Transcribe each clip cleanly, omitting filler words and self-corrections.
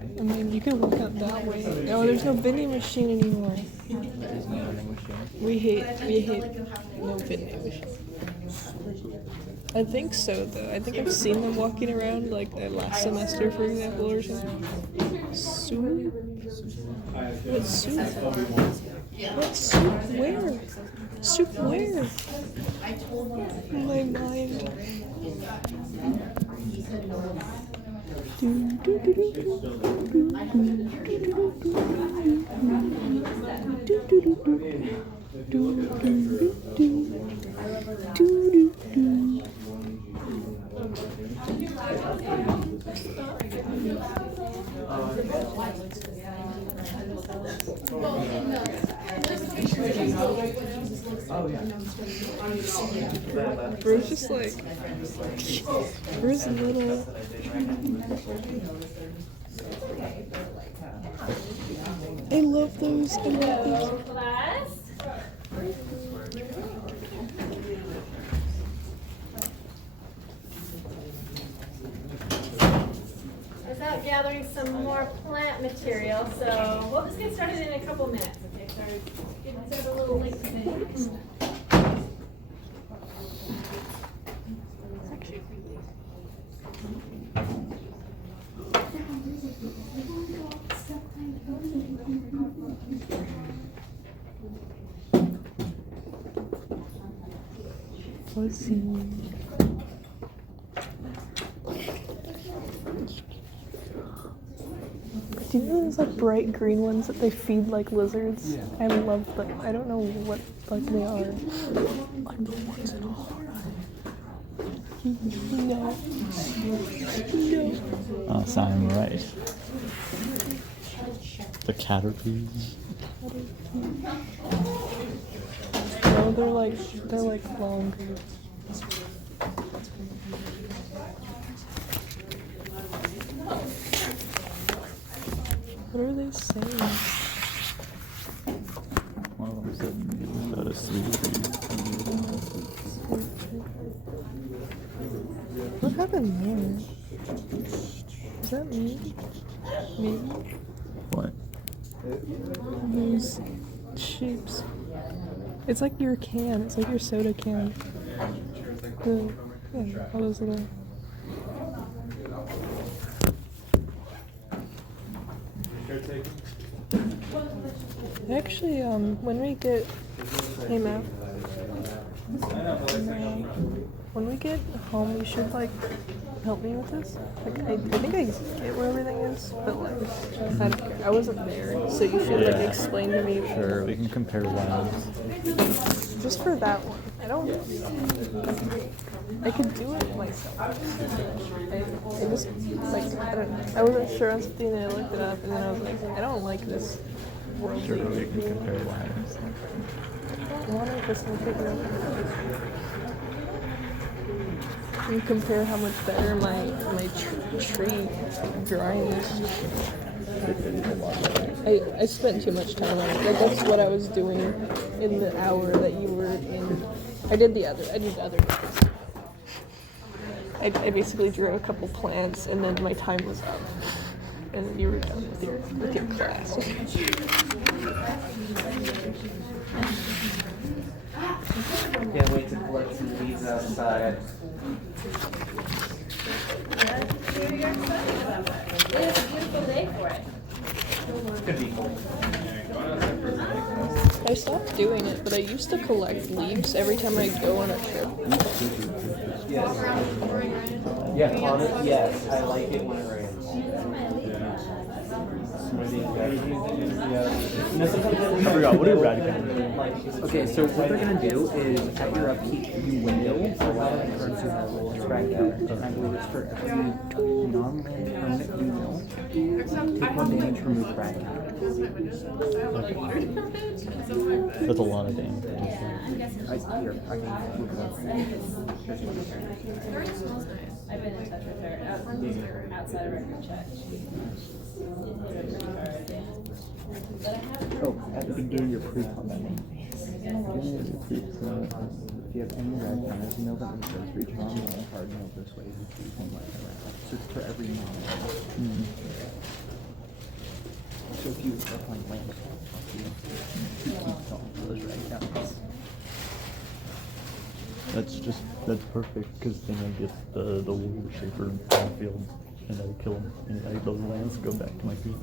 I mean, you can walk out that way. No, there's no vending machine anymore. There's no vending machine. We hate no vending machine. I think so, though. I think I've seen them walking around, like, last semester, for example, or something. Soup? What soup? What soup? Where? Soup where? My mind. Bro's just like, Bro's little. I love those. I love those. I was out gathering some more plant material, so we'll just get started in a couple minutes. Okay, sorry, getting started a little late today. Fuzzy. Do you know those like bright green ones that they feed like lizards? Yeah. I love them. I don't know what bug they are. Like the ones in all. No. No. Oh, so I'm right. The caterpillars. No, they're like long. What are they saying? One of them said that a sweet tree. What happened there? Is that me? Maybe? What? Those shapes. It's like your can. It's like your soda can. All those little. Actually, when we get, hey Matt, when we get home, you should like help me with this. Like, I think I get where everything is, but like, I wasn't there, so you should like explain to me. Sure, we can compare lines. Just for that one, I could do it myself. I just like I don't know. I wasn't sure on something, and I looked it up, and then I was like, I don't like this. Sure, we can compare lines. I want to just look at it. And compare how much better my tree drawing is. I spent too much time on it. Like, that's what I was doing in the hour that you were in. I did the other days. I basically drew a couple plants, and then my time was up. And then you were done with your class. Can't wait to collect some leaves outside. It's a beautiful day for it. Could be cool. I stopped doing it, but I used to collect leaves every time I go on a trip. Yes. Yeah, on it, yes. I like it when it rains. I forgot, what are radicals? Okay, so what they're gonna do is at your upkeep view window, allow the cards to have a track out. And I believe it's for every non-land permanent you know. Take 1 damage, remove track out. That's a lot of damage. I can look it up. I've been in touch with her outside of record check. Oh, at the beginning of your pre-combat name. If you have any red counters, you know that when first reach on the card, you know this way, you choose one left and right. So it's for every non. you are playing land, you keep all those radicals. That's perfect because then I get the warrior shaper in the field and I kill him and those lands go back to my feet.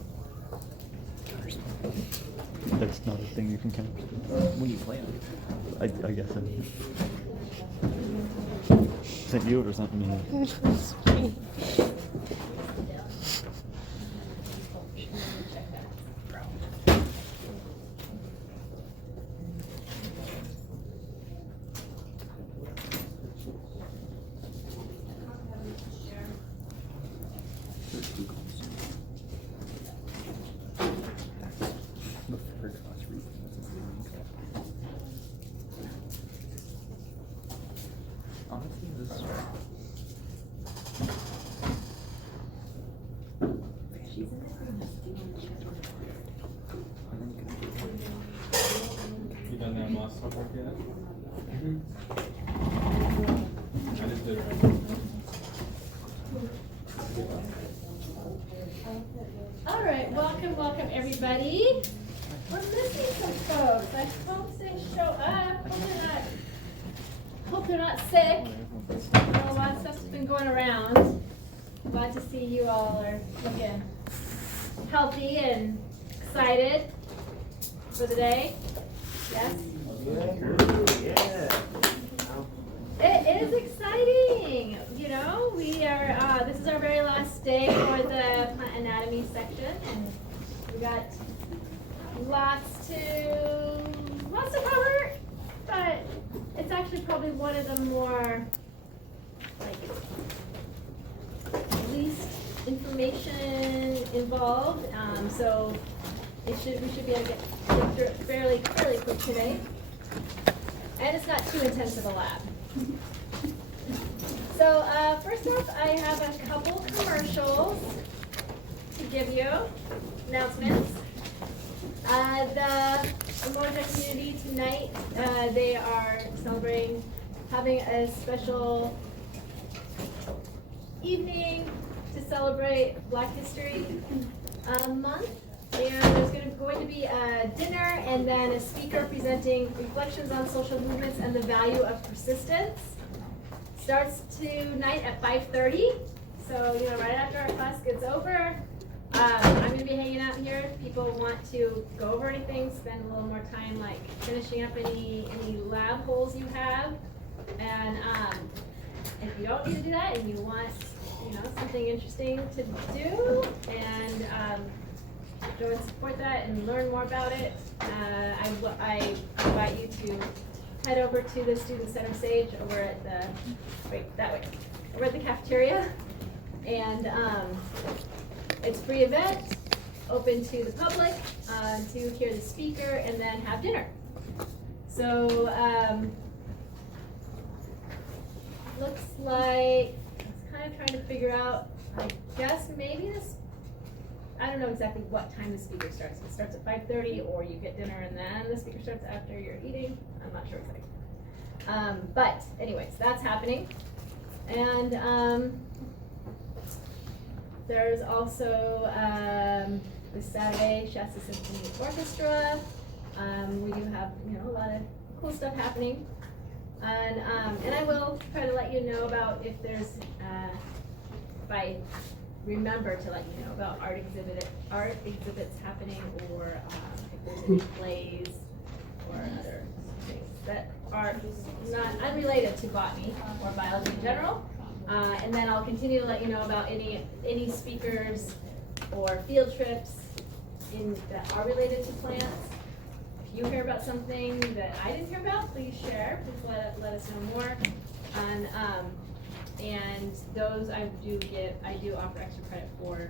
That's not a thing you can count. When you play them. I guess I mean. Sent you or something? It's me. The third class reason is honestly, this You done that last talk work yet? I just did it right. All right, welcome everybody. We're missing some folks. I hope they show up. Hope they're not sick. I know a lot of stuff's been going around. Glad to see you all are looking healthy and excited for the day. Yes? It is exciting. You know, we are, this is our very last day for the plant anatomy section, and we got lots to cover, but it's actually probably one of the more, like, least information involved, so we should be able to get through it fairly quick today. And it's not too intense of a lab. So first off, I have a couple commercials to give you, announcements. The Emoja community tonight, they are celebrating, having a special evening to celebrate Black History Month. And there's going to be a dinner and then a speaker presenting reflections on social movements and the value of persistence. Starts tonight at 5:30. So, you know, right after our class gets over, I'm going to be hanging out here. If people want to go over anything, spend a little more time like finishing up any lab holes you have. And if you don't need to do that and you want, you know, something interesting to do and go and support that and learn more about it, I invite you to head over to the Student Center stage over at the, over at the cafeteria. And it's a free event, open to the public, to hear the speaker and then have dinner. So, looks like, I was kind of trying to figure out, I guess maybe this, I don't know exactly what time the speaker starts. If it starts at 5:30 or you get dinner and then the speaker starts after you're eating. I'm not sure exactly. But anyways, that's happening. And there's also this Saturday, Shasta Symphony Orchestra. We do have, you know, a lot of cool stuff happening. And I will try to let you know about if there's, if I remember to let you know about art exhibits happening, or if there's any plays or other things that are not unrelated to botany or biology in general. And then I'll continue to let you know about any speakers or field trips that are related to plants. If you hear about something that I didn't hear about, please share. Please let us know more. And those I do offer extra credit for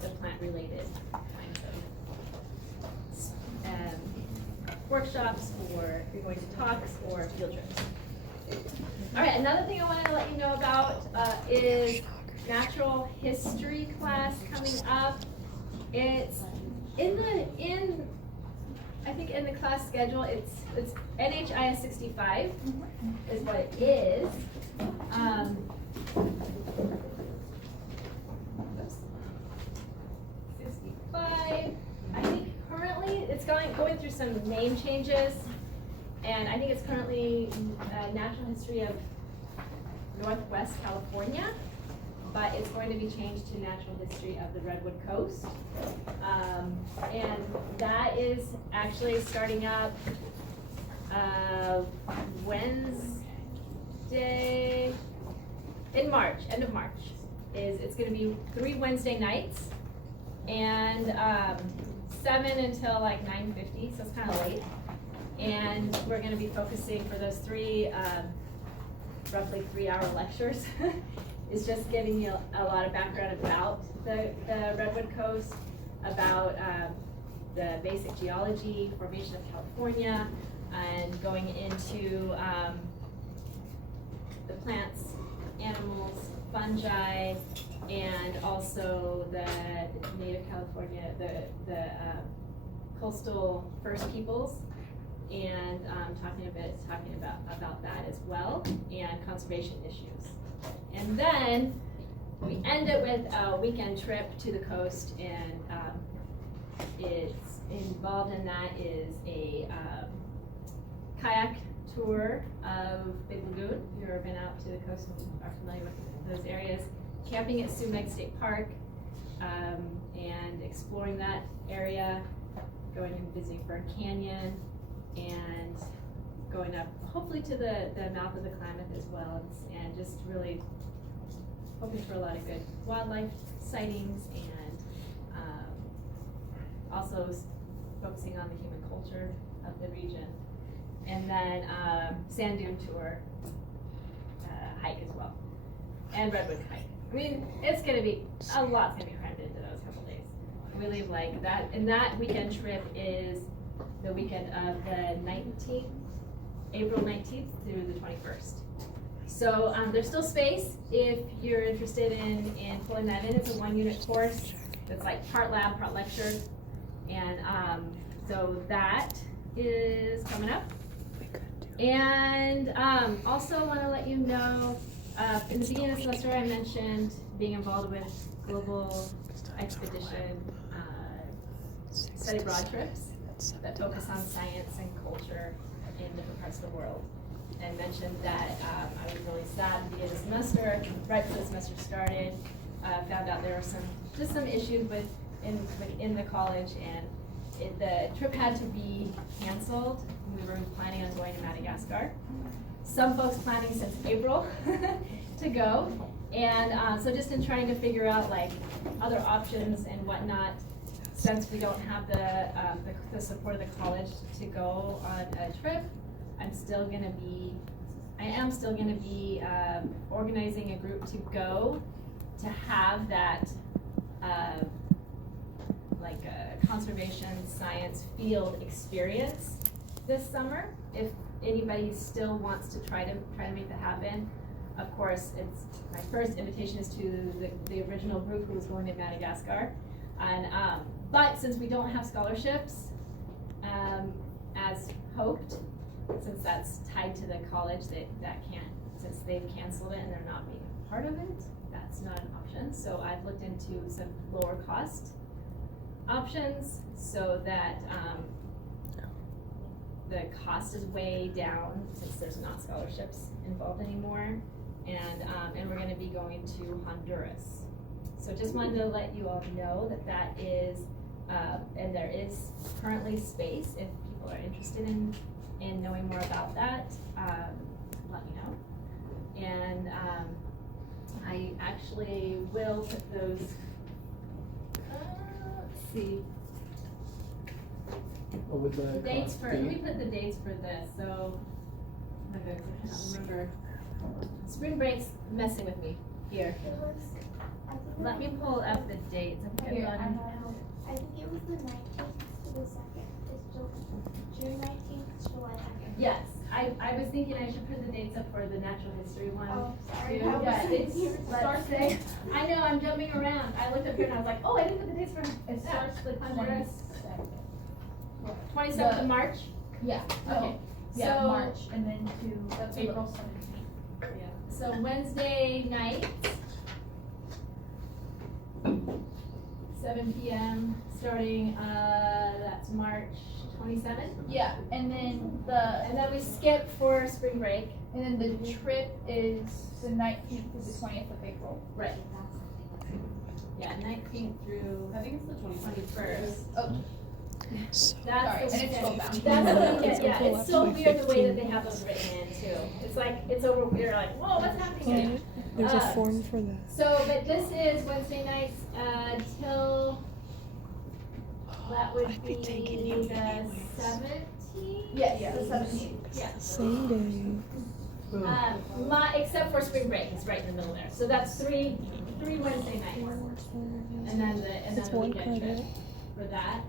the plant-related kinds of workshops, or if you're going to talks or field trips. All right, another thing I want to let you know about is natural history class coming up. It's I think in the class schedule, it's NHIS 65 is what it is. Oops. 65. I think going through some name changes, and I think it's currently Natural History of Northwest California, but it's going to be changed to Natural History of the Redwood Coast. And that is actually starting up Wednesday in March, end of March. It's going to be 3 Wednesday nights, and 7 until like 9:50, so it's kind of late. And we're going to be focusing for those 3 roughly 3-hour lectures. Is just giving you a lot of background about the Redwood Coast, about the basic geology, formation of California, and going into the plants, animals, fungi, and also the native California, the coastal First Peoples, and talking about that as well, and conservation issues. And then we end it with a weekend trip to the coast, and it's involved in that is a kayak tour of Big Lagoon. If you've ever been out to the coast and are familiar with those areas, camping at Sumeg State Park, and exploring that area, going and visiting Fern Canyon, and going up hopefully to the mouth of the Klamath as well, and just really hoping for a lot of good wildlife sightings, and also focusing on the human culture of the region. And then sand dune tour, hike as well, and redwood hike. I mean, it's gonna be, a lot's gonna be crammed into those couple days. We leave like that, and that weekend trip is the weekend of the 19th, April 19th through the 21st. So there's still space if you're interested in pulling that in. It's a 1-unit course that's like part lab, part lecture. And so that is coming up. And also want to let you know, in the beginning of the semester I mentioned being involved with global expedition study abroad trips that focus on science and culture in different parts of the world. And mentioned that I was really sad at the beginning of the semester, right before the semester started, found out there were some issues within the college, and the trip had to be canceled. We were planning on going to Madagascar. Some folks planning since April to go, and so just in trying to figure out like other options and whatnot, since we don't have the support of the college to go on a trip, I am still gonna be organizing a group to go to have that like a conservation science field experience this summer. If anybody still wants to try to make that happen, of course, it's my first invitation is to the original group who was going to Madagascar, and but since we don't have scholarships as hoped, since that's tied to the college, since they've canceled it and they're not being a part of it, that's not an option. So I've looked into some lower cost options so that the cost is way down since there's not scholarships involved anymore, and we're going to be going to Honduras. So just wanted to let you all know that is, and there is currently space if people are interested in knowing more about that. Let me know. And I actually will put those, let's see, With the dates for, let me put the dates for this. So, oh my goodness, I can't remember. Spring break's messing with me here. Let me pull up the dates. I think it was the 19th to the 2nd. It's June 19th to July 2nd. Yes, I was thinking I should put the dates up for the natural history one. Oh, sorry. Too, but it's, let's say, I know, I'm jumping around. I looked up here and I was like, oh, I didn't put the dates for It starts the 27th of March? Yeah. Okay. Yeah, So- March, and then That's to April 17th. Yeah. So Wednesday night. So 7 p.m. starting, that's March 27th. Yeah, and then And then we skip for spring break. the trip is the 19th to the 20th of April. Right. Yeah, 19th through, I think it's the 21st. Oh, So sorry, That's and the it's spellbound. That's It's yeah, overlapped it's so by weird the way that 15 they have those written in too. It's like, it's over, you're like, whoa, what's happening here? there's a form for that. So, but this is Wednesday nights, till, that would I'd be be taking you the anyways. 17th? Yeah, the 17th. Yeah. Same day. Except for spring break, it's right in the middle there. So that's three Wednesday nights. And then It's the one weekend trip credit. for that.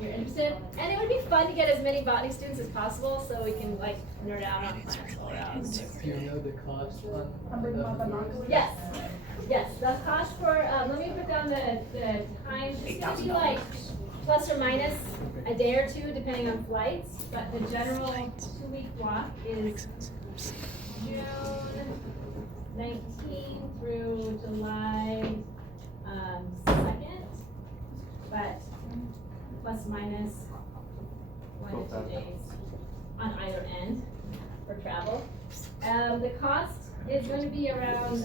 You're interested? And it would be fun to get as many botany students as possible so we can like nerd out on plants all around. Do you know the cost on? Yes, yes, the cost for, let me put down the time, it's gonna be like plus or minus a day or two depending on flights, but the general 2-week block is June 19th through July 2nd, but plus minus 1 to 2 days on either end for travel. The cost is going to be around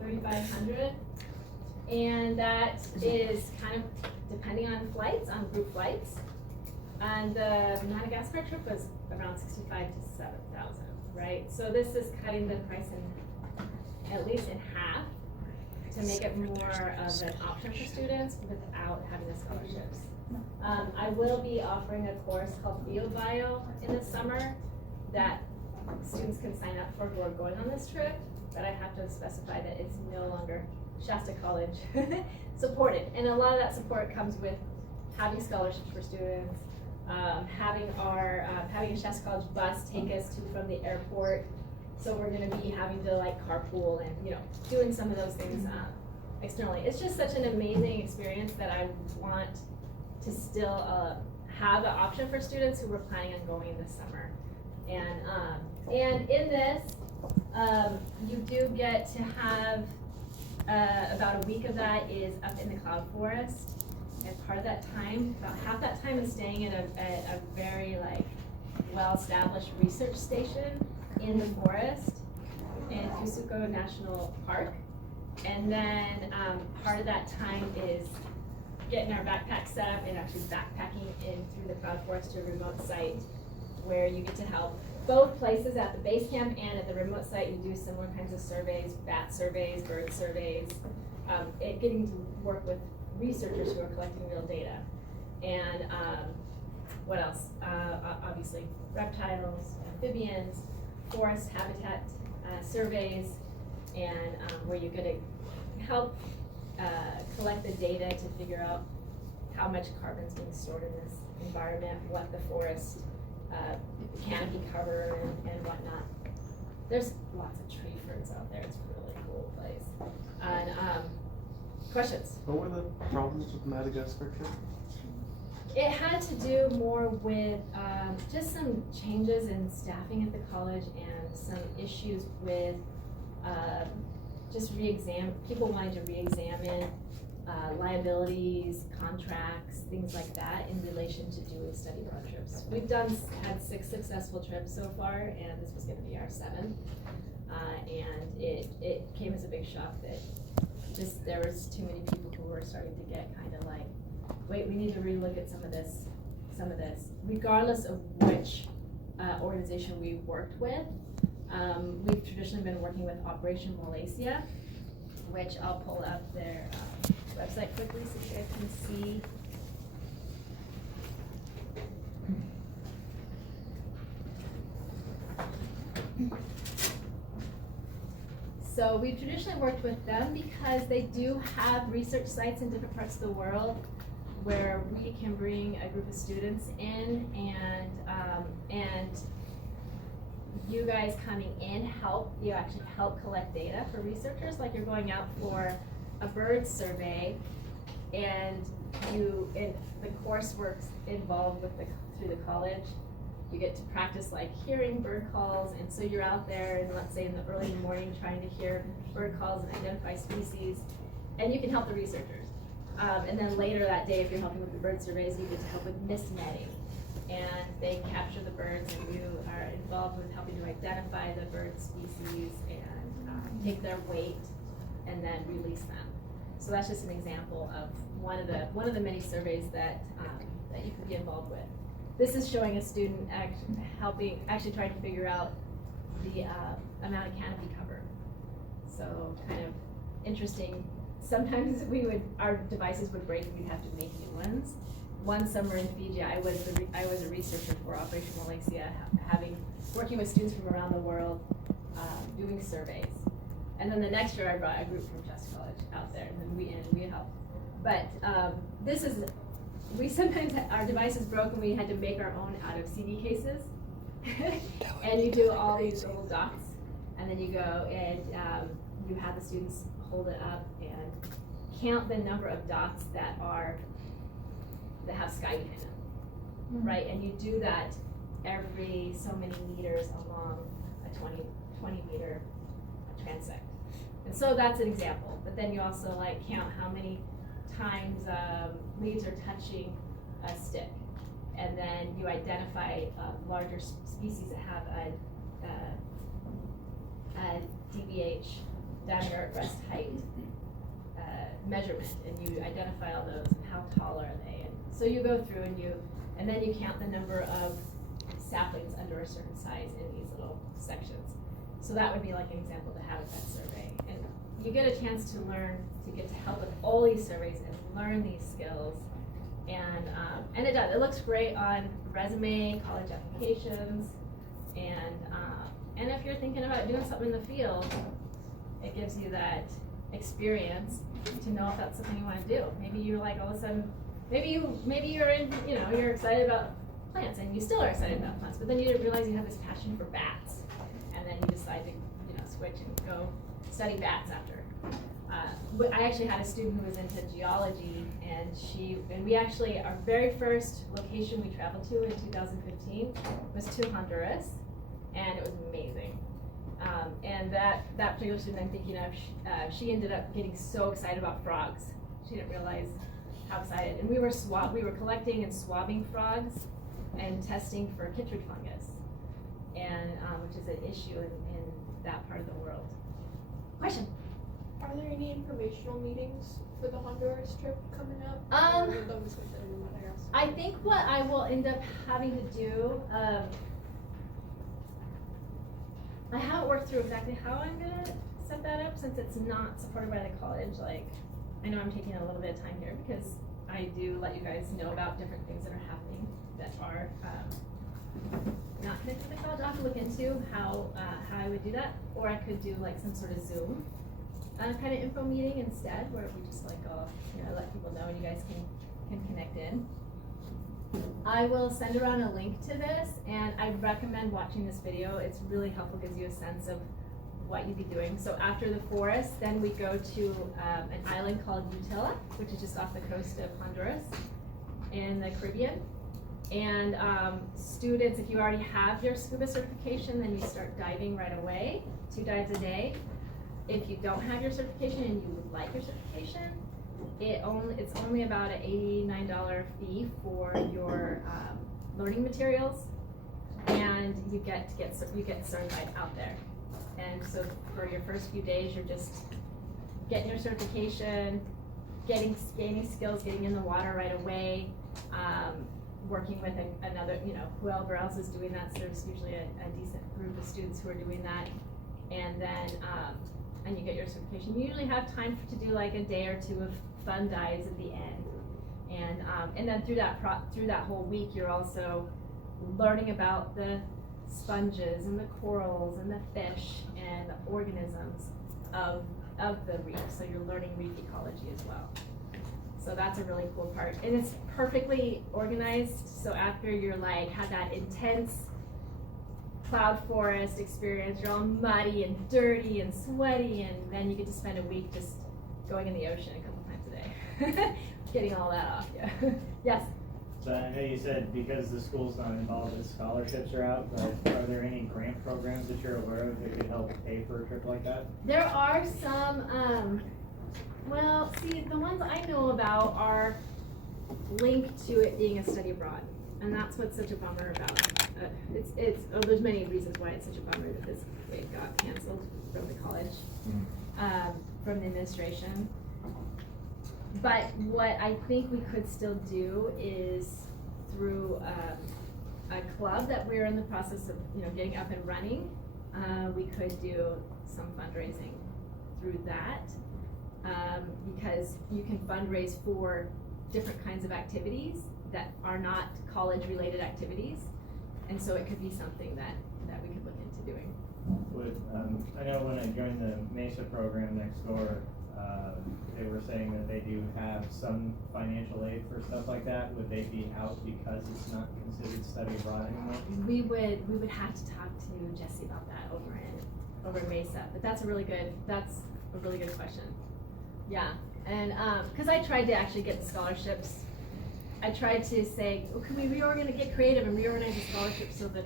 $3,500, and that is kind of depending on flights, on group flights. And the Madagascar trip was around 65 to 7,000, right? So this is cutting the price in at least in half to make it more of an option for students without having the scholarships. I will be offering a course called BioBio in the summer that students can sign up for who are going on this trip, but I have to specify that it's no longer Shasta College supported. And a lot of that support comes with having scholarships for students, having a Shasta College bus take us to from the airport. So we're gonna be having to like carpool and, you know, doing some of those things externally. It's just such an amazing experience that I want to still have an option for students who were planning on going this summer. And in this, you do get to have about a week of that is up in the cloud forest. And part of that time, about half that time is staying at a very like well-established research station in the forest in Kusuko National Park. And then part of that time is getting our backpack set up and actually backpacking in through the cloud forest to a remote site where you get to help both places at the base camp and at the remote site. You do similar kinds of surveys, bat surveys, bird surveys, getting to work with researchers who are collecting real data. And what else? Obviously reptiles, amphibians, forest habitat surveys, and where you're gonna help collect the data to figure out how much carbon is being stored in this environment, what the forest canopy cover and whatnot. There's lots of tree ferns out there. It's a really cool place. And questions? What were the problems with the Madagascar trip? It had to do more with just some changes in staffing at the college and some issues with just people wanting to re-examine liabilities, contracts, things like that in relation to doing study abroad trips. We've had 6 successful trips so far, and this was going to be our 7th. And it came as a big shock that there was too many people who were starting to get kind of like, wait, we need to relook at some of this, regardless of which organization we worked with. We've traditionally been working with Operation Malaysia, which I'll pull up their website quickly so you guys can see. So we traditionally worked with them because they do have research sites in different parts of the world where we can bring a group of students in and you guys coming in actually help collect data for researchers. Like you're going out for a bird survey and the coursework's involved through the college. You get to practice like hearing bird calls, and so you're out there and let's say in the early morning trying to hear bird calls and identify species. and you can help the researchers. And then later that day, if you're helping with the bird surveys, you get to help with mist netting. And they capture the birds, and you are involved with helping to identify the bird species and take their weight and then release them. So that's just an example of one of the many surveys that you can be involved with. This is showing a student actually trying to figure out the amount of canopy cover. So kind of interesting. Sometimes our devices would break and we'd have to make new ones. One summer in Fiji, I was a researcher for Operation Valencia, working with students from around the world, doing surveys. And then the next year, I brought a group from Chester College out there, and then we helped. But we sometimes our devices broke, and we had to make our own out of CD cases. And you do all these little dots, and then you go and you have the students hold it up and count the number of dots that have sky behind them, right? And you do that every so many meters along a 20 meter transect. And so that's an example. But then you also like count how many times leaves are touching a stick. And then you identify larger species that have a DBH, diameter at rest height measurement, and you identify all those and how tall are they. And so you go through and then you count the number of saplings under a certain size in these little sections. So that would be like an example to have at that survey. And you get a chance to get to help with all these surveys and learn these skills. And it looks great on resume, college applications, and if you're thinking about doing something in the field, it gives you that experience to know if that's something you want to do. Maybe you're like all of a sudden, maybe you're you're excited about plants, and you still are excited about plants, but then you didn't realize you have this passion for bats, and then you decide to switch and go study bats after. But I actually had a student who was into geology, and we actually, our very first location we traveled to in 2015 was to Honduras, and it was amazing. And that particular student I'm thinking of, she ended up getting so excited about frogs. She didn't realize how excited. And we were collecting and swabbing frogs and testing for chytrid fungus, and which is an issue in that part of the world. Question? Are there any informational meetings for the Honduras trip coming up? I think what I will end up having to do, I haven't worked through exactly how I'm gonna set that up since it's not supported by the college. Like, I know I'm taking a little bit of time here because I do let you guys know about different things that are happening that are not connected to the college. I'll have to look into how I would do that, or I could do like some sort of Zoom kind of info meeting instead, where we just like let people know and you guys can connect in. I will send around a link to this, and I recommend watching this video. It's really helpful, gives you a sense of what you'd be doing. So after the forest, then we go to an island called Utila, which is just off the coast of Honduras in the Caribbean. And students, if you already have your scuba certification, then you start diving right away, 2 dives a day. If you don't have your certification and you would like your certification, it's only about an $89 fee for your learning materials, and you get certified out there. And so for your first few days, you're just getting your certification, gaining skills, getting in the water right away, working with another, whoever else is doing that. So there's usually a decent group of students who are doing that, and then and you get your certification. You usually have time to do like a day or 2 of fun dives at the end, and then through that whole week, you're also learning about the sponges and the corals and the fish and the organisms of the reef. So you're learning reef ecology as well. So that's a really cool part, and it's perfectly organized. So after you're had that intense cloud forest experience, you're all muddy and dirty and sweaty, and then you get to spend a week just going in the ocean a couple times a day, getting all that off. Yeah. Yes. So I know you said because the school's not involved, the scholarships are out, but are there any grant programs that you're aware of that could help pay for a trip like that? There are some Well, see, the ones I know about are linked to it being a study abroad, and that's what's such a bummer about it. There's many reasons why it's such a bummer that it got canceled from the college, from the administration. But what I think we could still do is through a club that we're in the process of, getting up and running. We could do some fundraising through that, because you can fundraise for different kinds of activities that are not college-related activities, and so it could be something that we could look into doing. I know when I joined the Mesa program next door, they were saying that they do have some financial aid for stuff like that. Would they be out because it's not considered study abroad anymore? We would have to talk to Jesse about that over in Mesa, but that's a really good question. Yeah, and because I tried to actually get the scholarships. I tried to say, can we get creative and reorganize the scholarships so that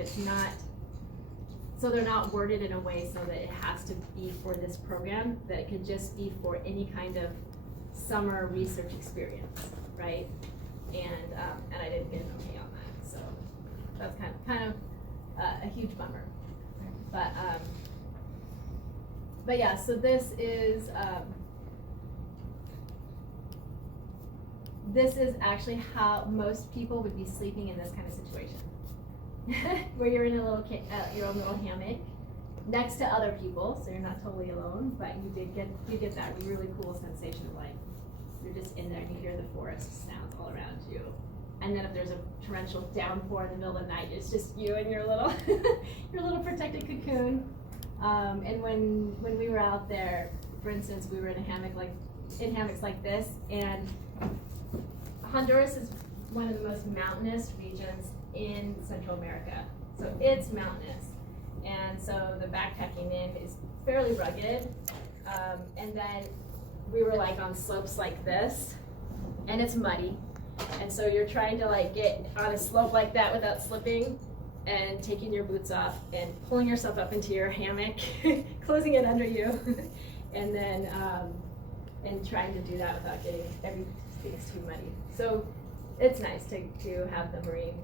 they're not worded in a way so that it has to be for this program, that it could just be for any kind of summer research experience, right? And I didn't get an okay on that, so that's kind of a huge bummer. But yeah, so this is actually how most people would be sleeping in this kind of situation. Where you're in your own little hammock next to other people, so you're not totally alone, but you get that really cool sensation of like you're just in there and you hear the forest sounds all around you. And then if there's a torrential downpour in the middle of the night, it's just you and your little your little protected cocoon. And when we were out there, for instance, we were in hammocks like this, and Honduras is one of the most mountainous regions in Central America. So it's mountainous. And so the backpacking in is fairly rugged. And then we were like on slopes like this, and it's muddy. And so you're trying to like get on a slope like that without slipping, and taking your boots off and pulling yourself up into your hammock, closing it under you, and then and trying to do that without getting everything's too muddy. So it's nice to have the marine.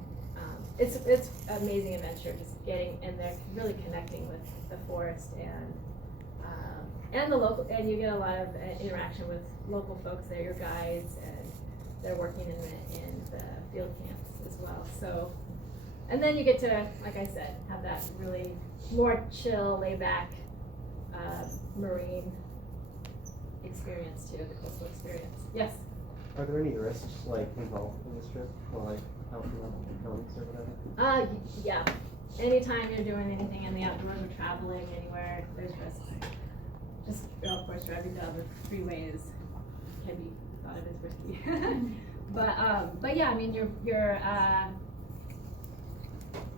It's amazing adventure, just getting in there, really connecting with the forest and the local, and you get a lot of interaction with local folks. They're your guides, and they're working in the field camps as well. So, and then you get to, like I said, have that really more chill, laid back marine experience too, the coastal experience. Yes. Are there any risks involved in this trip, or out in the counties or whatever? Yeah. Anytime you're doing anything in the outdoors or traveling anywhere, there's risks. Just, of course, driving down the freeways can be thought of as risky. but yeah, I mean, you're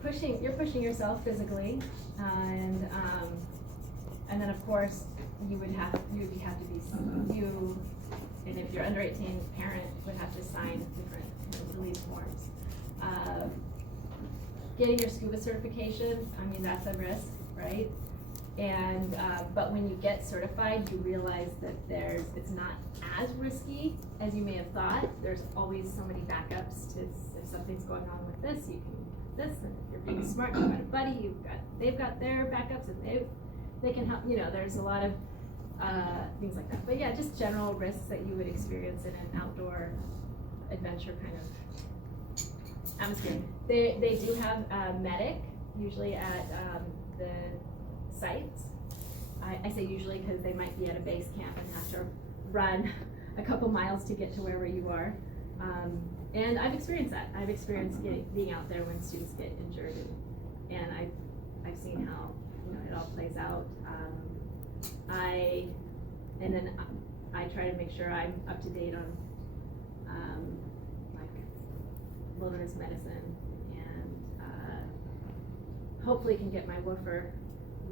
pushing yourself physically, and then of course you would have to be you. And if you're under 18, parent would have to sign different release forms. Getting your scuba certification, I mean, that's a risk, right? And but when you get certified, you realize that it's not as risky as you may have thought. There's always so many backups to if something's going on with this, you can do this, and if you're being smart, you've got a buddy, they've got their backups, and they can help. There's a lot of things like that. But yeah, just general risks that you would experience in an outdoor adventure kind of atmosphere. They do have a medic usually at the sites. I say usually because they might be at a base camp and have to run a couple miles to get to wherever you are. And I've experienced that. I've experienced being out there when students get injured, and I've seen how it all plays out. I try to make sure I'm up to date on wilderness medicine, and hopefully can get my woofer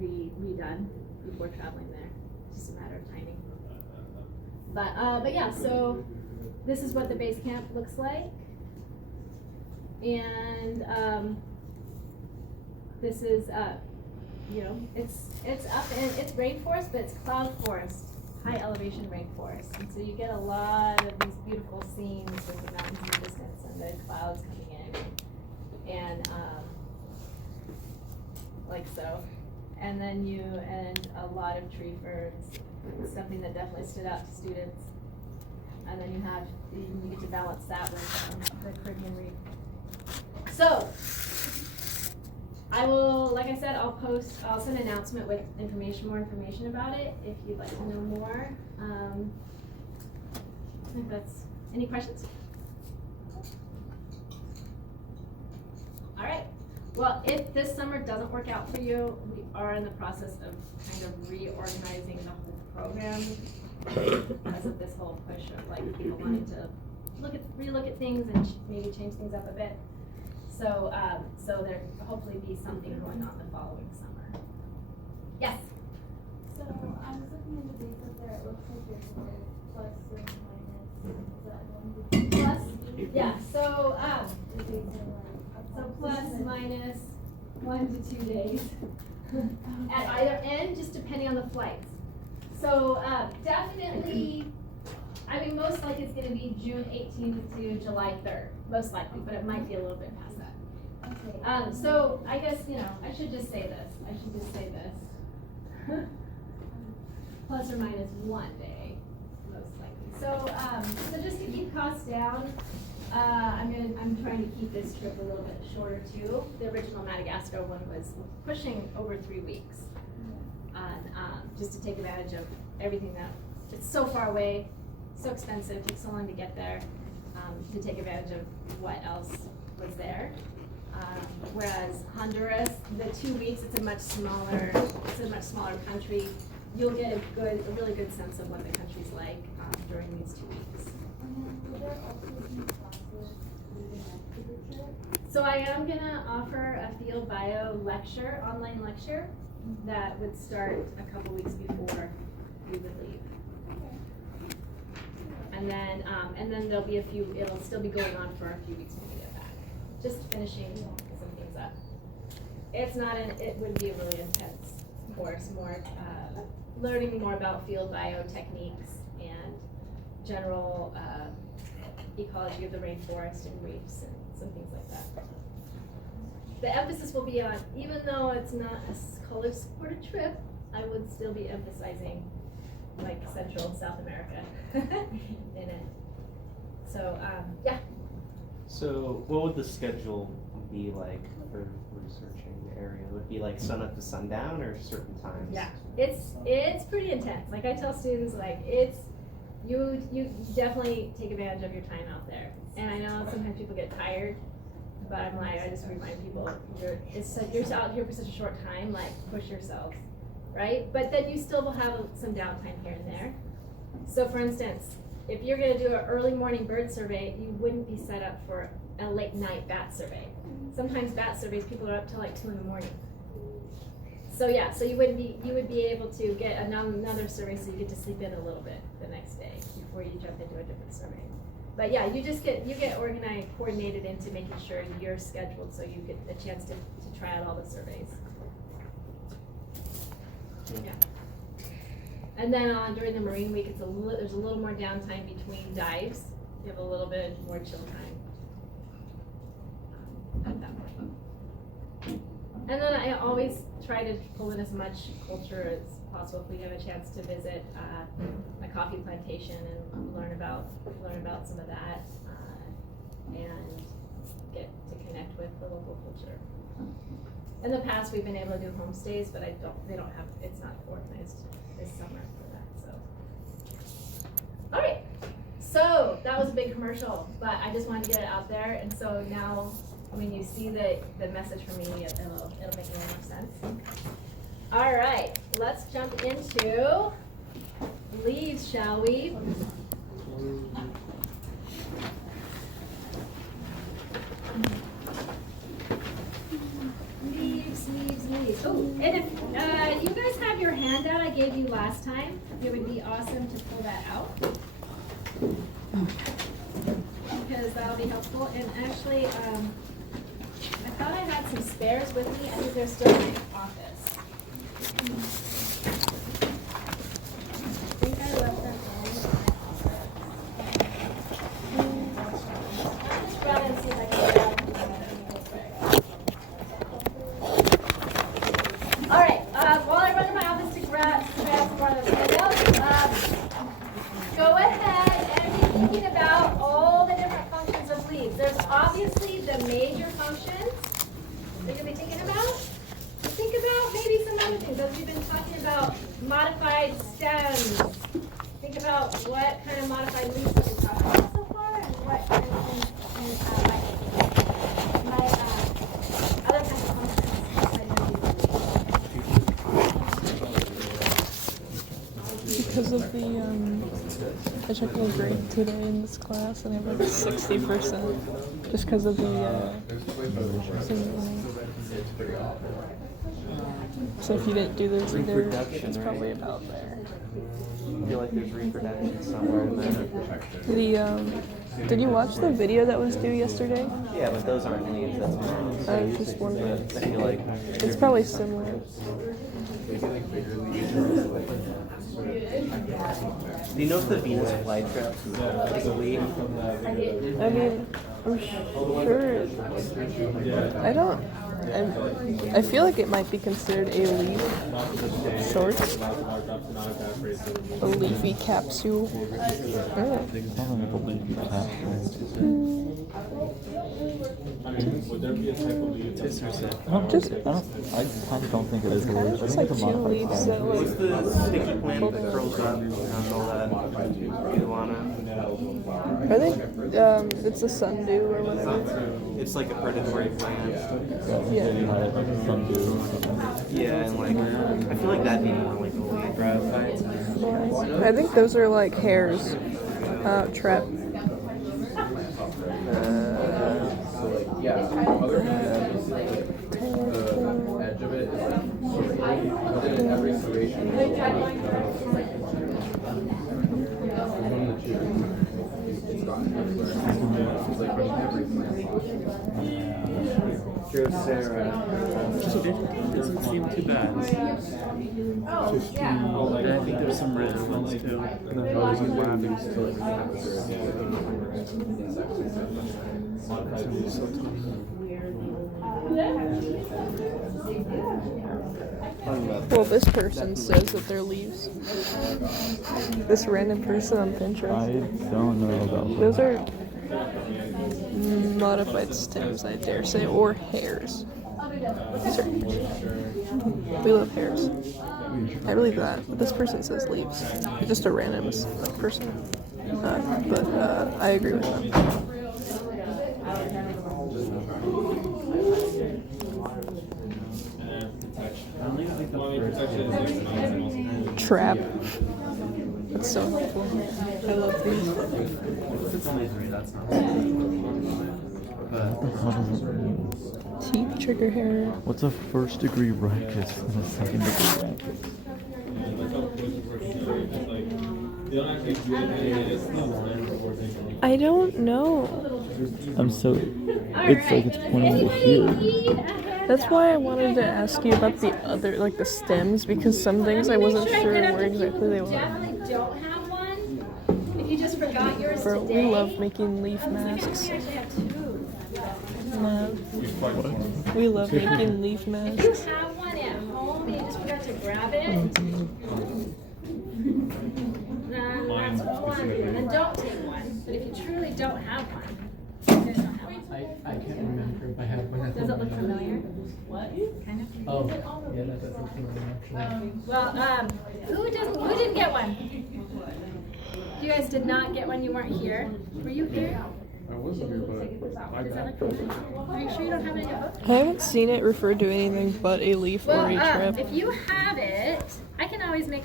redone before traveling there. It's just a matter of timing. But yeah, so this is what the base camp looks like, and this is it's up and it's rainforest, but it's cloud forest, high elevation rainforest. And so you get a lot of these beautiful scenes with the mountains in the distance and the clouds coming in. And like so. And then and a lot of tree ferns, something that definitely stood out to students. And then you get to balance that with the Caribbean reef. So, I will, like I said, I'll send an announcement with more information about it if you'd like to know more. I think any questions? All right. Well, if this summer doesn't work out for you, we are in the process of kind of reorganizing the whole program because of this whole push of like people wanting to relook at things and maybe change things up a bit. So, so there hopefully be something going on the following summer. Yes. So I was looking at the dates up there. It looks like there's a plus and minus. Is that one? Plus, yeah. So, The dates are like. so plus minus 1 to 2 days at either end, just depending on the flights. So definitely, I mean, most likely it's going to be June 18th to July 3rd, most likely, but it might be a little bit past that. Okay. So I guess, I should just say this. Plus or minus 1 day, most likely. So just to keep costs down, I'm trying to keep this trip a little bit shorter too. The original Madagascar one was pushing over 3 weeks. Just to take advantage of everything it's so far away, so expensive, takes so long to get there, to take advantage of what else was there. Whereas Honduras, the 2 weeks, it's a much smaller country. You'll get a really good sense of what the country's like during these 2 weeks. Will there also be classes leading up to the trip? So I am gonna offer a field bio lecture, online lecture, that would start a couple weeks before we would leave. And then there'll be it'll still be going on for a few weeks when we get back. Just finishing some things up. It would be a really intense course, more learning more about field bio techniques and general ecology of the rainforest and reefs and some things like that. The emphasis will be on, even though it's not a color-supported trip, I would still be emphasizing like Central and South America in it. So, yeah. So what would the schedule be like for researching the area? Would it be like sun up to sundown or certain times? Yeah, it's pretty intense. Like I tell students, like you definitely take advantage of your time out there. And I know sometimes people get tired, but I'm like, I just remind people, you're out here for such a short time, like push yourselves, right? But then you still will have some downtime here and there. So for instance, if you're gonna do an early morning bird survey, you wouldn't be set up for a late night bat survey. Sometimes bat surveys, people are up till like 2 in the morning. So yeah, so you would be able to get another survey so you get to sleep in a little bit the next day before you jump into a different survey. But yeah, you get organized, coordinated into making sure you're scheduled so you get a chance to try out all the surveys. Yeah. And then during the Marine Week, there's a little more downtime between dives. You have a little bit more chill time at that point. And then I always try to pull in as much culture as possible. If we have a chance to visit a coffee plantation and learn about some of that, and get to connect with the local culture. In the past, we've been able to do homestays, but it's not organized this summer for that. So, all right. So that was a big commercial, but I just wanted to get it out there. And so now, when you see the message from me, it'll make a little more sense. All right, let's jump into leaves, shall we? Leaves. Oh, and if you guys have your handout I gave you last time, it would be awesome to pull that out, because that'll be helpful. And actually, I thought I had some spares with me. I think they're still in my office. I think I of the I took a grade today in this class and I have like 60% just because of the so if you didn't do those either, Reproduction, it's right? probably about there. I feel like there's reproduction somewhere in there. Did you watch the video that was due yesterday? Yeah, but those aren't leaves, that's more. I was just wondering. I feel like It's probably similar. Do you know if the Venus flytrap is a leaf? I mean, I'm sure. I don't. I feel like it might be considered a leaf short. A leafy capsule. Oh. It's not like a leafy capsule. I kind of don't think it is a leaf. I It's think like it's a two modified leaves form. that like. What's the sticky plant that curls up and has all that iguana? Are they? It's a sundew or whatever. It's like a predatory plant. Yeah. Yeah, and like, I feel like that'd be more like a leaf. I think those are like hairs. Trap. Edge of it is like every creation. Drosera. Doesn't seem too bad. And I think there's some red ones too. Well, this person says that they're leaves. This random person on I Pinterest. don't know about Those are modified stems, I dare say, or hairs. These are hairs. We love hairs. I believe that, but this person says leaves. It's just a random person. But I agree with them. Trap. That's so helpful. I love these. Teeth, trigger hair. What's a first degree rachis and a second degree rachis? I don't know. I'm so. It's like it's pointing to here. That's why I wanted to ask you about the other, like the stems, because some things I wasn't sure where exactly they were. Definitely don't have one. If you just forgot yours Bro, today. we love making leaf masks. You actually have two. No. We love making leaf If you masks. have one at home and you just forgot to grab it, then that's one. Then don't take one. But if you truly don't have one, you guys don't have one. I can't remember if I have one at Does it home. look familiar? What? Kind of. Oh, yeah, that does look familiar actually. Well, who didn't get one? You guys did not get one. You weren't here. Were you here? I wasn't here, but I Does that look familiar? Are you sure you don't have it in your book? I haven't seen it referred to anything but a leaf or a trap. If you have it, I can always make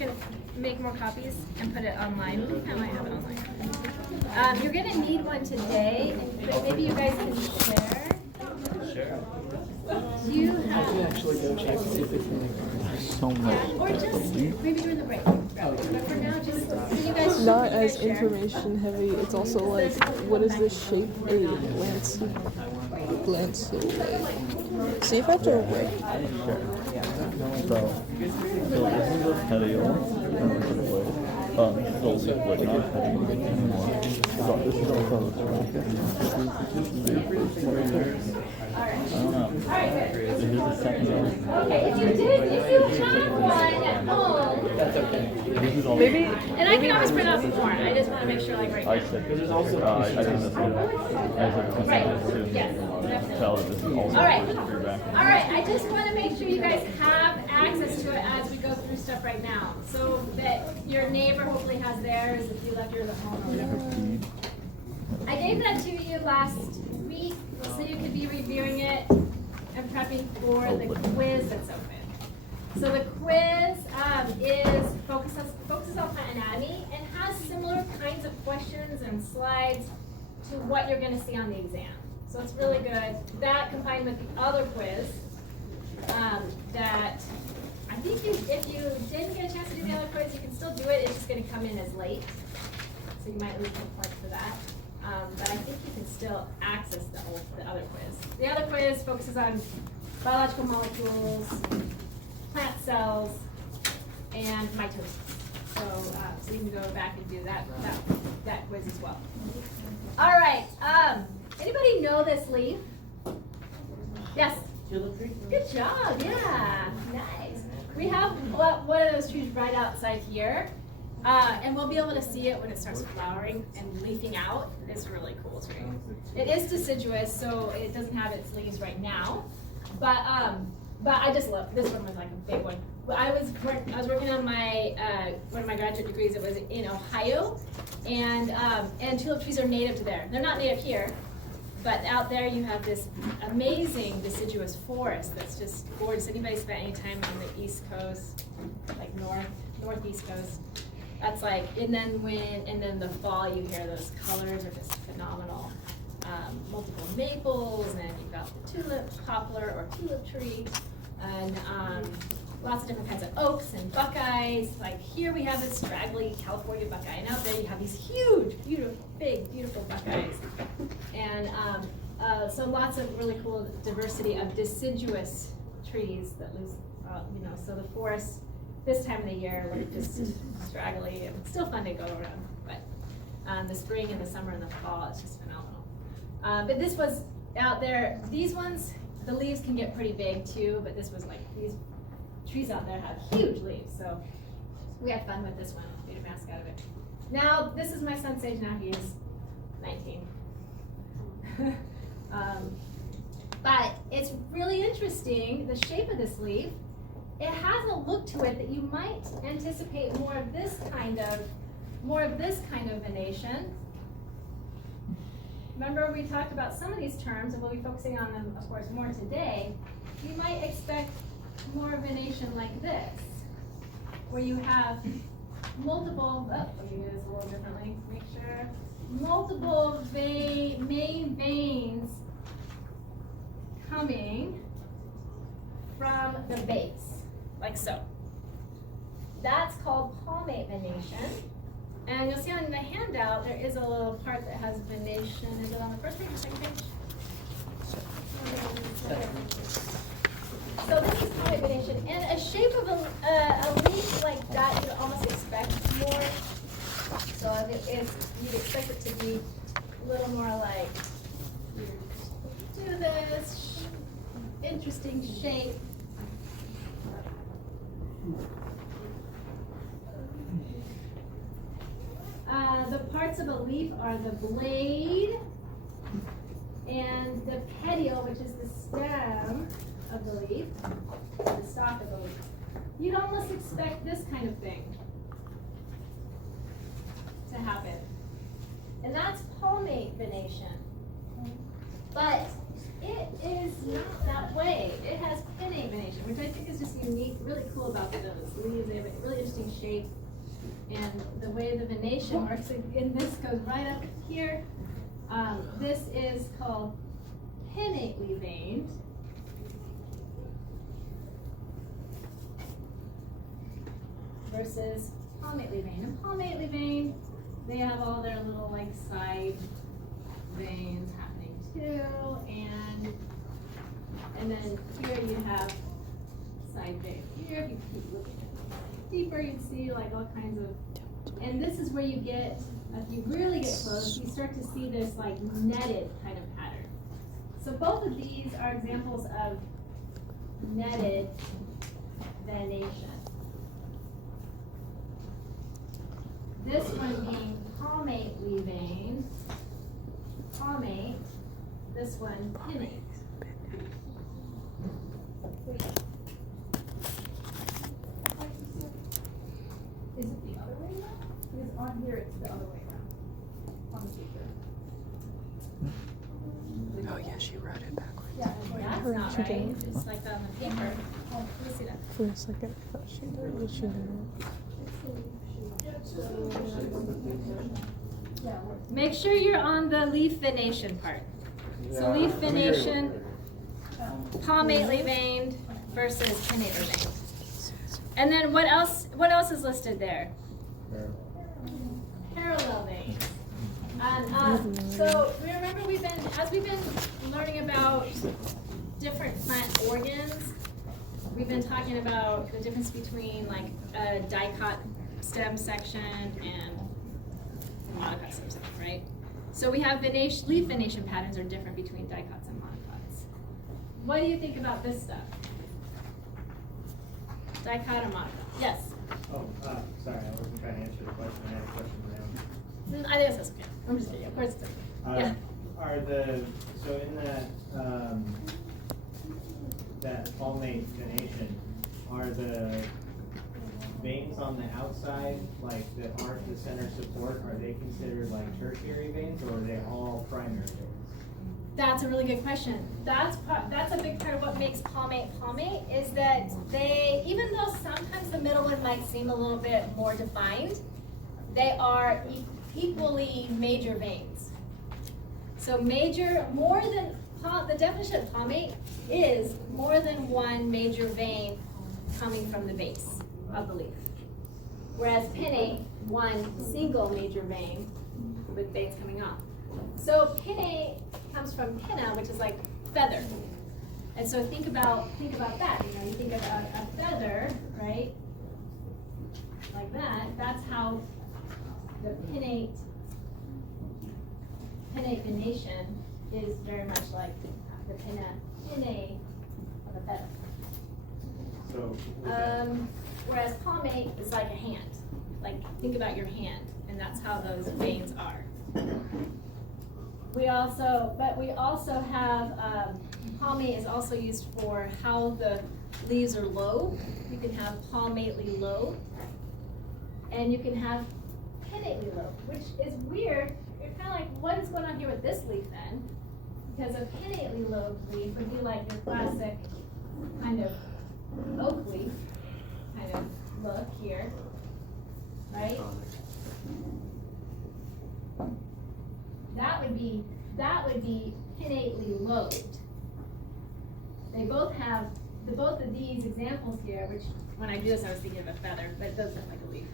more copies and put it online. I might have it online. You're gonna need one today, but maybe you guys can share. Sure. Do you have? actually go check to see if it's in the So much. Or just maybe during the break. But for now, just so you guys. Not you guys as share. information heavy. It's also like, what is this shape? A lance. See if I have to wait. So this is a petiole. This is a leaf, but not a petiole anymore. So this is also a rachis. I don't know. This is the second one. Okay, if you have one at home, This is all. Maybe. and I can always print out some more. I just want to make sure, like right I now. said, because there's also, I think this one. I said, Yes. tell that this is also. All right. All right. I just want to make sure you guys have access to it as we go through stuff right now, so that your neighbor hopefully has theirs if you left yours at home. Or whatever. I gave that to you last week, so you could be reviewing it and prepping for the quiz that's open. So the quiz is focuses on plant anatomy and has similar kinds of questions and slides to what you're going to see on the exam. So it's really good. That combined with the other quiz that I think if you didn't get a chance to do the other quiz, you can still do it. It's just going to come in as late. So you might lose some points for that. But I think you can still access the other quiz. The other quiz focuses on biological molecules, plant cells, and mitosis. So you can go back and do that quiz as well. All right. Anybody know this leaf? Yes. Tulip tree. Good job. Yeah. Nice. We have one of those trees right outside here. And we'll be able to see it when it starts flowering and leafing out. It's really cool tree. It is deciduous, so it doesn't have its leaves right now. But I just love this one. Was like a big one. I was working on my one of my graduate degrees. It was in Ohio, and tulip trees are native to there. They're not native here, but out there you have this amazing deciduous forest that's just gorgeous. Anybody spent any time on the East Coast, like northeast coast? That's like, and then the fall you hear those colors are just phenomenal. Multiple maples, and you've got the tulip, poplar or tulip tree, and lots of different kinds of oaks and buckeyes. Like here we have this straggly California buckeye, and out there you have these huge, beautiful buckeyes. And so lots of really cool diversity of deciduous trees that lose, so the forest this time of the year when it's just straggly and still fun to go around. But the spring and the summer and the fall, it's just phenomenal. But this was out there, these ones, the leaves can get pretty big too, but this was like, these trees out there have huge leaves, so we had fun with this one, made a mask out of it. Now, this is my son Sage, now he is 19. But it's really interesting, the shape of this leaf. It has a look to it that you might anticipate more of this kind of venation. Remember we talked about some of these terms, and we'll be focusing on them, of course, more today. You might expect more venation like this, where you have multiple, let me do this a little differently, make sure, multiple main veins coming from the base, like so. That's called palmate venation. And you'll see on the handout, there is a little part that has venation. Is it on the first page or second page? So this is palmate venation. And a shape of a leaf like that, you'd almost expect more. So you'd expect it to be a little more like, do this interesting shape. The parts of a leaf are the blade and the petiole, which is the stem of the leaf, the stalk of the leaf. You'd almost expect this kind of thing to happen. And that's palmate venation. But it is not that way. It has pinnate venation, which I think is just unique, really cool about those leaves. They have a really interesting shape. And the way the venation works, and this goes right up here. This is called pinnately veined. Versus palmately veined. And palmately veined, they have all their little like side veins happening too. And then here you have side veins. Here, if you keep looking deeper, you'd see like all kinds of, and this is where you get, if you really get close, you start to see this like netted kind of pattern. So both of these are examples of netted venation. This one being palmately veined, palmate, this one pinnate. Is it the other way around? Because on here it's the other way around. On the paper. Oh yeah, she wrote it backwards. Yeah, yeah. That's her not she right. didn't. It's like on the paper. Oh, let me see that. For a second, I thought she did, but she didn't. Make sure you're on the leaf venation part. So leaf venation, palmately veined versus pinnately veined. And then what else is listed there? Parallel veins. And so remember as we've been learning about different plant organs, we've been talking about the difference between like a dicot stem section and monocot stem section, right? So we have leaf venation patterns are different between dicots and monocots. What do you think about this stuff? Dicot or monocot? Yes. Oh, sorry, I wasn't trying to answer the question. I had a question around. I think that's okay. I'm just kidding. Of course it's okay. Yeah. Are so in that palmate venation, are the veins on the outside, like that aren't the center support, are they considered like tertiary veins, or are they all primary veins? That's a really good question. That's a big part of what makes palmate is that they, even though sometimes the middle one might seem a little bit more defined, they are equally major veins. So the definition of palmate is more than one major vein coming from the base of the leaf. Whereas pinnate, one single major vein with veins coming off. So pinnate comes from pinna, which is like feather. And so think about that. You know, you think about a feather, right? Like that. That's how the pinnate venation is very much like the pinnae of a feather. So whereas palmate is like a hand. Like think about your hand, and that's how those veins are. We also have palmate is also used for how the leaves are lobed. You can have palmately lobed, and you can have pinnately lobed, which is weird. You're kind of like, what is going on here with this leaf then? Because a pinnately lobed leaf would be like your classic kind of oak leaf kind of look here, right? That would be pinnately lobed. They both have both of these examples here, which when I do this I was thinking of a feather, but it does look like a leaf.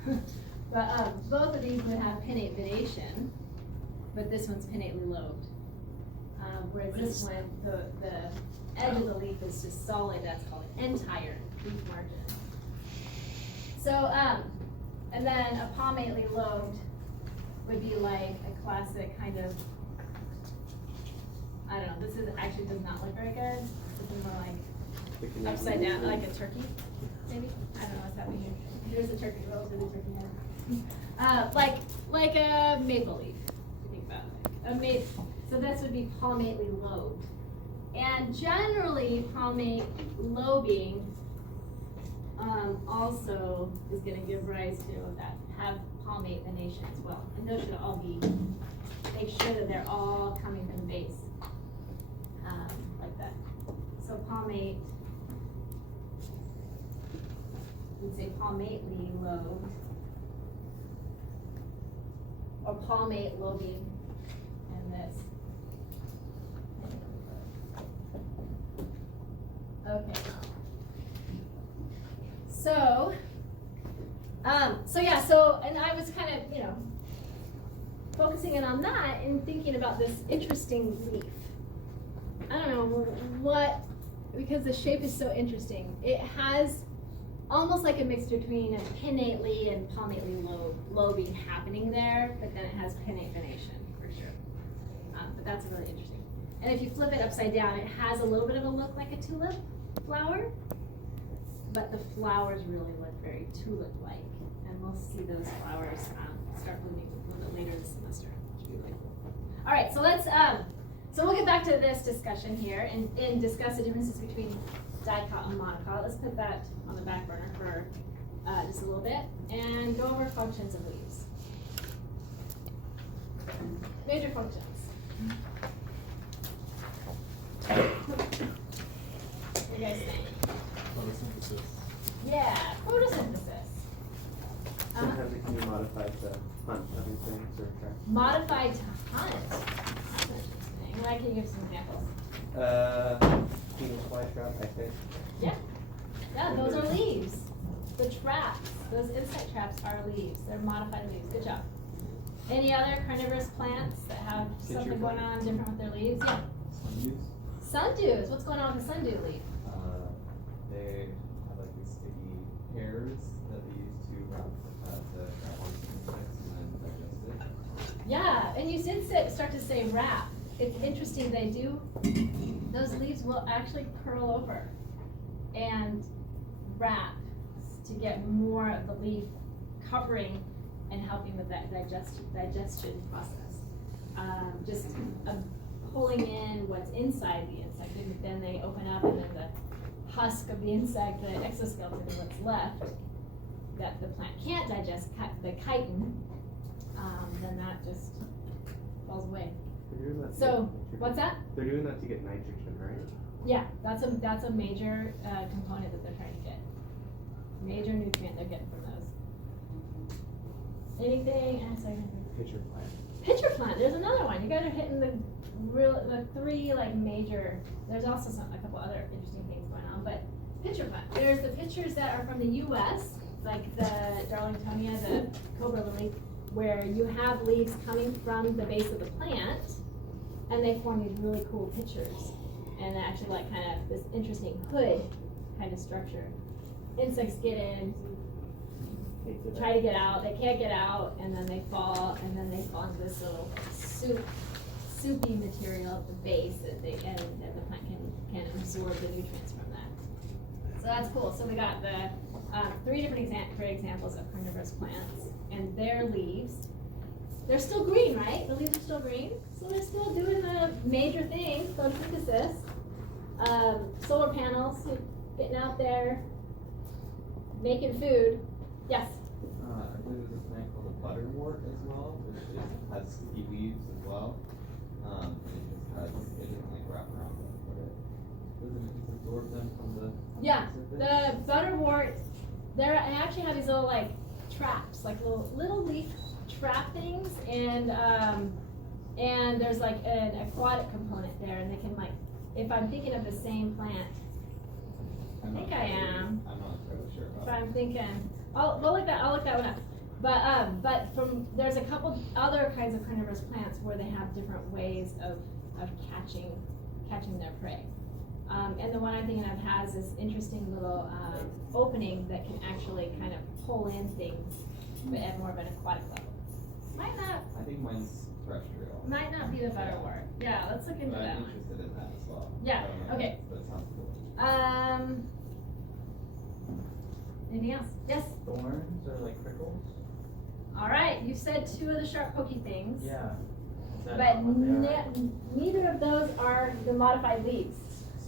But both of these would have pinnate venation, but this one's pinnately lobed. Whereas this one, the edge of the leaf is just solid. That's called an entire leaf margin. So, and then a palmately lobed would be like a classic kind of, I don't know, this actually does not look very good. This is more like upside down, like a turkey, maybe? I don't know what's happening here. There's a turkey, relatively turkey head. Like a maple leaf, if you think about it. A maple. So this would be palmately lobed. And generally, palmate lobing also is going to give rise to that, have palmate venation as well. And those should all be, make sure that they're all coming from the base, like that. So palmate, we'd say palmately lobed, or palmate lobing, and this. Okay. So and I was kind of, focusing in on that and thinking about this interesting leaf. I don't know because the shape is so interesting. It has almost like a mixture between a pinnately and palmately lobing happening there, but then it has pinnate venation for sure. But that's really interesting. And if you flip it upside down, it has a little bit of a look like a tulip flower, but the flowers really look very tulip-like. And we'll see those flowers start blooming a little bit later this semester. Should be really cool. All right, so let's so we'll get back to this discussion here and discuss the differences between dicot and monocot. Let's put that on the back burner for just a little bit and go over functions of leaves. Major functions. do you guys think? Photosynthesis. Yeah, photosynthesis. Sometimes it can be modified to hunt other things or track. Modified to hunt. That's interesting. Why can you give some examples? Venus flytrap, I think. Yeah. Yeah, those are leaves. The traps, those insect traps are leaves. They're modified leaves. Good job. Any other carnivorous plants that have something going on different with their leaves? Yeah. Sundews. What's going on with the sundew leaf? They have like these sticky hairs that they use to trap on insects and then digest it. Yeah, and you did start to say wrap. It's interesting, they do, those leaves will actually curl over and wrap to get more of the leaf covering and helping with that digestion process. Just pulling in what's inside the insect, and then they open up, and then the husk of the insect, the exoskeleton, what's left, that the plant can't digest, the chitin, then that just falls away. They're doing that to So, get nitrogen. what's that? They're doing that to get nitrogen, right? Yeah, that's a major component that they're trying to get. Major nutrient they're getting from those. Anything? Pitcher plant. Pitcher plant. There's another one. You guys are hitting the three like major. There's also a couple other interesting things going on, but pitcher plant. There's the pitchers that are from the U.S., like the Darlingtonia, the cobra lily, where you have leaves coming from the base of the plant, and they form these really cool pitchers, and they're actually like kind of this interesting hood kind of structure. Insects get in, try to get out, they can't get out, and then they fall into this little soupy material at the base that and the plant can absorb the nutrients from that. So that's cool. So we got the three different great examples of carnivorous plants and their leaves. They're still green, right? The leaves are still green, so they're still doing the major things, photosynthesis, solar panels, getting out there, making food. Yes. I believe there's a plant called a butterwort as well, which has sticky leaves as well. And it doesn't like wrap around them, but it doesn't absorb them from the Yeah, surface. the butterwort, I actually have these little like traps, like little leaf trap things, and there's like an aquatic component there, and they can like, if I'm thinking of the same plant, I think I am. I'm not really sure about If I'm thinking, I'll look that one up. But there's a couple other kinds of carnivorous plants where they have different ways of catching their prey. And the one I'm thinking of has this interesting little opening that can actually kind of pull in things, but at more of an aquatic level. I think mine's terrestrial. Might not be the butterwort. Yeah, let's look into But that I'm one. interested in that as well. Yeah, I don't know, okay. That sounds cool. Anything else? Yes? Thorns or like prickles? All right, you said two of the sharp pokey things. Yeah. Is that But what they are? neither of those are the modified leaves.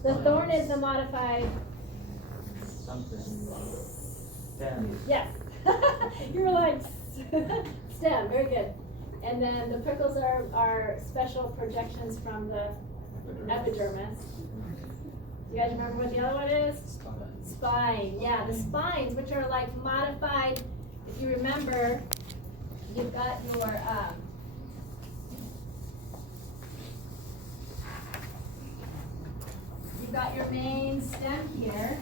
The thorn is the modified. Something. Stems. Yes. You were like stem. Very good. And then the prickles are special projections from the epidermis. You guys remember what the other one is? Spine. Yeah, the spines, which are like modified. If you remember, you've got your main stem here,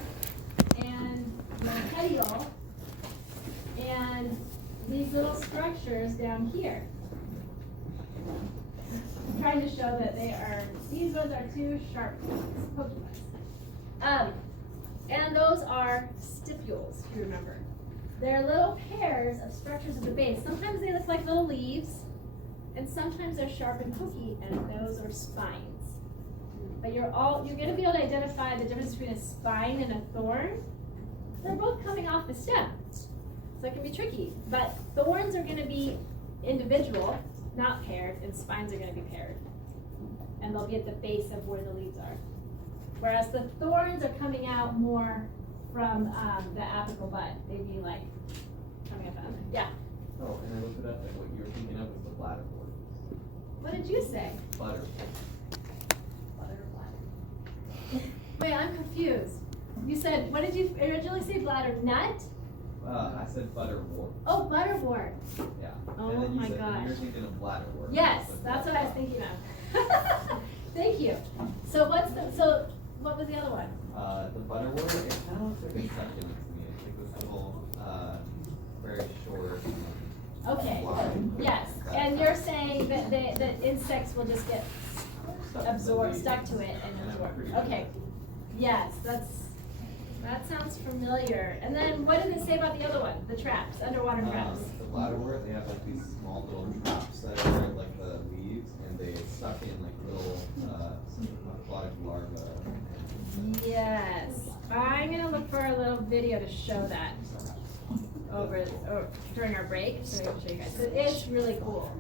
and your petiole, and these little structures down here. I'm trying to show that these ones are two sharp pokey ones. And those are stipules, if you remember. They're little pairs of structures at the base. Sometimes they look like little leaves, and sometimes they're sharp and pokey, and those are spines. But you're gonna be able to identify the difference between a spine and a thorn. They're both coming off the stem, so it can be tricky. But thorns are gonna be individual, not paired, and spines are gonna be paired. And they'll be at the base of where the leaves are. Whereas the thorns are coming out more from the apical bud. They'd be like coming up out of it. Yeah. Oh, and I looked it up, and what you were thinking of was the bladderwort. What did you say? Butter. Butter. Wait, I'm confused. You said, what did you originally say, bladder nut? I said butterwort. Oh, butterwort. Yeah. Oh And then you my said, gosh. You're thinking of bladderwort. Yes, that's what I was thinking of. Thank you. So what was the other one? The butterwort, it kind of looks like a succulent to me. It's like this little, very short. Okay, fly. yes, and you're saying that the insects will just get absorbed, stuck to it and absorbed. Okay, yes, that sounds familiar. And then what did it say about the other one, the traps, underwater traps? The bladderwort, they have like these small little traps that are like the leaves, and they suck in like little aquatic larvae. Yes, I'm gonna look for a little video to show that over during our break, so I can show you guys. So it's really cool,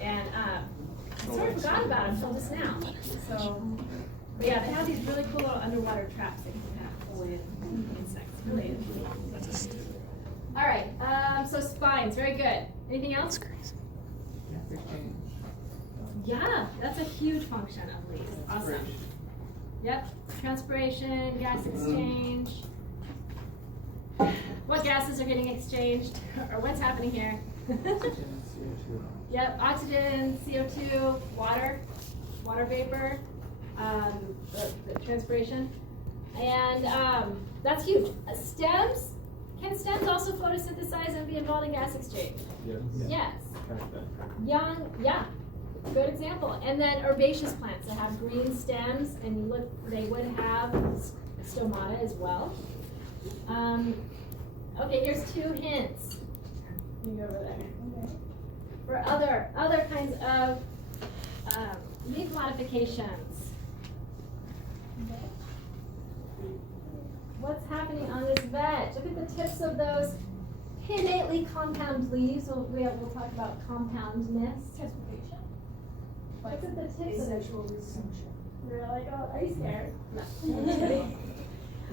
and I sort of forgot about it until just now. So, but yeah, they have these really cool little underwater traps that you can kind of pull in insects. Really interesting. All right, so spines, very good. Anything else? Yeah, that's a huge function of leaves. Awesome. Yep, transpiration, gas exchange. What gases are getting exchanged, or what's happening here? Yep, oxygen, CO2, water vapor, the transpiration, and that's huge. Stems, can stems also photosynthesize and be involved in gas exchange? Yes. Yeah. Good example. And then herbaceous plants that have green stems, and you look, they would have stomata as well. Okay, here's 2 hints. Let me go over there. Okay. For other kinds of leaf modifications. Okay. What's happening on this veg? Look at the tips of those pinnately compound leaves. We'll talk about compoundness. Transportation. Look at the tips of it. Really? Oh, are you scared? No.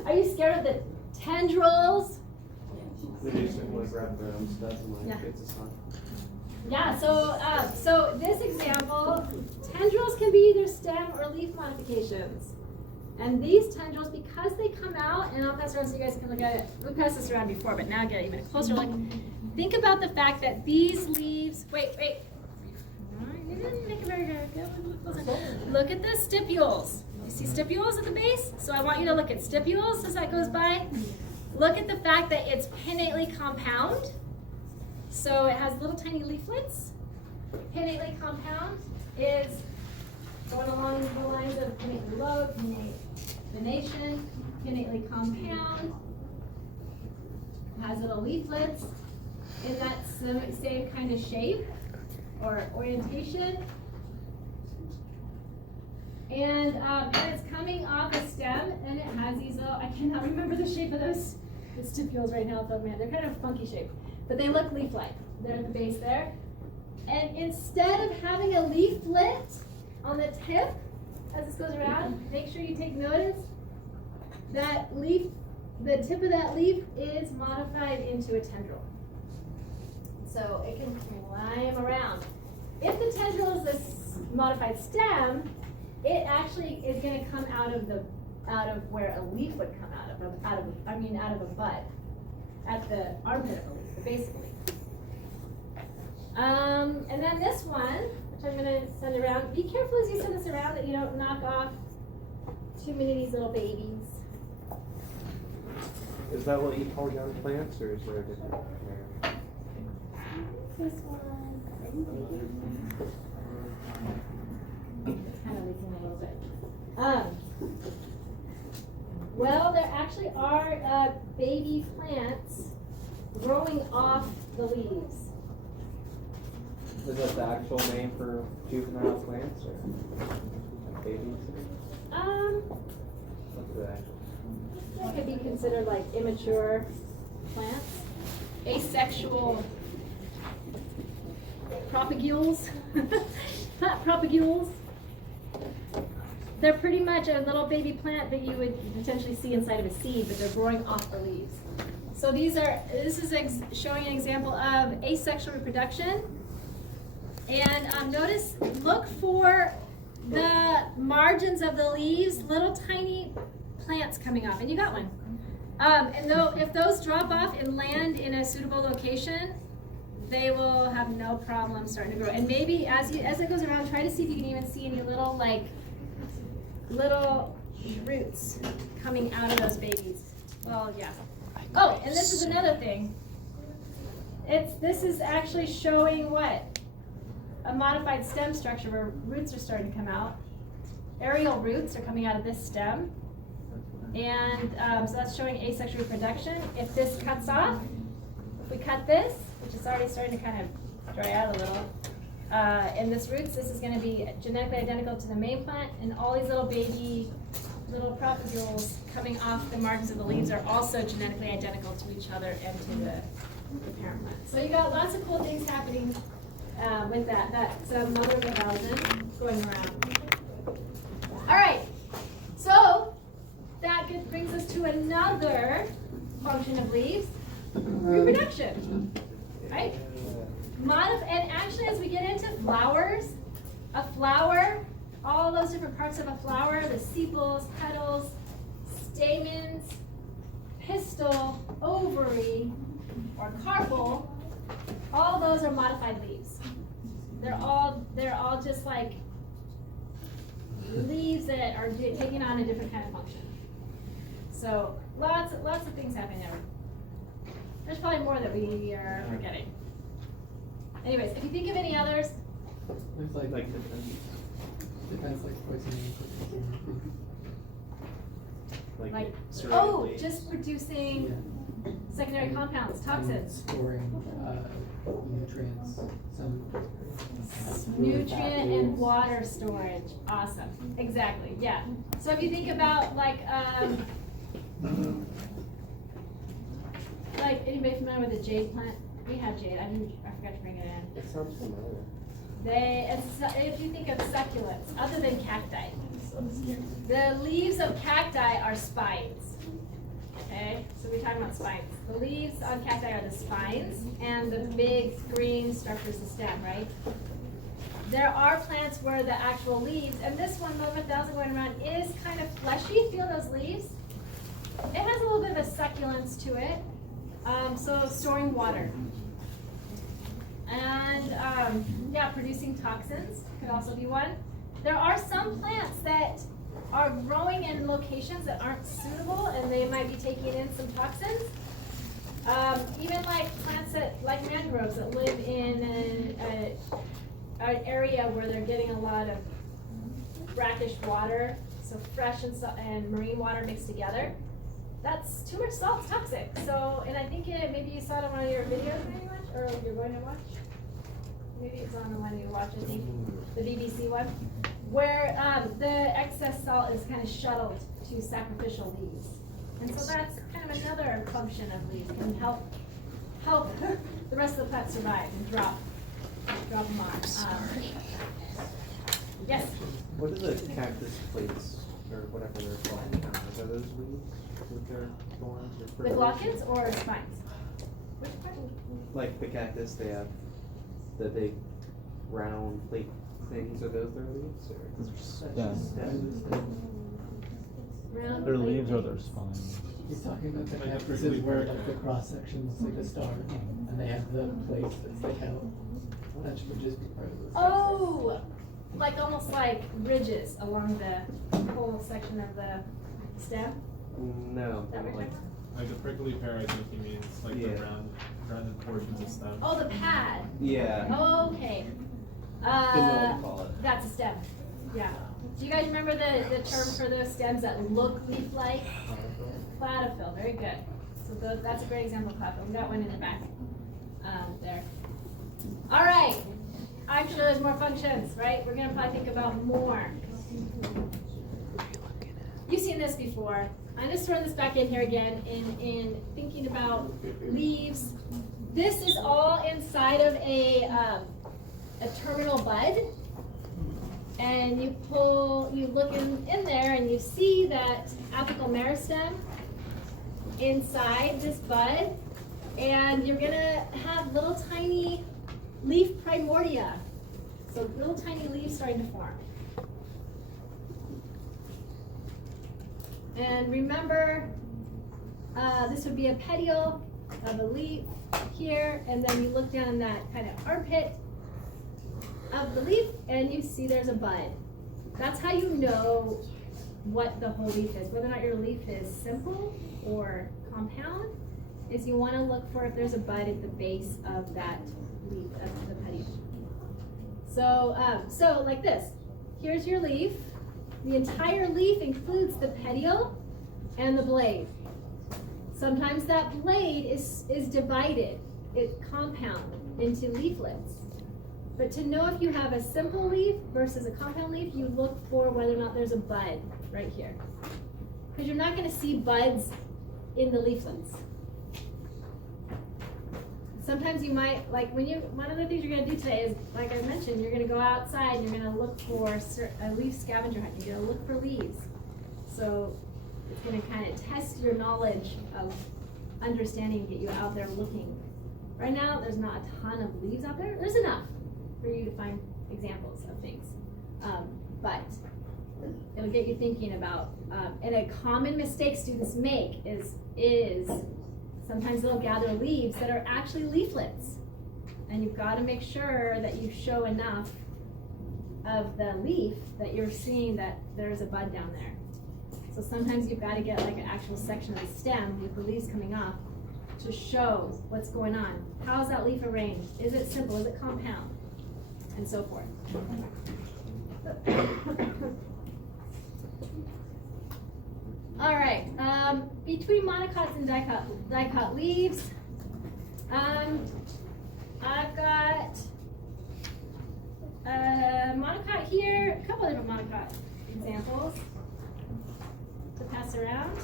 Are you scared of the tendrils? They basically grab their own stuff and Yeah. get the sun. Yeah, so this example, tendrils can be either stem or leaf modifications. And these tendrils, because they come out, and I'll pass it around so you guys can look at it. We passed this around before, but now get even a closer look. Think about the fact that these leaves, wait. You didn't make it very good. Look at the stipules. You see stipules at the base? So I want you to look at stipules as that goes by. Look at the fact that it's pinnately compound. So it has little tiny leaflets. Pinnately compound is going along the lines of pinnately lobe, pinnation, pinnately compound. Has little leaflets in that same kind of shape or orientation. And it's coming off a stem, and it has these little, I cannot remember the shape of those stipules right now, though, man. They're kind of funky shape, but they look leaf-like. They're at the base there. And instead of having a leaflet on the tip, as this goes around, make sure you take notice that the tip of that leaf is modified into a tendril. So it can climb around. If the tendril is this modified stem, it actually is going to come out of where a leaf would come out of a bud, at the armpit of a leaf, the base of a leaf. And then this one, which I'm going to send around. Be careful as you send this around that you don't knock off too many of these little babies. Is that what you call young plants, or is there a different? This one. It's kind of leaking a little bit. Well, there actually are baby plants growing off the leaves. Is that the actual name for juvenile plants, or babies? What's the actual? That could be considered like immature plants. Asexual propagules. Not propagules. They're pretty much a little baby plant that you would potentially see inside of a seed, but they're growing off the leaves. So this is showing an example of asexual reproduction. And look for the margins of the leaves, little tiny plants coming off, and you got one. And though if those drop off and land in a suitable location, they will have no problem starting to grow. And maybe as it goes around, try to see if you can even see any little roots coming out of those babies. Well, yeah. Oh, and this is another thing. This is actually showing what? A modified stem structure where roots are starting to come out. Aerial roots are coming out of this stem. And so that's showing asexual reproduction. If this cuts off, if we cut this, which is already starting to kind of dry out a little, and this roots, this is going to be genetically identical to the main plant, and all these little propagules coming off the margins of the leaves are also genetically identical to each other and to the parent plant. So you got lots of cool things happening with that. That's a mother of a thousand going around. All right, so that brings us to another function of leaves, reproduction, right? And actually, as we get into flowers, a flower, all those different parts of a flower, the sepals, petals, stamens, pistil, ovary, or carpel, all those are modified leaves. They're all just like leaves that are taking on a different kind of function. So lots of things happening there. There's probably more that we are forgetting. Anyways, if you think of any others, There's like depends like poisoning. like cereal just producing secondary compounds, toxins. Storing nutrients, some Nutrient and water storage. Awesome. Exactly. Yeah. So if you think about like anybody familiar with the jade plant? We have jade. I forgot to bring it in. It sounds familiar. If you think of succulents, other than cacti, the leaves of cacti are spines. Okay, so we're talking about spines. The leaves on cacti are the spines, and the big green structure is the stem, right? There are plants where the actual leaves, and this one, Mother of a Thousand going around, is kind of fleshy. Feel those leaves? It has a little bit of a succulence to it. So storing water. And producing toxins could also be one. There are some plants that are growing in locations that aren't suitable, and they might be taking in some toxins. Even like plants like mangroves that live in an area where they're getting a lot of brackish water, so fresh and marine water mixed together. That's too much salt's toxic. So, and I think maybe you saw it on one of your videos, maybe watch, or you're going to watch. Maybe it's on the one you watch, I think, the BBC one, where the excess salt is kind of shuttled to sacrificial leaves. And so that's kind of another function of leaves, can help the rest of the plant survive and drop them off. Yes? What are the cactus plates, or whatever they're called? Are those leaves with their thorns? Or The glockins or spines? Which part? Like the cactus, they have the big round plate things. Are those their leaves? Or Yeah. Round Their plate leaves or things. their spines. He's talking about the cactuses where like the cross section looks like a star, and they have the plates that stick out. That should just be part of this. Oh, like almost like ridges along the whole section of the stem? No, Is that what you're like talking Like the prickly pear, I think he means like Yeah. the rounded portions of stem. about? Oh, the pad. yeah. Okay. Didn't know what to call it. That's a stem. Yeah. Do you guys remember the term for those stems that look leaf-like? Platyphyll. Very good. So that's a great example of platyphyll. We got one in the back there. All right. I'm sure there's more functions, right? We're going to probably think about more. You've seen this before. I'm just throwing this back in here again in thinking about leaves. This is all inside of a terminal bud. And you look in there and you see that apical meristem inside this bud. And you're gonna have little tiny leaf primordia. So little tiny leaves starting to form. And remember, this would be a petiole of a leaf here, and then you look down that kind of armpit of the leaf, and you see there's a bud. That's how you know what the whole leaf is. Whether or not your leaf is simple or compound, is you want to look for if there's a bud at the base of that leaf, of the petiole. So like this. Here's your leaf. The entire leaf includes the petiole and the blade. Sometimes that blade is divided, it's compound into leaflets. But to know if you have a simple leaf versus a compound leaf, you look for whether or not there's a bud right here. Because you're not going to see buds in the leaflets. Sometimes you might, like one of the things you're going to do today is, like I mentioned, you're going to go outside and you're going to look for a leaf scavenger hunt. You're going to look for leaves. So it's going to kind of test your knowledge of understanding, get you out there looking. Right now, there's not a ton of leaves out there. There's enough for you to find examples of things. But it'll get you thinking about, and a common mistake students make is sometimes they'll gather leaves that are actually leaflets. And you've got to make sure that you show enough of the leaf that you're seeing that there's a bud down there. So sometimes you've got to get like an actual section of the stem with the leaves coming off to show what's going on. How is that leaf arranged? Is it simple? Is it compound? And so forth. All right, between monocots and dicot leaves, I've got a monocot here, a couple of different monocot examples to pass around.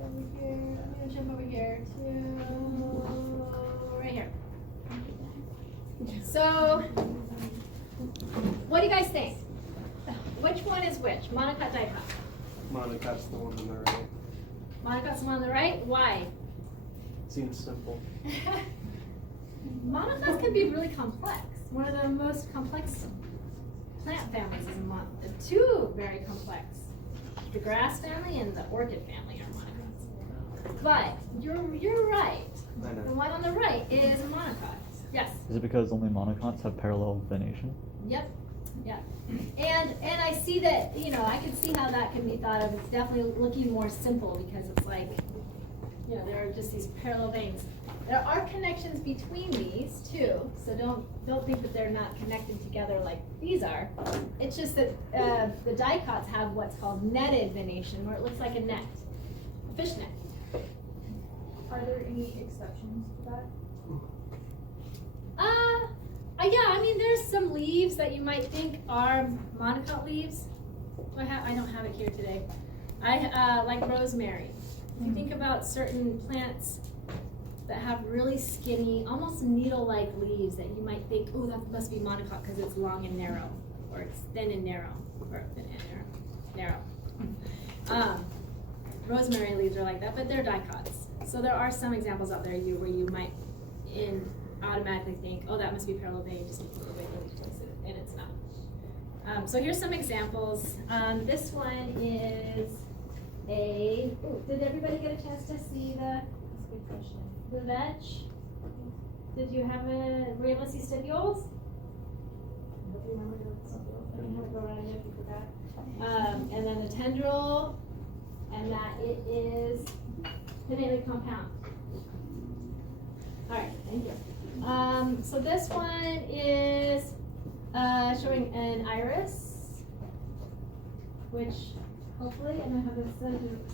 I'm gonna jump over here to right here. So, what do you guys think? Which one is which? Monocot, dicot? Monocot's the one on the right. Monocot's the one on the right? Why? Seems simple. Monocots can be really complex. One of the most complex plant families is two very complex. The grass family and the orchid family are monocots. But you're right. The one on the right is a monocot. Yes? Is it because only monocots have parallel venation? Yep. Yeah. And I see that, I can see how that can be thought of. It's definitely looking more simple because it's like, there are just these parallel veins. There are connections between these too, so don't think that they're not connected together like these are. It's just that the dicots have what's called netted venation, where it looks like a net, a fish net. Are there any exceptions to that? Yeah, I mean, there's some leaves that you might think are monocot leaves. I don't have it here today. Like rosemary. If you think about certain plants that have really skinny, almost needle-like leaves that you might think, oh, that must be monocot because it's long and narrow, or it's thin and narrow, or thin and narrow. Rosemary leaves are like that, but they're dicots. So there are some examples out there where you might automatically think, oh, that must be parallel vein just because of the way the leaf looks, and it's not. So here's some examples. This one is did everybody get a chance to see that's a good question. The vetch? Were you able to see stibioles? I hope you remember the stibioles. I didn't have it go around here if you forgot. And then the tendril, and that it is pinnately compound. All right, thank you. So this one is showing an iris, which hopefully, and I have to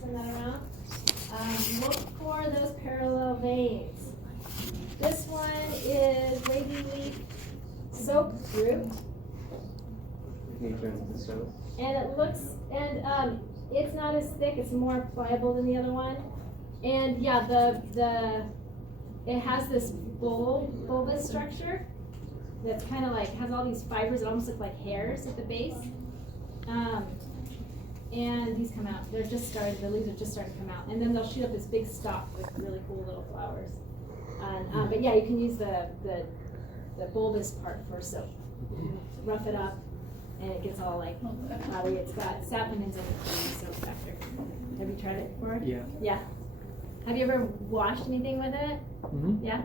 send that around. Look for those parallel veins. This one is wavy leaf soap root. And it looks, it's not as thick, it's more pliable than the other one. And yeah, it has this bulbous structure that's kind of like, has all these fibers that almost look like hairs at the base. And these come out. The leaves are just starting to come out. And then they'll shoot up this big stalk with really cool little flowers. But yeah, you can use the the bulbous part for soap. Rough it up, and it gets all like cloudy. It's got saponins in it for the soap factor. Have you tried it before? Yeah. Yeah. Have you ever washed anything with it? Mm-hmm. Yeah.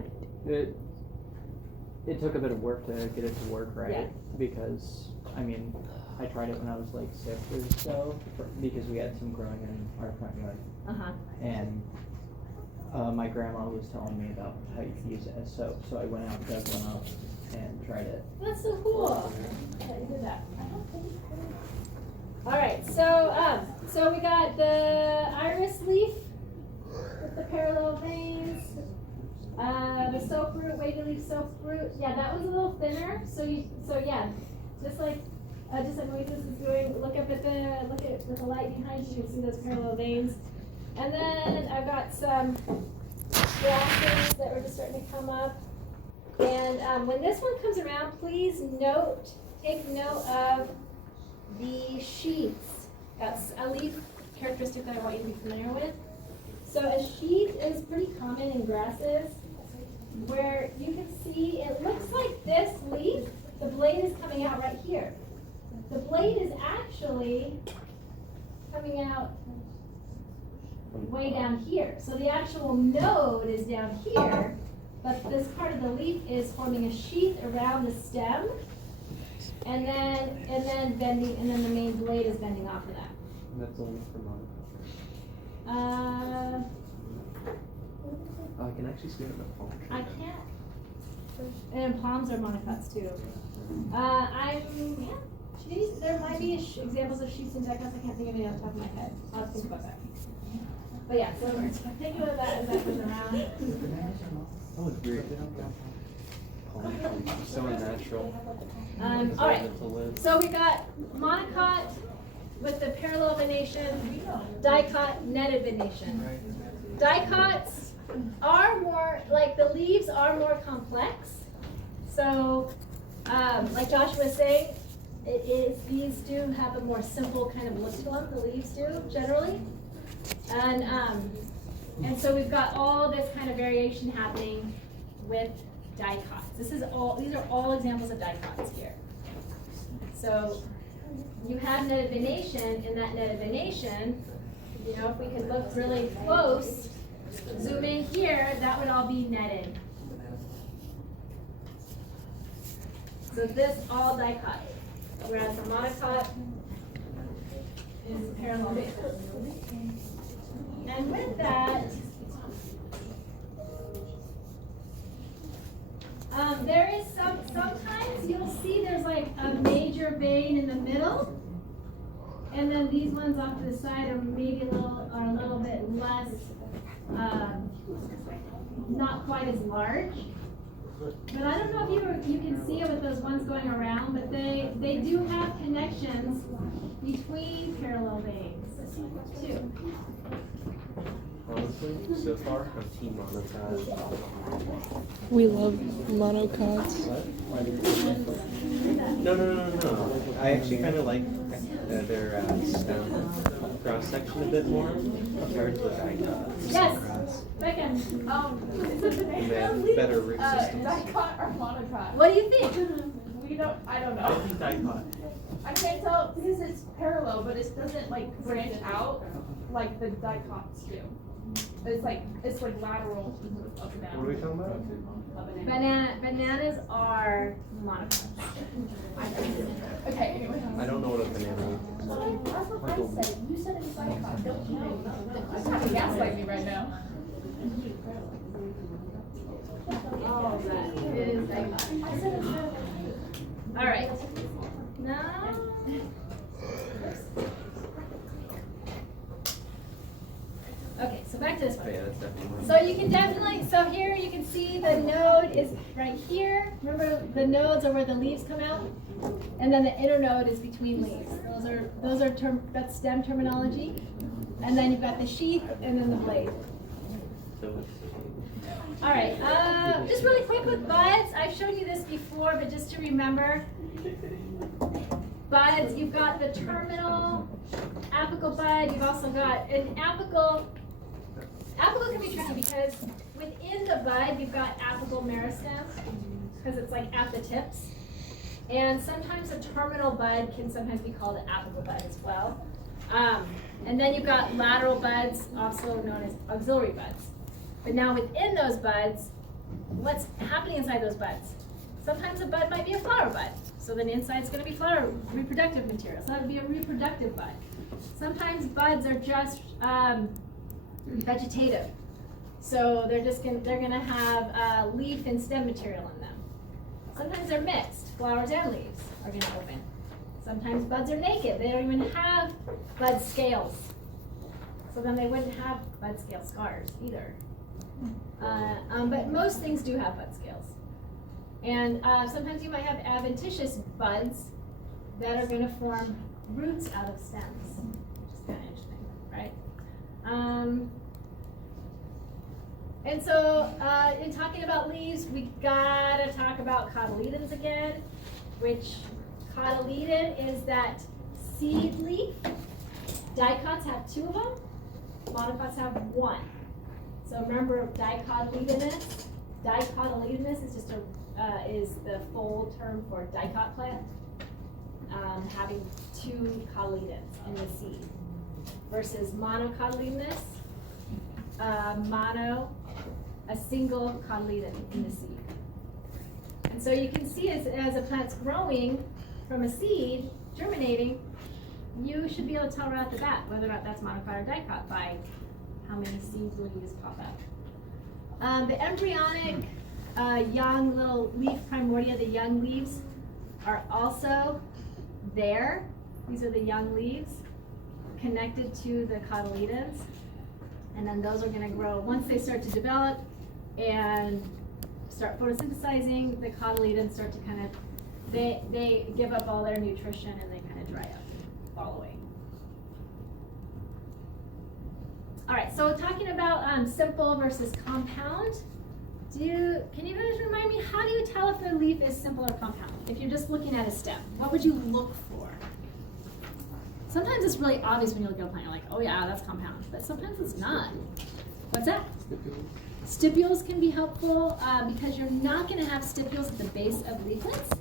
It took a bit of work to get it to work right, Yeah. because I mean, I tried it when I was like 6 or so, because we had some growing in our front yard, and my grandma was telling me about how you can use it as soap, so I went out, dug one up, and tried it. That's so cool that you did that. All right, so we got the iris leaf with the parallel veins, the soap root, wavy leaf soap root. Yeah, that was a little thinner. So yeah, just like Moises is doing. Look at with the light behind you. You can see those parallel veins. And then I've got some grasses that are just starting to come up. And when this one comes around, please take note of the sheaths. That's a leaf characteristic that I want you to be familiar with. So a sheath is pretty common in grasses, where you can see it looks like this leaf, the blade is coming out right here. The blade is actually coming out way down here. So the actual node is down here, but this part of the leaf is forming a sheath around the stem, and then bending, and then the main blade is bending off of that. And that's only for monocot. I can actually see it in the palm tree. I can't. And palms are monocots too. There might be examples of sheaths and dicots. I can't think of any off the top of my head. I'll think about that. But yeah, so think about that as that goes around. That looks great. Palm tree, so unnatural. All right. So we got monocot with the parallel venation, dicot, netted venation. Dicots are more, like the leaves are more complex. So, like Joshua was saying, these do have a more simple kind of look to them, the leaves do, generally. And so we've got all this kind of variation happening with dicots. These are all examples of dicots here. So you have netted venation. In that netted venation, you know, if we could look really close, zoom in here, that would all be netted. So this all dicot, whereas the monocot is parallel vein. And with that, there is sometimes you'll see there's like a major vein in the middle, and then these ones off to the side are maybe a little bit less, not quite as large. But I don't know if you can see it with those ones going around, but they do have connections between parallel veins too. Honestly, so far, I'm team monocot. We love monocots. No. I actually kind of like their stem cross section a bit more compared to the dicot. Yes, Becca. They have better root systems. Dicot or monocot? What do you think? I don't know. I think dicot. I can't tell because it's parallel, but it doesn't like branch out like the dicots do. It's like lateral up and down. What are we talking about? Bananas are monocots. Okay, anyway. I don't know what a banana is. That's what I said. You said it was dicot. Don't you know? I'm trying to gaslight me right now. All that is dicot. I said it's not. All right. Now. Okay, so back to this one. Yeah, that's definitely. So you can definitely, so here you can see the node is right here. Remember the nodes are where the leaves come out, and then the inner node is between leaves. That's stem terminology. And then you've got the sheath and then the blade. All right, just really quick with buds. I've shown you this before, but just to remember, buds, you've got the terminal apical bud. You've also got an apical. Apical can be tricky because within the bud, you've got apical meristem. because it's like at the tips. And sometimes a terminal bud can sometimes be called an apical bud as well. And then you've got lateral buds, also known as auxiliary buds. But now within those buds, what's happening inside those buds? Sometimes a bud might be a flower bud. So then inside is going to be flower reproductive material. So that would be a reproductive bud. Sometimes buds are just vegetative. So they're going to have leaf and stem material in them. Sometimes they're mixed. Flowers and leaves are going to open. Sometimes buds are naked. They don't even have bud scales. So then they wouldn't have bud scale scars either. But most things do have bud scales. And sometimes you might have adventitious buds that are going to form roots out of stems, which is kind of interesting, right? And so in talking about leaves, we gotta talk about cotyledons again, which cotyledon is that seed leaf. Dicots have 2 of them, monocots have 1. So remember dicotyledonous. Dicotyledonous is just is the full term for dicot plant, having 2 cotyledons in the seed, versus monocotyledonous, a single cotyledon in the seed. And so you can see as a plant's growing from a seed, germinating, you should be able to tell right off the bat whether or not that's monocot or dicot by how many seed leaves pop up. The embryonic young little leaf primordia, the young leaves, are also there. These are the young leaves connected to the cotyledons. And then those are going to grow. Once they start to develop and start photosynthesizing, the cotyledons start to kind of, they give up all their nutrition and they kind of dry up, fall away. All right, so talking about simple versus compound, can you guys remind me, how do you tell if a leaf is simple or compound? If you're just looking at a stem, what would you look for? Sometimes it's really obvious when you look at a plant, you're like, oh yeah, that's compound. But sometimes it's not. What's that? Stipules can be helpful because you're not going to have stipules at the base of leaflets.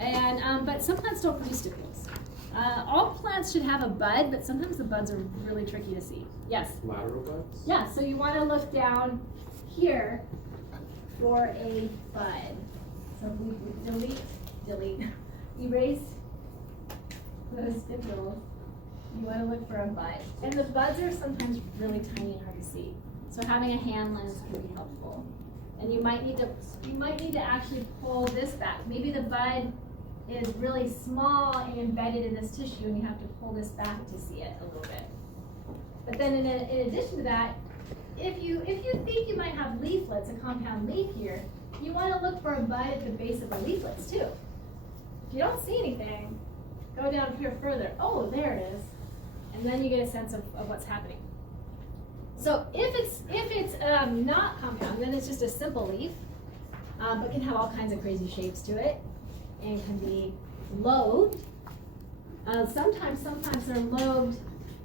And but some plants don't produce stipules. All plants should have a bud, but sometimes the buds are really tricky to see. Yes? Lateral buds? Yeah, so you want to look down here for a bud. So if we delete, erase those stipules, you want to look for a bud. And the buds are sometimes really tiny and hard to see. So having a hand lens can be helpful. And you might need to actually pull this back. Maybe the bud is really small and embedded in this tissue, and you have to pull this back to see it a little bit. But then in addition to that, if you think you might have leaflets, a compound leaf here, you want to look for a bud at the base of the leaflets too. If you don't see anything, go down here further. Oh, there it is. And then you get a sense of what's happening. So if it's not compound, then it's just a simple leaf, but can have all kinds of crazy shapes to it, and can be lobed. Sometimes they're lobed,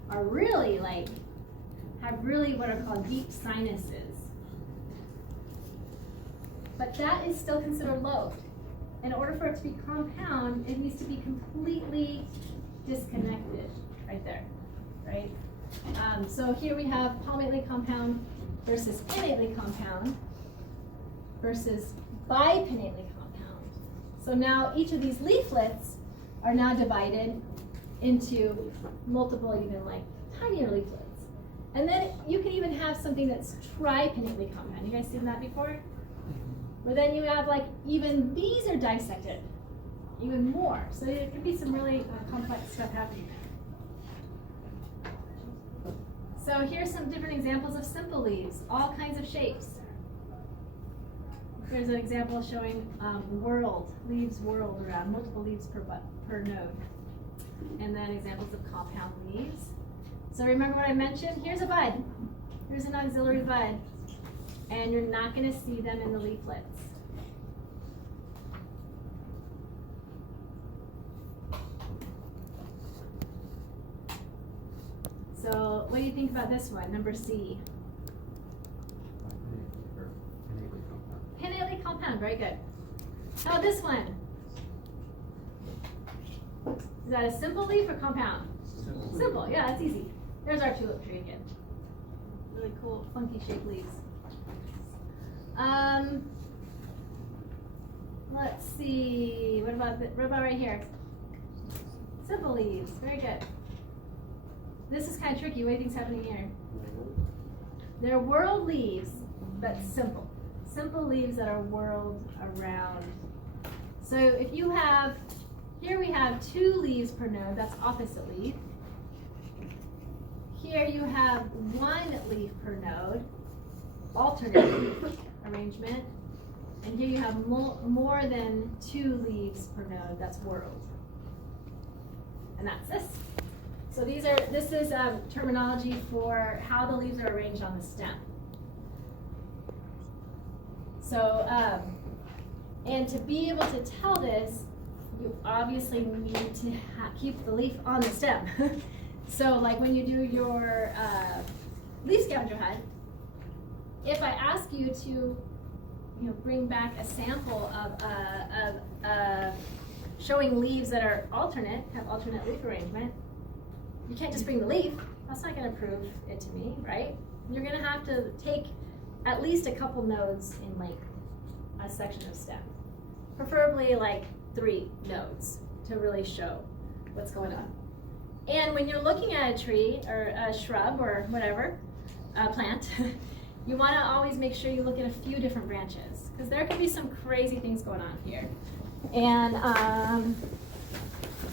are really have really what are called deep sinuses. But that is still considered lobed. In order for it to be compound, it needs to be completely disconnected, right there, right? So here we have palmately compound versus pinnately compound versus bipinnately compound. So now each of these leaflets are now divided into multiple, even tinier leaflets. And then you can even have something that's tripinnately compound. You guys seen that before? Where then you have even these are dissected, even more. So there could be some really complex stuff happening there. So here's some different examples of simple leaves, all kinds of shapes. Here's an example showing leaves whorled around, multiple leaves per node. And then examples of compound leaves. So remember what I mentioned? Here's a bud. Here's an auxiliary bud. And you're not going to see them in the leaflets. So what do you think about this one, number C? Pinnately compound, very good. How about this one? Is that a simple leaf or compound? Simple, yeah, that's easy. There's our tulip tree again. Really cool, funky shaped leaves. Let's see, what about right here? Simple leaves, very good. This is kind of tricky, what do you think's happening here? They're whorled leaves, but simple. Simple leaves that are whorled around. So if you have, here we have 2 leaves per node, that's opposite leaf. Here you have 1 leaf per node, alternate leaf arrangement. And here you have more than 2 leaves per node, that's whorled. And that's this. So this is terminology for how the leaves are arranged on the stem. So, and to be able to tell this, you obviously need to keep the leaf on the stem. So like when you do your leaf scavenger hunt, if I ask you to bring back a sample of showing leaves that are alternate, have alternate leaf arrangement, you can't just bring the leaf. That's not going to prove it to me, right? You're going to have to take at least a couple nodes in length, a section of stem. Preferably like 3 nodes to really show what's going on. And when you're looking at a tree or a shrub or whatever, a plant, you want to always make sure you look at a few different branches because there could be some crazy things going on here. And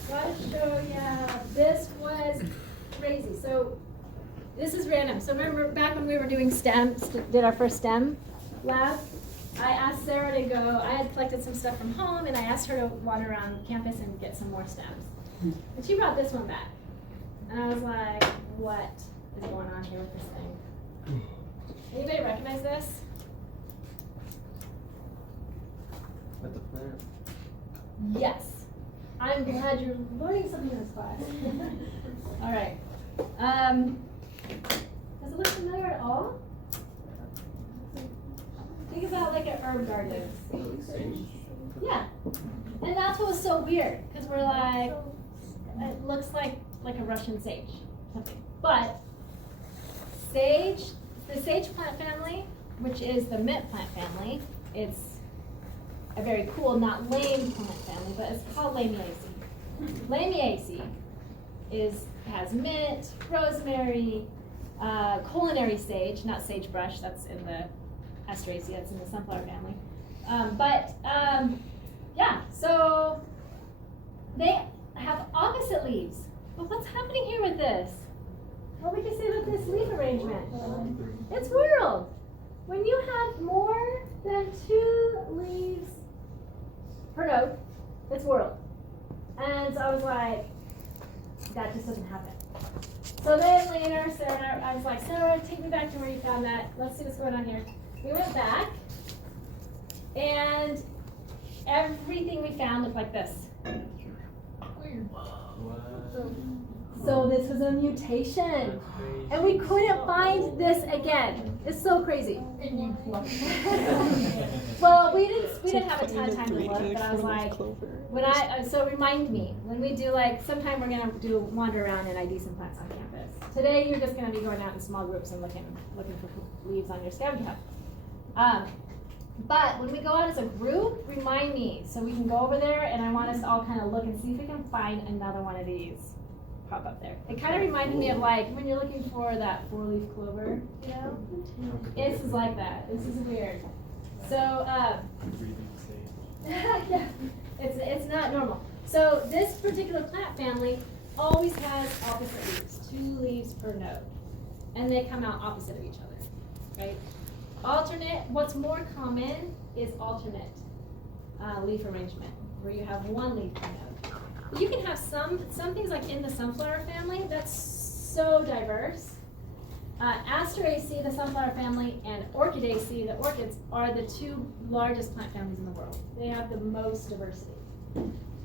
gotta show you, this was crazy. So this is random. So remember back when we were doing did our first STEM lab, I asked Sarah to go, I had collected some stuff from home and I asked her to wander around campus and get some more stems. And she brought this one back. And I was like, what is going on here with this thing? Anybody recognize this? With the plant. Yes. I'm glad you're learning something in this class. All right. Does it look familiar at all? Think about like an herb garden. Yeah. And that's what was so weird, because we're like, it looks like a Russian sage, something. But sage, the sage plant family, which is the mint plant family, it's a very cool, not lame plant family, but it's called Lamiaceae. Lamiaceae has mint, rosemary, culinary sage, not sagebrush, that's in the Asteraceae, that's in the sunflower family. Yeah, so they have opposite leaves. But what's happening here with this? What we can say about this leaf arrangement? It's whorled. When you have more than 2 leaves per node, it's whorled. And so I was like, that just doesn't happen. So then later, Sarah, I was like, Sarah, take me back to where you found that. Let's see what's going on here. We went back, and everything we found looked like this. Weird. So this was a mutation, and we couldn't find this again. It's so crazy. Well, we didn't have a ton of time to look, but I was like, so remind me when we do sometime we're gonna wander around and ID some plants on campus. Today you're just gonna be going out in small groups and looking for leaves on your scavenger hunt. But when we go out as a group, remind me so we can go over there, and I want us to all kind of look and see if we can find another one of these pop up there. It kind of reminded me of when you're looking for that 4-leaf clover, This is like that. This is weird. So, yeah, it's not normal. So this particular plant family always has opposite leaves, 2 leaves per node, and they come out opposite of each other, right? Alternate, what's more common is alternate leaf arrangement, where you have 1 leaf per node. You can have some things like in the sunflower family that's so diverse. Asteraceae, the sunflower family, and Orchidaceae, the orchids, are the 2 largest plant families in the world. They have the most diversity,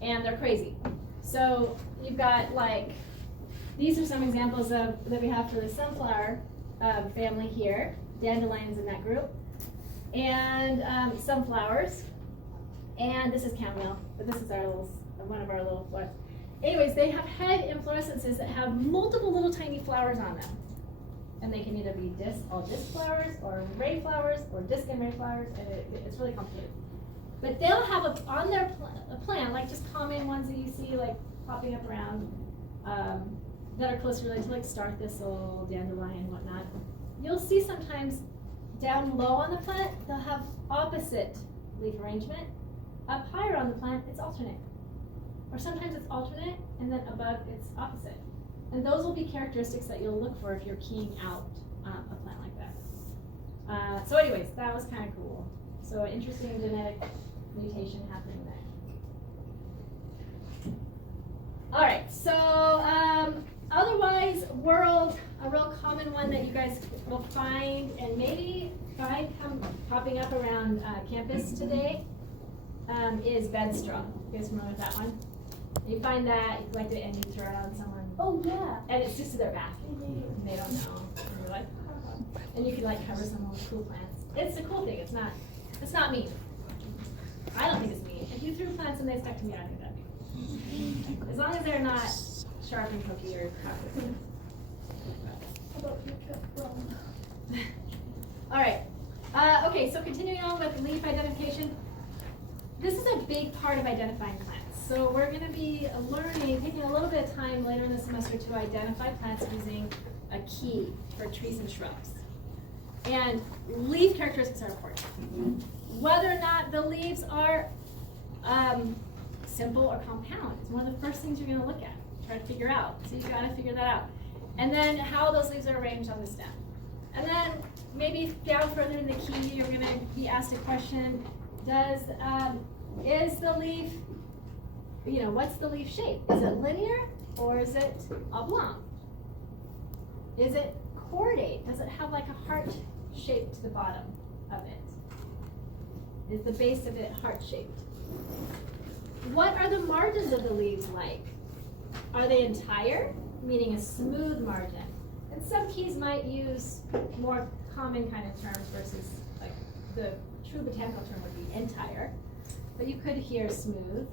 and they're crazy. So you've got these are some examples that we have for the sunflower family here. Dandelions in that group, and sunflowers. And this is chamomile, but this is our one of our little flowers. Anyways, they have head inflorescences that have multiple little tiny flowers on them. And they can either be all disc flowers, or ray flowers, or disc and ray flowers, and it's really complicated. But they'll have on their plant, like just common ones that you see like popping up around, that are closely related to like star thistle, dandelion, whatnot. You'll see sometimes down low on the plant, they'll have opposite leaf arrangement. Up higher on the plant, it's alternate. Or sometimes it's alternate, and then above it's opposite. And those will be characteristics that you'll look for if you're keying out a plant like that. So anyways, that was kind of cool. So interesting genetic mutation happening there. All right, so otherwise, a real common one that you guys will find and maybe find popping up around campus today is bedstraw. You guys familiar with that one? You find that, you collect it, and you throw it on someone. Oh yeah. And it sticks to their back. And they don't know. And you're like, and you can like cover someone with cool plants. It's a cool thing. It's not mean. I don't think it's mean. If you threw plants and they stuck to me, I think that'd be mean. As long as they're not sharp and pokey or covered. All right. Okay, so continuing on with leaf identification. This is a big part of identifying plants. So we're going to be taking a little bit of time later in the semester to identify plants using a key for trees and shrubs. And leaf characteristics are important. Whether or not the leaves are simple or compound, it's one of the first things you're going to look at, try to figure out. So you've got to figure that out. And then how those leaves are arranged on the stem. And then maybe down further in the key, you're going to be asked a question, is the leaf, what's the leaf shape? Is it linear or is it oblong? Is it cordate? Does it have like a heart shape to the bottom of it? Is the base of it heart shaped? What are the margins of the leaves like? Are they entire, meaning a smooth margin? And some keys might use more common kind of terms versus like the true botanical term would be entire, but you could hear smooth.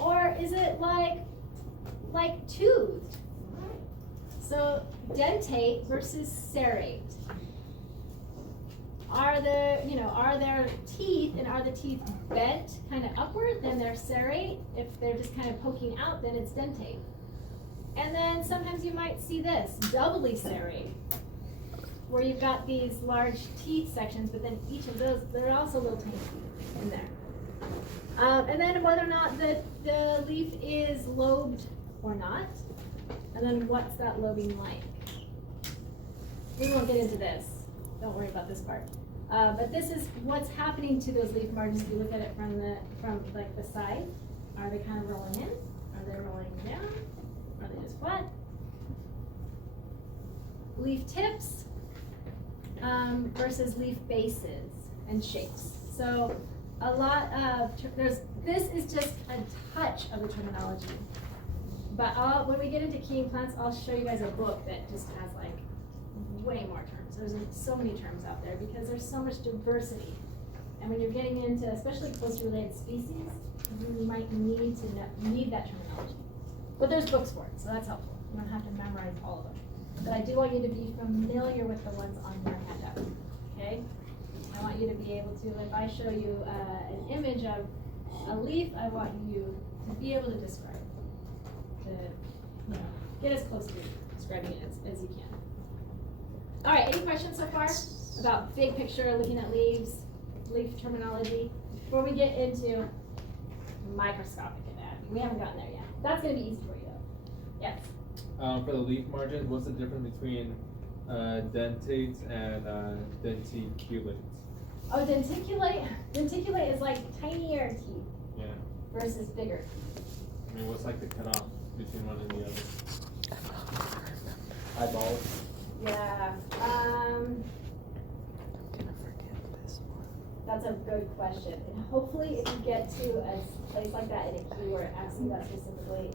Or is it like toothed? So dentate versus serrate. Are there teeth, and are the teeth bent kind of upward? Then they're serrate. If they're just kind of poking out, then it's dentate. And then sometimes you might see this, doubly serrate, where you've got these large teeth sections, but then each of those, there are also little tiny teeth in there. And then whether or not the leaf is lobed or not, and then what's that lobing like? We won't get into this. Don't worry about this part. But this is what's happening to those leaf margins. If you look at it from like the side, are they kind of rolling in? Are they rolling down? Are they just flat? Leaf tips versus leaf bases and shapes. So a lot of this is just a touch of the terminology. But when we get into keying plants, I'll show you guys a book that just has like way more terms. There's so many terms out there because there's so much diversity. And when you're getting into especially closely related species, you might need that terminology. But there's books for it, so that's helpful. You don't have to memorize all of them. But I do want you to be familiar with the ones on your handout, okay? I want you to be able to, if I show you an image of a leaf, I want you to be able to describe it, to get as close to describing it as you can. All right, any questions so far about big picture, looking at leaves, leaf terminology? Before we get into microscopic anatomy, we haven't gotten there yet. That's going to be easy for you though. Yes? For the leaf margins, what's the difference between dentates and denticulates? Oh, denticulate is like tinier teeth. Yeah. Versus bigger. I mean, what's like the cutoff between one and the other? Eyeballs. Yeah. I'm gonna forget this one. That's a good question. And hopefully if you get to a place like that in a key where it asks you that specifically,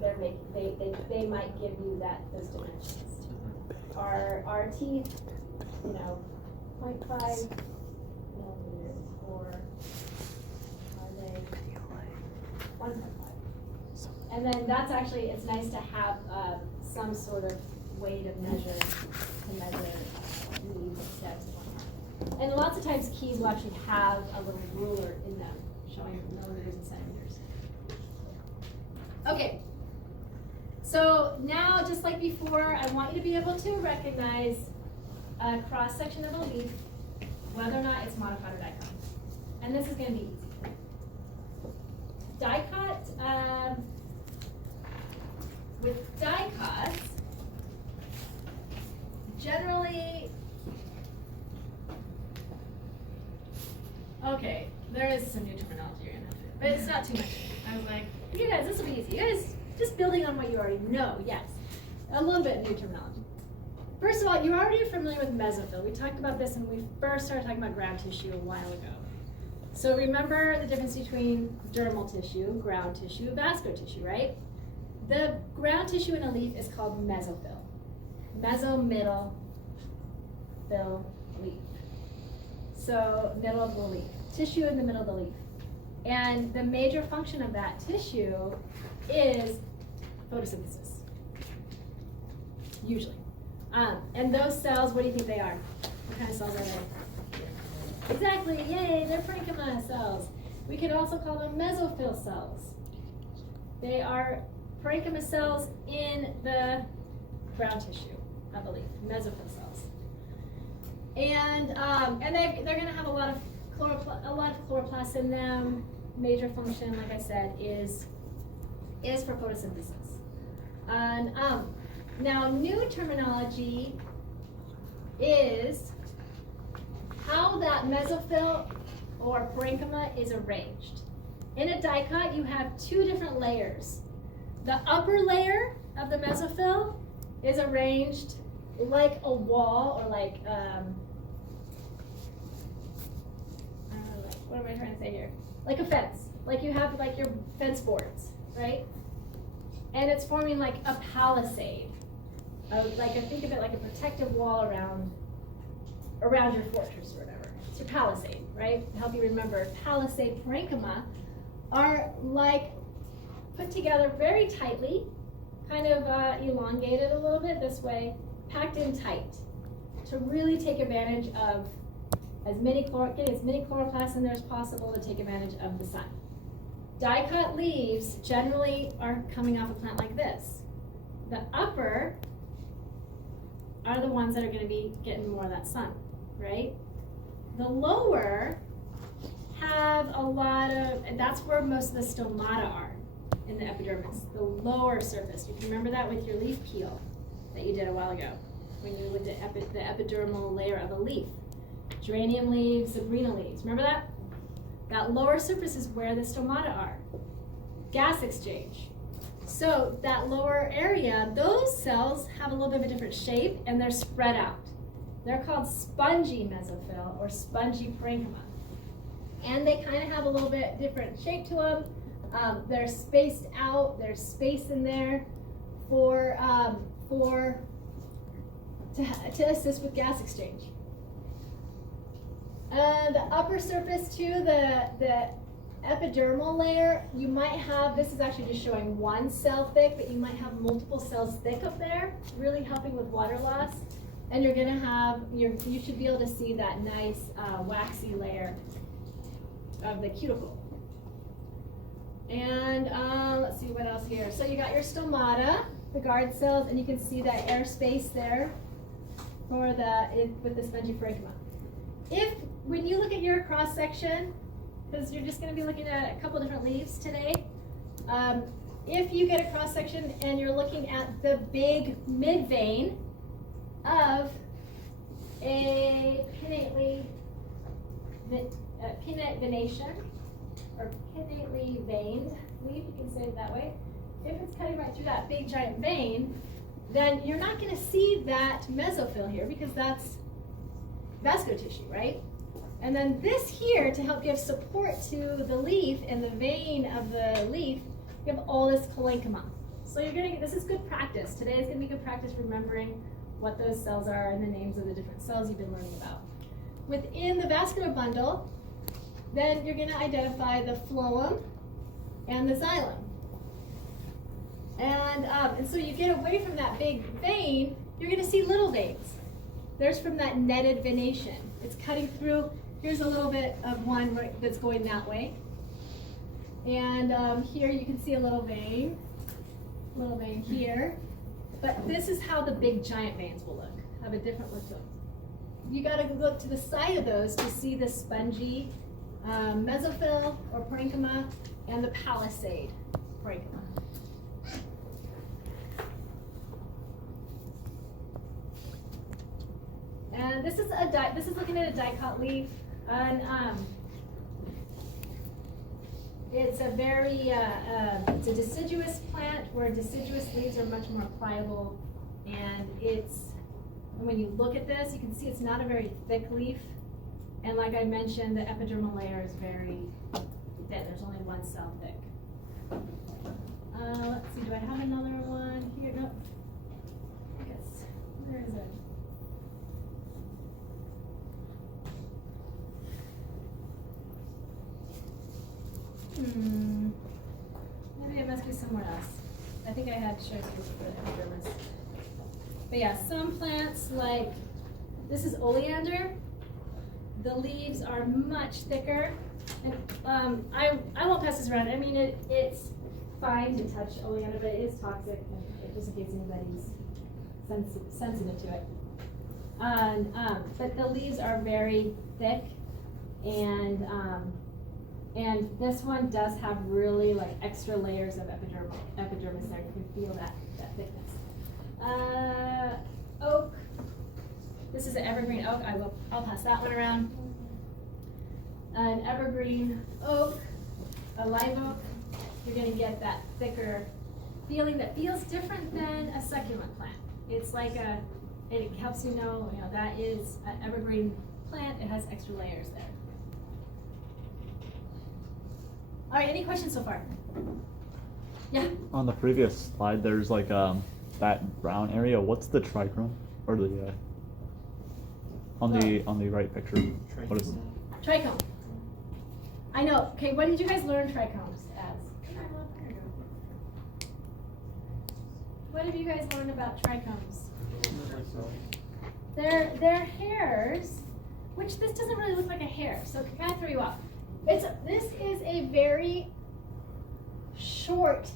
they might give you those dimensions. Our teeth, 0.5 millimeters or 1.5. And then that's actually, it's nice to have some sort of way to measure leaves and stems and whatnot. And lots of times keys will actually have a little ruler in them showing millimeters and centimeters. Okay, so now just like before, I want you to be able to recognize a cross section of a leaf, whether or not it's modified or die cut. And this is going to be easy. Die cut, with die cuts, generally, okay, there is some new terminology you're gonna have to, but it's not too much. I was like, you guys, this will be easy. You guys, just building on what you already know, yes. A little bit of new terminology. First of all, you're already familiar with mesophyll. We talked about this when we first started talking about ground tissue a while ago. So remember the difference between dermal tissue, ground tissue, vascular tissue, right? The ground tissue in a leaf is called mesophyll. Meso, middle, fill, leaf. So middle of the leaf. Tissue in the middle of the leaf. And the major function of that tissue is photosynthesis, usually. And those cells, what do you think they are? What kind of cells are they? Exactly, yay, they're parenchyma cells. We can also call them mesophyll cells. They are parenchyma cells in the ground tissue of the leaf, mesophyll cells. And they're going to have a lot of chloroplasts in them. Major function, like I said, is for photosynthesis. And now, new terminology is how that mesophyll or parenchyma is arranged. In a dicot, you have two different layers. The upper layer of the mesophyll is arranged like a wall, or like, what am I trying to say here? Like a fence. Like you have like your fence boards, right? And it's forming like a palisade. Like I think of it like a protective wall around your fortress or whatever. It's your palisade, right? To help you remember, palisade parenchyma are like put together very tightly, kind of elongated a little bit this way, packed in tight to really take advantage of getting as many chloroplasts in there as possible to take advantage of the sun. Dicot leaves generally are coming off a plant like this. The upper are the ones that are going to be getting more of that sun, right? The lower have a lot of, and that's where most of the stomata are in the epidermis, the lower surface. You can remember that with your leaf peel that you did a while ago when you looked at the epidermal layer of a leaf. Geranium leaves, sabrina leaves, remember that? That lower surface is where the stomata are. Gas exchange. So that lower area, those cells have a little bit of a different shape and they're spread out. They're called spongy mesophyll or spongy parenchyma. And they kind of have a little bit different shape to them. They're spaced out, there's space in there to assist with gas exchange. The upper surface too, the epidermal layer, you might have, this is actually just showing one cell thick, but you might have multiple cells thick up there, really helping with water loss. And you're gonna have, you should be able to see that nice waxy layer of the cuticle. And let's see what else here. So you got your stomata, the guard cells, and you can see that airspace there for with the spongy parenchyma. When you look at your cross section, because you're just going to be looking at a couple different leaves today, if you get a cross section and you're looking at the big mid vein of a pinnately venation, or pinnately veined leaf, you can say it that way. If it's cutting right through that big giant vein, then you're not going to see that mesophyll here because that's vascular tissue, right? And then this here, to help give support to the leaf and the vein of the leaf, you have all this parenchyma. So you're gonna get, this is good practice. Today is gonna be good practice remembering what those cells are and the names of the different cells you've been learning about. Within the vascular bundle, then you're gonna identify the phloem, and the xylem. And so you get away from that big vein, you're going to see little veins. There's from that netted venation. It's cutting through. Here's a little bit of one that's going that way. And here you can see a little vein here. But this is how the big giant veins will look, have a different look to them. You got to look to the side of those to see the spongy mesophyll or parenchyma and the palisade parenchyma. And this is looking at a dicot leaf, and it's a very it's a deciduous plant where deciduous leaves are much more pliable, and when you look at this, you can see it's not a very thick leaf, and like I mentioned, the epidermal layer is very thin. There's only one cell thick. Let's see, do I have another one here? No. Yes. Where is it? Maybe it must be somewhere else. I think I had showed you for the epidermis. But yeah, some plants like, this is oleander. The leaves are much thicker. And I won't pass this around. I mean, it's fine to touch oleander, but it is toxic, and just in case anybody's sensitive to it. But the leaves are very thick, and this one does have really like extra layers of epidermis there. You can feel that thickness. Oak. This is an evergreen oak. I'll pass that one around. An evergreen oak, a live oak. You're going to get that thicker feeling that feels different than a succulent plant. It's like it helps you know that is an evergreen plant. It has extra layers there. All right, any questions so far? Yeah? On the previous slide, there's like that brown area. What's the trichrome? Or the on the right picture? What is it? Trichome. I know. Okay, what did you guys learn trichomes as? What have you guys learned about trichomes? They're hairs, which this doesn't really look like a hair, so it can kind of throw you off. This is a very short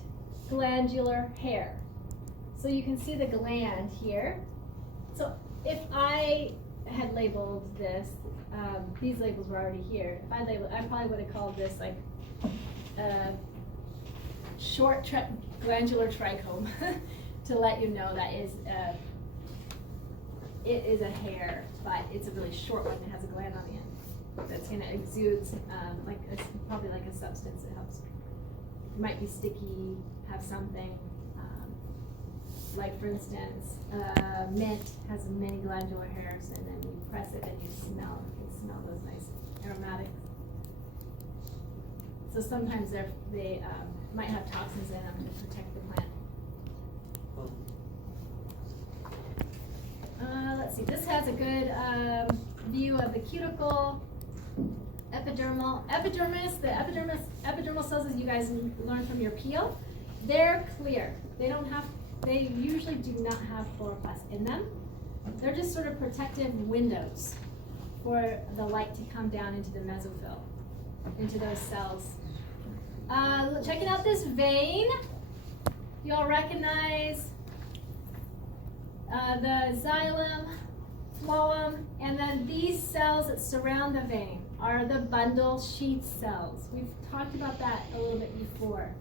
glandular hair. So you can see the gland here. So if I had labeled this, these labels were already here. If I labeled, I probably would have called this like short glandular trichome to let you know that it is a hair, but it's a really short one that has a gland on the end that's going to exude probably like a substance that helps. It might be sticky, have something. Like for instance, mint has many glandular hairs, and then you press it and you can smell those nice aromatics. So sometimes they might have toxins in them to protect the plant. Let's see, this has a good view of the cuticle, epidermis, the epidermal cells that you guys learned from your peel. They're clear. They usually do not have chloroplast in them. They're just sort of protective windows for the light to come down into the mesophyll, into those cells. Checking out this vein. Y'all recognize the xylem, phloem, and then these cells that surround the vein are the bundle sheath cells. We've talked about that a little bit before.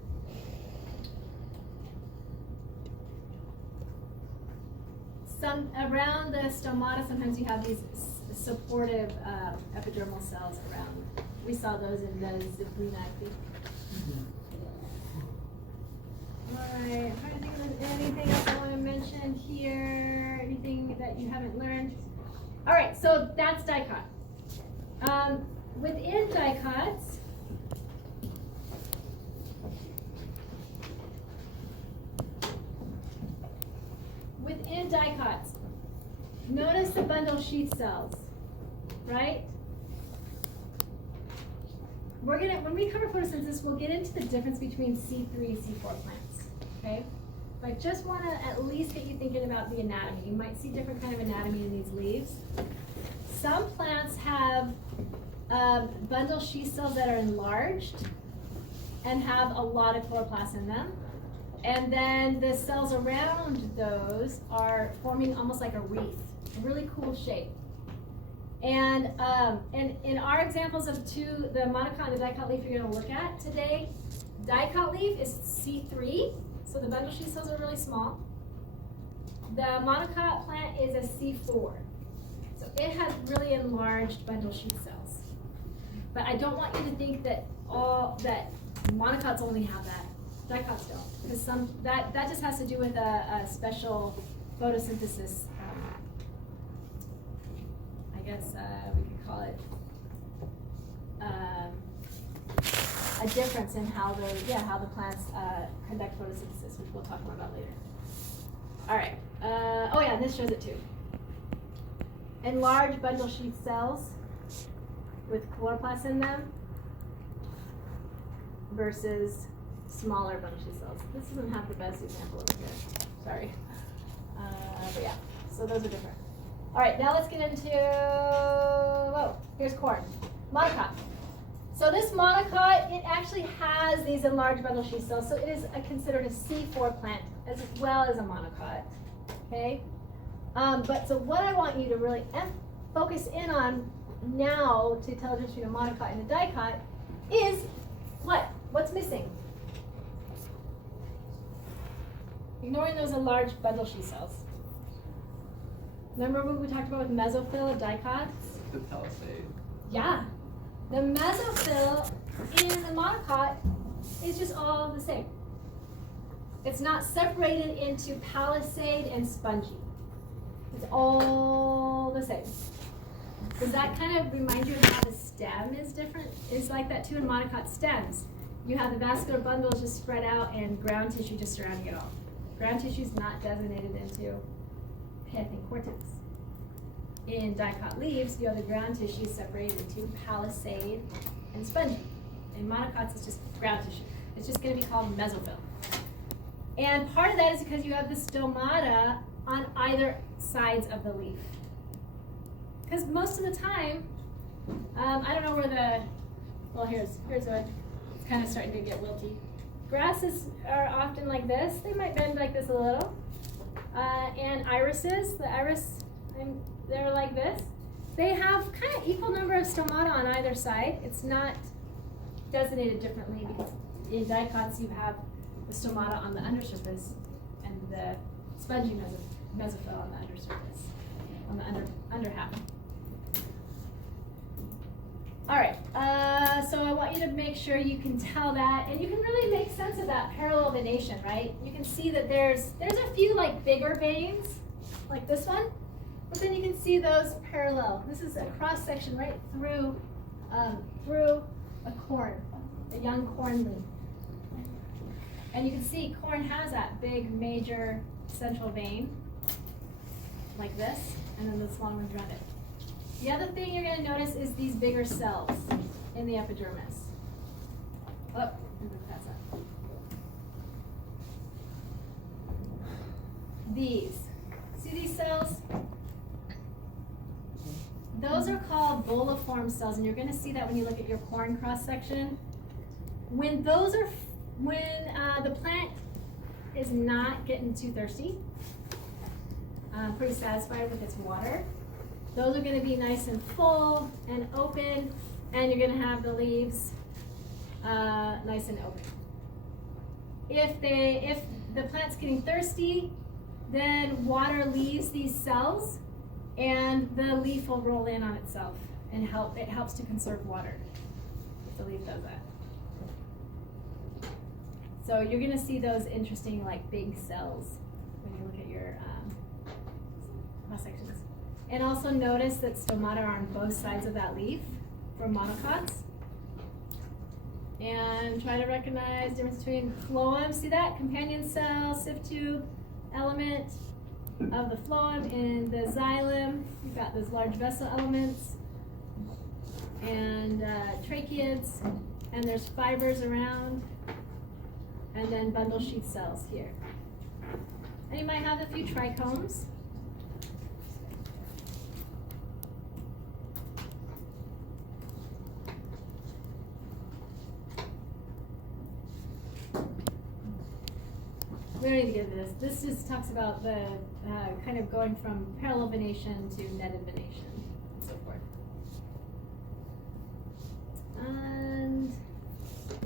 Around the stomata, sometimes you have these supportive epidermal cells around. We saw those in the Zebrina, I think. All right, I'm trying to think of anything else I want to mention here, anything that you haven't learned. All right, so that's dicot. Within dicots, notice the bundle sheath cells, right? when we cover photosynthesis, we'll get into the difference between C3 and C4 plants, okay? But I just want to at least get you thinking about the anatomy. You might see different kind of anatomy in these leaves. Some plants have bundle sheath cells that are enlarged and have a lot of chloroplasts in them. And then the cells around those are forming almost like a wreath, a really cool shape. And in our examples of the monocot and the dicot leaf you're going to look at today, dicot leaf is C3, so the bundle sheath cells are really small. The monocot plant is a C4, so it has really enlarged bundle sheath cells. But I don't want you to think that monocots only have that. Dicots don't, because that just has to do with a special photosynthesis. I guess we could call it a difference in how the plants conduct photosynthesis, which we'll talk more about later. All right. Oh yeah, and this shows it too. Enlarged bundle sheath cells with chloroplasts in them versus smaller bundle sheath cells. This doesn't have the best example over here. Sorry. But yeah, so those are different. All right, now let's get into, here's corn. Monocot. So this monocot, it actually has these enlarged bundle sheath cells, so it is considered a C4 plant as well as a monocot, okay? But so what I want you to really focus in on now to tell the difference between a monocot and a dicot is what? What's missing? Ignoring those enlarged bundle sheath cells. Remember what we talked about with mesophyll of dicots? The palisade. Yeah. The mesophyll in the monocot is just all the same. It's not separated into palisade and spongy. It's all the same. Does that kind of remind you of how the stem is different? It's like that too in monocot stems. You have the vascular bundles just spread out and ground tissue just surrounding it all. Ground tissue is not designated into pith and cortex. In dicot leaves, you have the ground tissue separated into palisade and spongy. In monocots, it's just ground tissue. It's just going to be called mesophyll. And part of that is because you have the stomata on either sides of the leaf. Because most of the time, I don't know where here's what, it's kind of starting to get wilty. Grasses are often like this. They might bend like this a little. And irises, the iris, they're like this. They have kind of equal number of stomata on either side. It's not designated differently because in dicots you have the stomata on the undersurface and the spongy mesophyll on the undersurface, on the under half. All right, so I want you to make sure you can tell that, and you can really make sense of that parallel venation, right? You can see that there's a few like bigger veins, like this one, but then you can see those parallel. This is a cross section right through a corn, a young corn leaf, and you can see corn has that big major central vein, like this, and then the small ones around it. The other thing you're going to notice is these bigger cells in the epidermis. Oh, that's up. These. See these cells? Those are called boliform cells, and you're going to see that when you look at your corn cross section. When the plant is not getting too thirsty, pretty satisfied with its water, those are going to be nice and full and open, and you're going to have the leaves nice and open. If the plant's getting thirsty, then water leaves these cells, and the leaf will roll in on itself, and it helps to conserve water if the leaf does that. So you're going to see those interesting, like big cells when you look at your cross sections. And also notice that stomata are on both sides of that leaf for monocots. And try to recognize the difference between phloem. See that? Companion cell, sieve tube, element of the phloem. In the xylem, you've got those large vessel elements. And and tracheids, and there's fibers around, and then bundle sheath cells here. And you might have a few trichomes. We don't need to get into this. This just talks about the kind of going from parallel venation to netted venation and so forth. And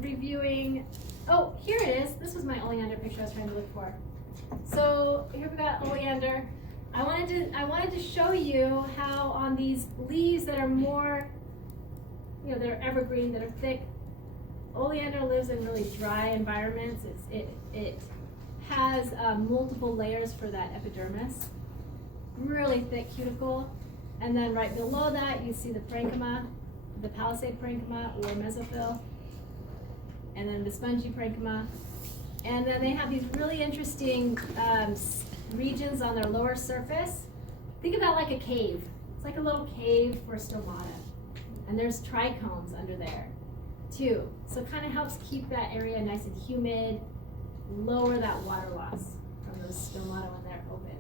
reviewing, oh, here it is. This was my oleander picture I was trying to look for. So here we got oleander. I wanted to show you how on these leaves that are more, that are evergreen, that are thick, oleander lives in really dry environments. It has multiple layers for that epidermis, really thick cuticle, and then right below that you see the parenchyma, the palisade parenchyma or mesophyll, and then the spongy parenchyma, and then they have these really interesting regions on their lower surface. Think of that like a cave. It's like a little cave for stomata, and there's trichomes under there too, so it kind of helps keep that area nice and humid, lower that water loss from those stomata when they're open.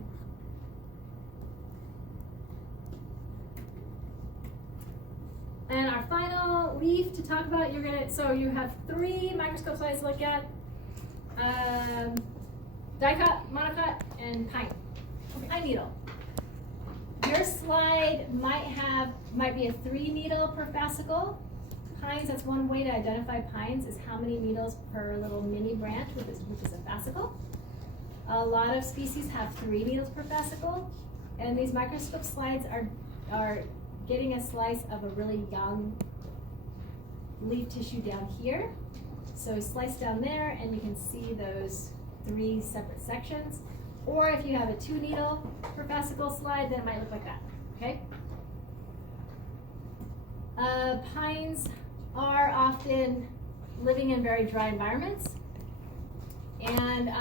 And our final leaf to talk about, so you have 3 microscope slides to look at. Dicot, monocot, and pine needle. Your slide might be a 3 needle per fascicle. Pines, that's one way to identify pines, is how many needles per little mini branch, which is a fascicle. A lot of species have 3 needles per fascicle, and these microscope slides are getting a slice of a really young leaf tissue down here. So slice down there, and you can see those 3 separate sections. Or if you have a 2 needle per fascicle slide, then it might look like that, okay? Pines are often living in very dry environments, and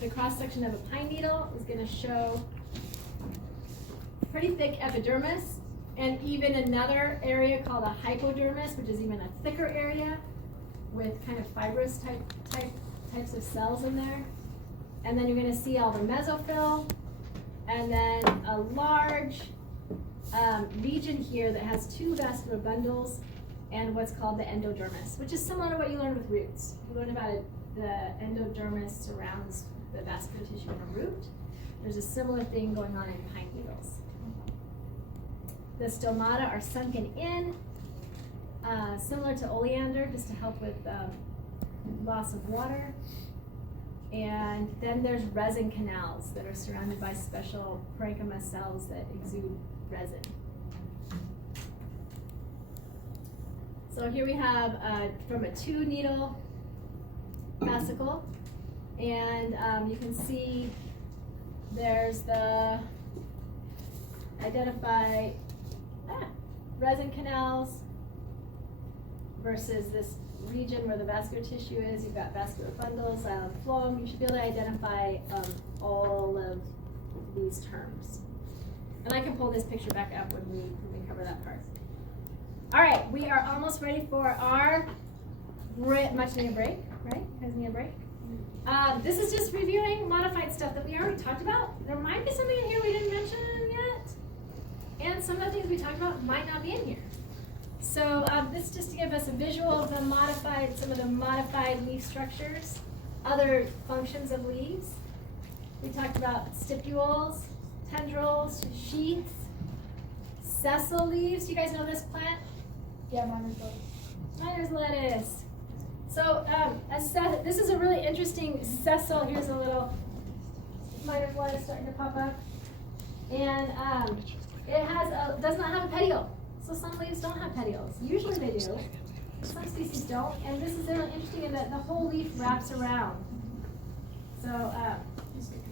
the cross section of a pine needle is going to show pretty thick epidermis, and even another area called a hypodermis, which is even a thicker area with kind of fibrous types of cells in there. And then you're going to see all the mesophyll, and then a large region here that has 2 vascular bundles and what's called the endodermis, which is similar to what you learned with roots. You learned about it, the endodermis surrounds the vascular tissue in a root. There's a similar thing going on in pine needles. The stomata are sunken in, similar to oleander, just to help with loss of water. And then there's resin canals that are surrounded by special parenchyma cells that exude resin. So here we have from a 2 needle fascicle, and you can see there's the identify resin canals versus this region where the vascular tissue is. You've got vascular bundles, phloem. You should be able to identify all of these terms. And I can pull this picture back up when we cover that part. All right, we are almost ready for our much needed break, right? You guys need a break? This is just reviewing modified stuff that we already talked about. There might be something in here we didn't mention yet. And some of the things we talked about might not be in here. So this is just to give us a visual of the some of the modified leaf structures, other functions of leaves. We talked about stipules, tendrils, sheaths, sessile leaves. You guys know this plant? Yeah, mine is lettuce. Mine is lettuce. So this is a really interesting sessile. Here's a little minor lettuce starting to pop up. And it does not have a petiole. So some leaves don't have petioles. Usually they do. Some species don't. And this is really interesting in that the whole leaf wraps around. So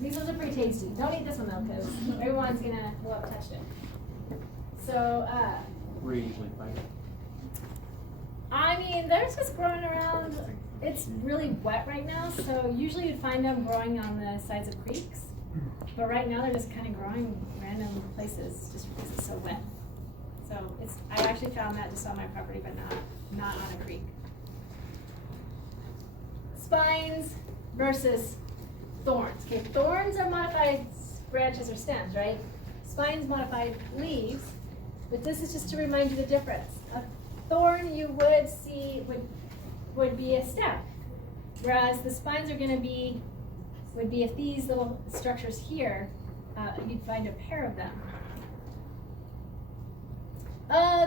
these ones are pretty tasty. Don't eat this one though, because everyone's gonna have touched it. So Where you usually find it? I mean, they're just growing around. It's really wet right now, so usually you'd find them growing on the sides of creeks. But right now they're just kind of growing random places just because it's so wet. So I actually found that just on my property, but not on a creek. Spines versus thorns. Okay, thorns are modified branches or stems, right? Spines modified leaves, but this is just to remind you the difference. A thorn you would see would be a stem, whereas the spines are going to be would be if these little structures here, you'd find a pair of them.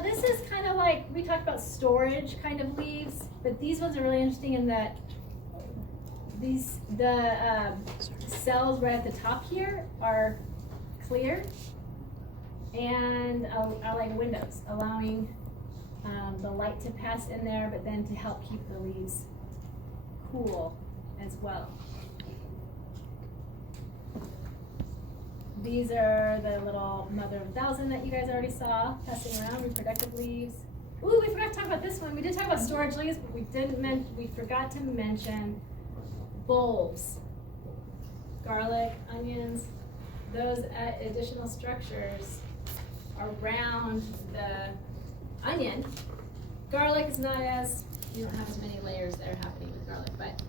This is kind of like, we talked about storage kind of leaves, but these ones are really interesting in that the cells right at the top here are clear and are like windows, allowing the light to pass in there, but then to help keep the leaves cool as well. These are the little mother of 1,000 that you guys already saw passing around, reproductive leaves. Ooh, we forgot to talk about this one. We did talk about storage leaves, but we forgot to mention bulbs, garlic, onions, those additional structures around the onion. Garlic is not as, you don't have as many layers that are happening with garlic, but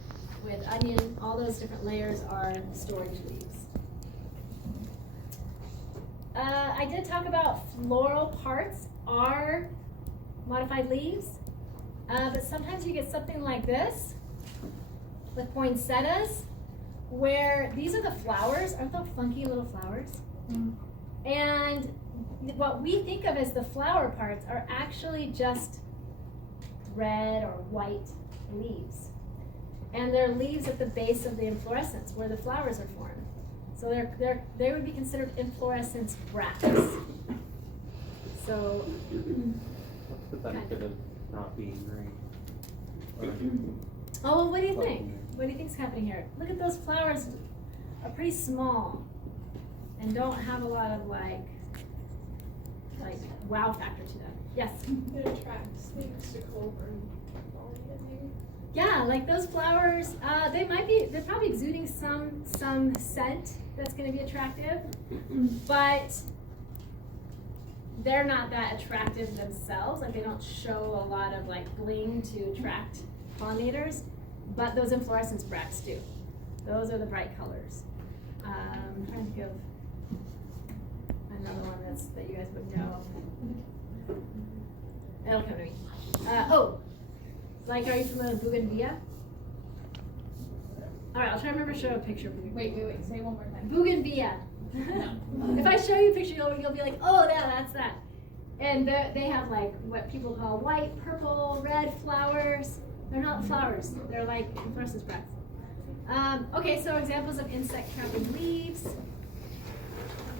with onion, all those different layers are storage leaves. I did talk about floral parts are modified leaves, but sometimes you get something like this with poinsettias, where these are the flowers. Aren't those funky little flowers? Mm. And what we think of as the flower parts are actually just red or white leaves. And they're leaves at the base of the inflorescence where the flowers are formed. So they would be considered inflorescence bracts. So what's the benefit of not being green? Oh, well, what do you think? What do you think's happening here? Look at those flowers, are pretty small and don't have a lot of like wow factor to them. Yes? It attracts snakes to come over and pollinate maybe. Yeah, like those flowers, they're probably exuding some scent that's going to be attractive, but they're not that attractive themselves. Like they don't show a lot of like bling to attract pollinators, but those inflorescence bracts do. Those are the bright colors. I'm trying to think of another one that you guys would know. It'll come to me. Like, are you familiar with bougainvillea? All right, I'll try to remember to show a picture of bougainvillea. Wait, say it one more time. Bougainvillea. If I show you a picture, you'll be like, oh, yeah, that's that. And they have like what people call white, purple, red flowers. They're not flowers. They're like inflorescence bracts. Okay, so examples of insect-carrying leaves.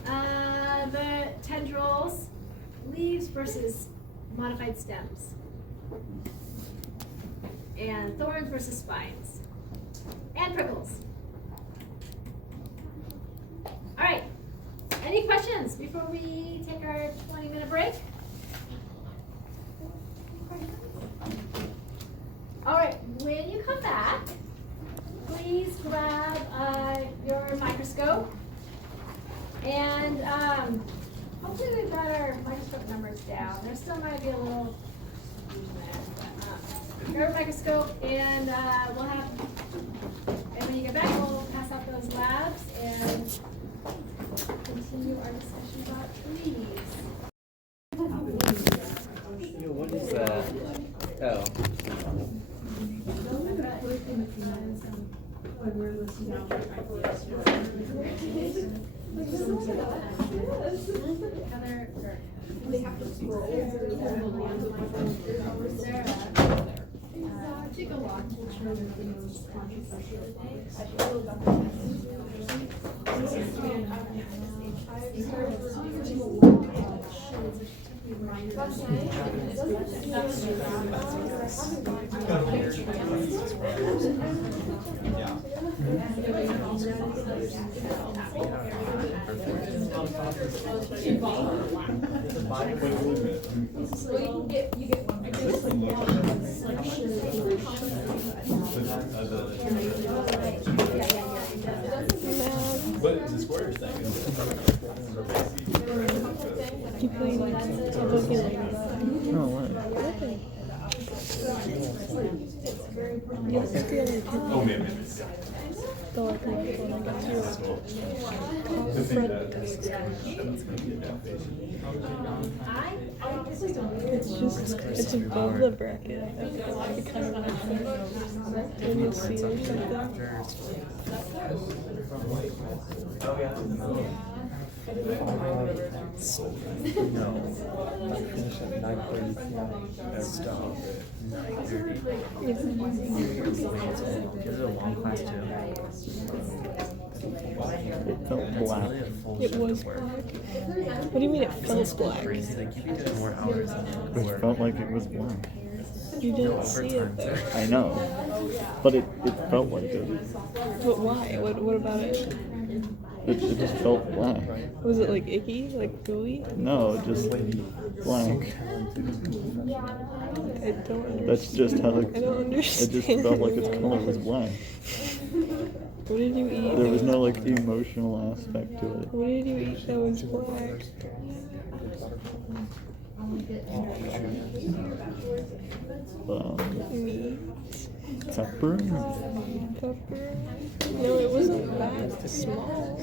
The tendrils, leaves versus modified stems. And thorns versus spines. And prickles. All right, any questions before we take our 20-minute break? All right, when you come back, please grab your microscope. And hopefully we've got our microscope numbers down. There still might be a little confusion there. But, grab a microscope and we'll have, and when you get back, we'll pass out those labs and continue our discussion about leaves. What is that? Oh. Take a walk to try to the most controversial things. But it's a square thing. Keep playing like a It's above the bracket. It kind of when you see or something. No. I finish at 9:30 p.m. Stop at 9:30. Is it a long class too? It felt black. It was black. What do you mean it felt black? Crazy. Like you did more hours than It felt like it was black. You didn't see it though. I know. But it felt like it. But why? What about it? It just felt black. Was it like icky? Like gooey? No, just black. I don't understand. That's just how I don't understand. it just felt like its color was black. What did you eat? There was no like emotional aspect to it. What did you eat that was black? Meat. Pepper? Pepper? No, it wasn't that small.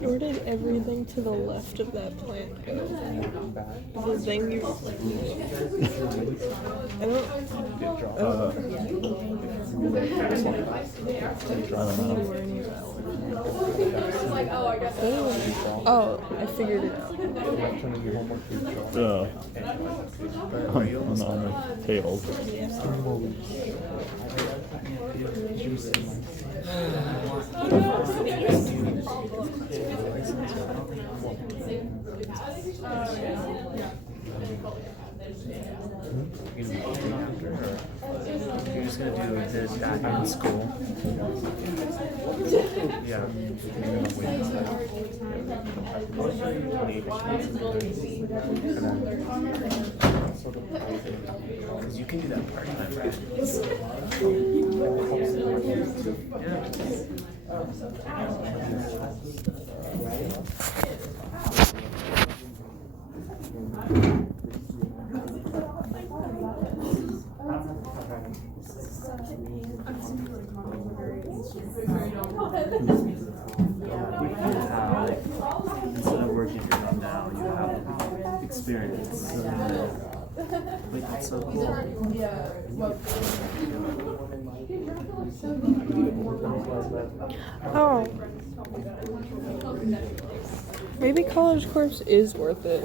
Where did everything to the left of that plant go? The thing you... I don't... Oh, I figured it out. On the tails. You're just gonna do this back in school. Yeah. Because you can do that part time, right? Instead of working your job now, you have experience. Wait, that's so cool. Oh. Maybe College Corps is worth it.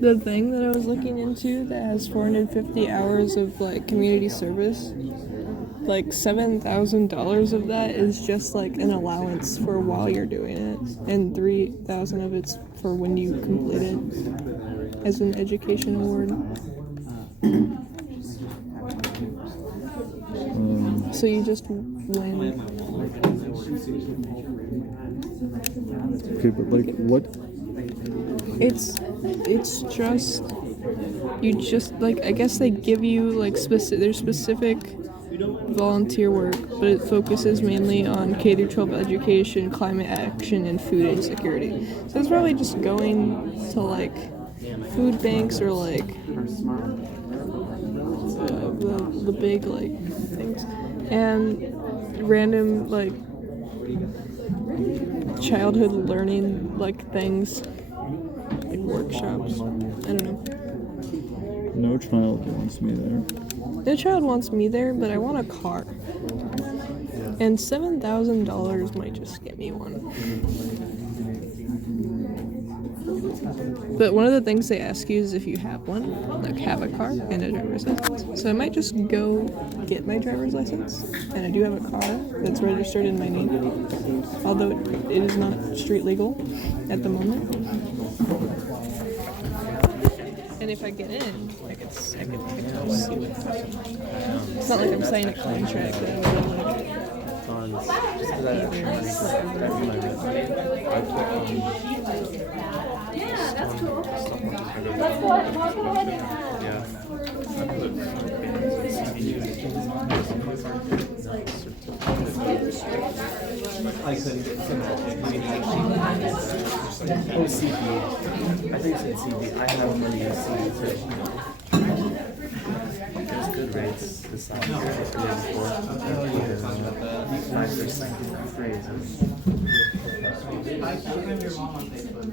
The thing that I was looking into that has 450 hours of like community service, like $7,000 of that is just like an allowance for while you're doing it, and $3,000 of it's for when you complete it as an education award. So you just win. Okay, but like what? It's just you just like I guess they give you like there's specific volunteer work, but it focuses mainly on K-12 education, climate action, and food insecurity. So it's probably just going to like food banks or like the big like things and random like childhood learning like things, like workshops. I don't know. No child wants me there. No child wants me there, but I want a car. And $7,000 might just get me one. But one of the things they ask you is if you have one, like have a car and a driver's license. So I might just go get my driver's license, and I do have a car that's registered in my name, although it is not street legal at the moment. And if I get in, I could see what happens. It's not like I'm signing a contract that I would like. Yeah, that's cool. Let's go ahead. Go ahead and. Yeah. I couldn't get semantic. Oh, CB. I think it's CB. I have money in CB too. There's good rates this last year. The year before. 5% raises. I found your mom on Facebook.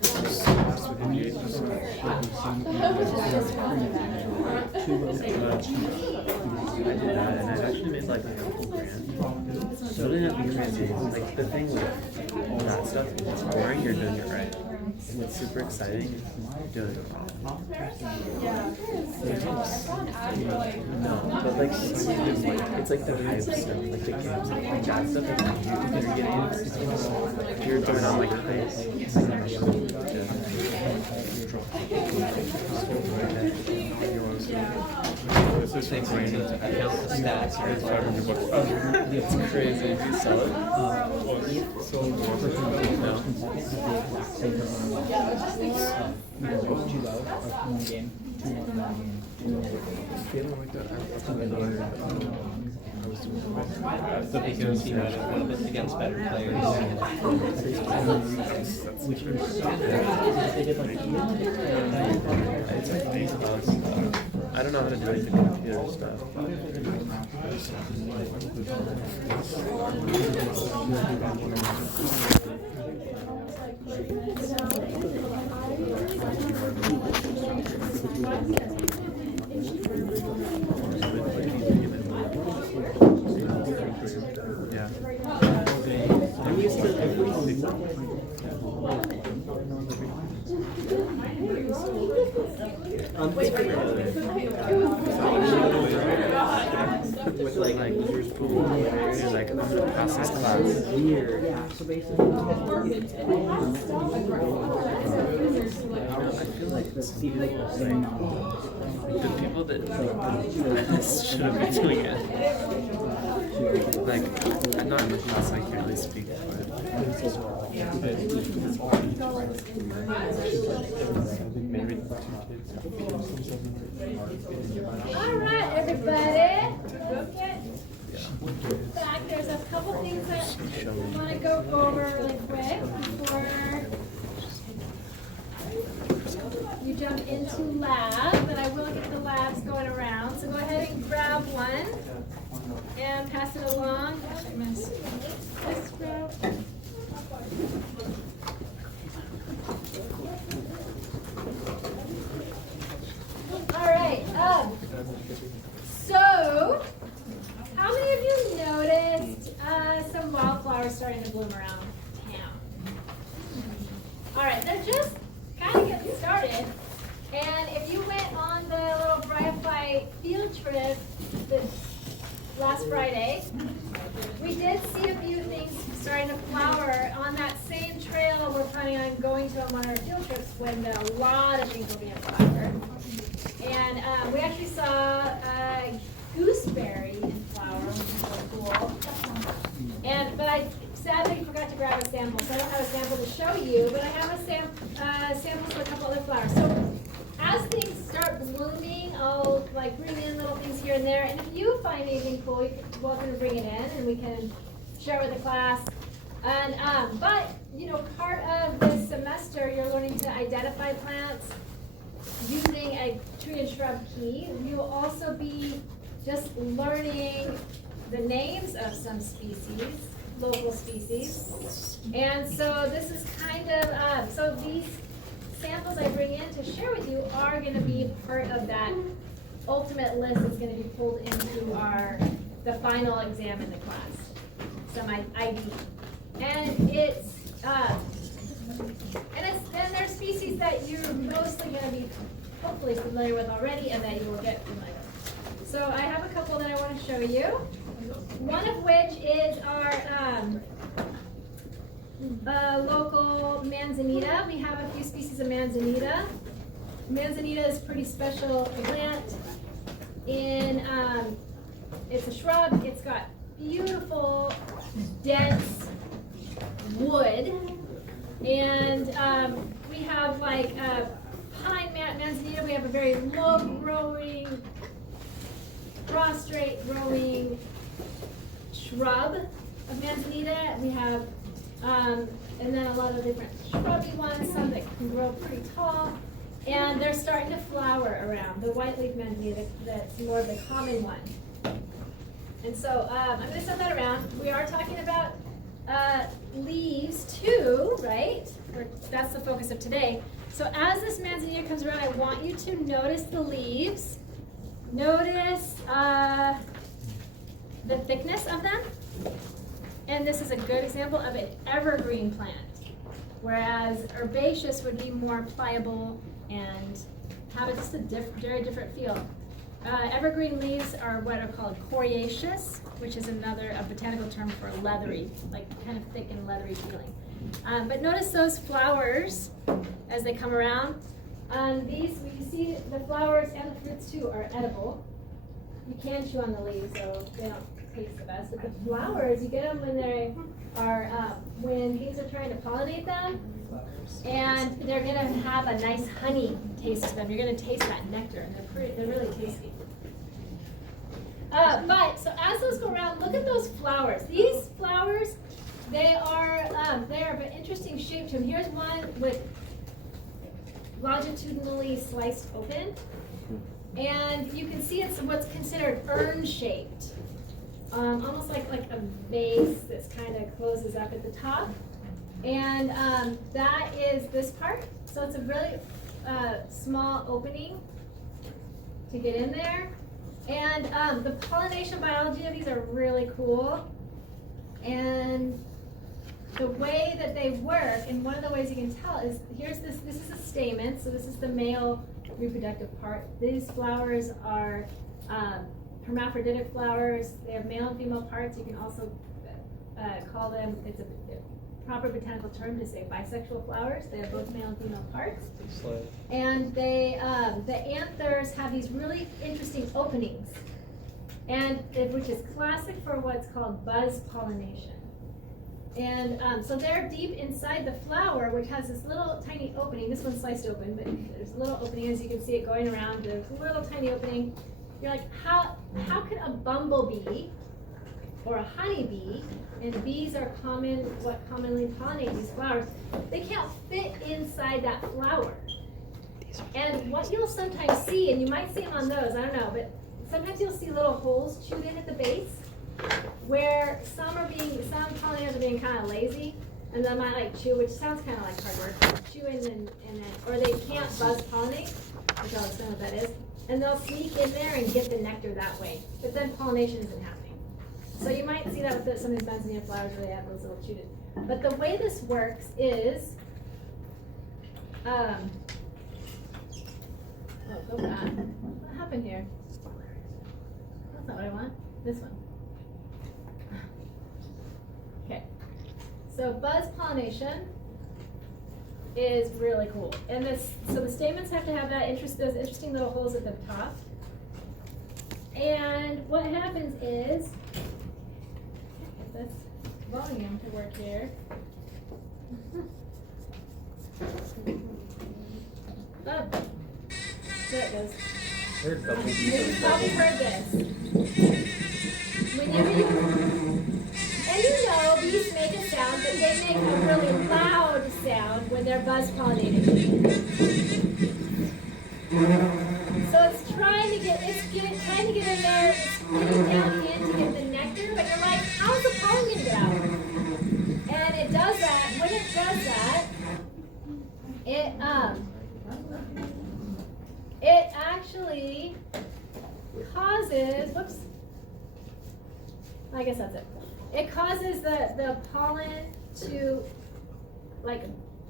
I did that, and I actually made like a couple grand. So it didn't have to be crazy. Like the thing with all that stuff, if it's boring, you're doing it right. What's super exciting, you're doing it wrong. No, but like it's like the hype stuff, like the games, like that stuff that you're getting. You're going on like crazy. It's like It's crazy. You saw it? But because he had it against better players. I don't know how to do any computer stuff. Yeah. I'm used to with like years pool, you're like, I'm gonna pass this class. Weird. Yeah, so basically, I feel like it's people like the people that should have been doing it. Like, I'm not in the class, I can't really speak for it. Alright, everybody. Go get back. There's a couple things that I want to go over really quick before you jump into lab, but I will get the labs going around. So go ahead and grab one and pass it along. Gosh, I missed this route. All right. So, how many of you noticed some wildflowers starting to bloom around town? All right, they're just kind of getting started. And if you went on the little Firefly field trip last Friday, we did see a few things starting to flower on that same trail we're planning on going to on one of our field trips when a lot of things will be in flower. And we actually saw gooseberry in flower, which is really cool. But I sadly forgot to grab a sample, so I don't have a sample to show you, but I have a sample for a couple other flowers. So as things start blooming, I'll like bring in little things here and there, and if you find anything cool, you're welcome to bring it in, and we can share it with the class. And but you know, part of this semester, you're learning to identify plants using a tree and shrub key. You'll also be just learning the names of some species, local species. And so this is kind of, so these samples I bring in to share with you are going to be part of that ultimate list that's going to be pulled into the final exam in the class, some ID. And and they're species that you're mostly going to be hopefully familiar with already and that you will get familiar with. So I have a couple that I want to show you. One of which is our local manzanita. We have a few species of manzanita. Manzanita is a pretty special plant. It's a shrub. It's got beautiful, dense wood. And we have like pine manzanita. We have a very low-growing, prostrate-growing shrub. of manzanita. We have, and then a lot of different shrubby ones, some that can grow pretty tall. And they're starting to flower around. The white leaf manzanita, that's more of the common one. And so I'm going to set that around. We are talking about leaves too, right? That's the focus of today. So as this manzanita comes around, I want you to notice the leaves. Notice the thickness of them. And this is a good example of an evergreen plant. Whereas herbaceous would be more pliable and have just a very different feel. Evergreen leaves are what are called coriaceous, which is another botanical term for leathery, like kind of thick and leathery feeling. But notice those flowers as they come around. These, we can see the flowers and the fruits too are edible. You can chew on the leaves, so they don't taste the best. But the flowers, you get them when they are when bees are trying to pollinate them, and they're gonna have a nice honey taste to them. You're gonna taste that nectar, and they're really tasty. But so as those go around, look at those flowers. These flowers, they are of an interesting shape to them. Here's one with longitudinally sliced open, and you can see it's what's considered urn shaped, almost like a vase that's kind of closes up at the top. And that is this part. So it's a really small opening to get in there. And the pollination biology of these are really cool. And the way that they work, and one of the ways you can tell is, here's this is a stamen, so this is the male reproductive part. These flowers are hermaphroditic flowers. They have male and female parts. You can also call them, it's a proper botanical term to say bisexual flowers. They have both male and female parts. And they, the anthers have these really interesting openings, and which is classic for what's called buzz pollination. And so they're deep inside the flower, which has this little tiny opening. This one's sliced open, but there's a little opening, as you can see it going around. There's a little tiny opening. You're like, how can a bumblebee or a honeybee, and bees are what commonly pollinate these flowers, they can't fit inside that flower. And what you'll sometimes see, and you might see them on those, I don't know, but sometimes you'll see little holes chewed in at the base, where some pollinators are being kind of lazy, and they might like chew, which sounds kind of like hard work, chew in and then, or they can't buzz pollinate, which I'll explain what that is, and they'll sneak in there and get the nectar that way, but then pollination isn't happening. So you might see that with some of these manzanita flowers where they have those little chewed in. But the way this works is, oh, go back. What happened here? That's not what I want. This one. Okay. So buzz pollination is really cool. And so the stamens have to have those interesting little holes at the top. And what happens is, get this volume to work here. Oh, there it goes. You've probably heard this. Bees make a sound, but they make a really loud sound when they're buzz pollinating. So it's trying to get in there, it's getting down in to get the nectar, but you're like, how's the pollen gonna get out? And it does that. When it does that, it actually causes, whoops, I guess that's it. It causes the pollen to like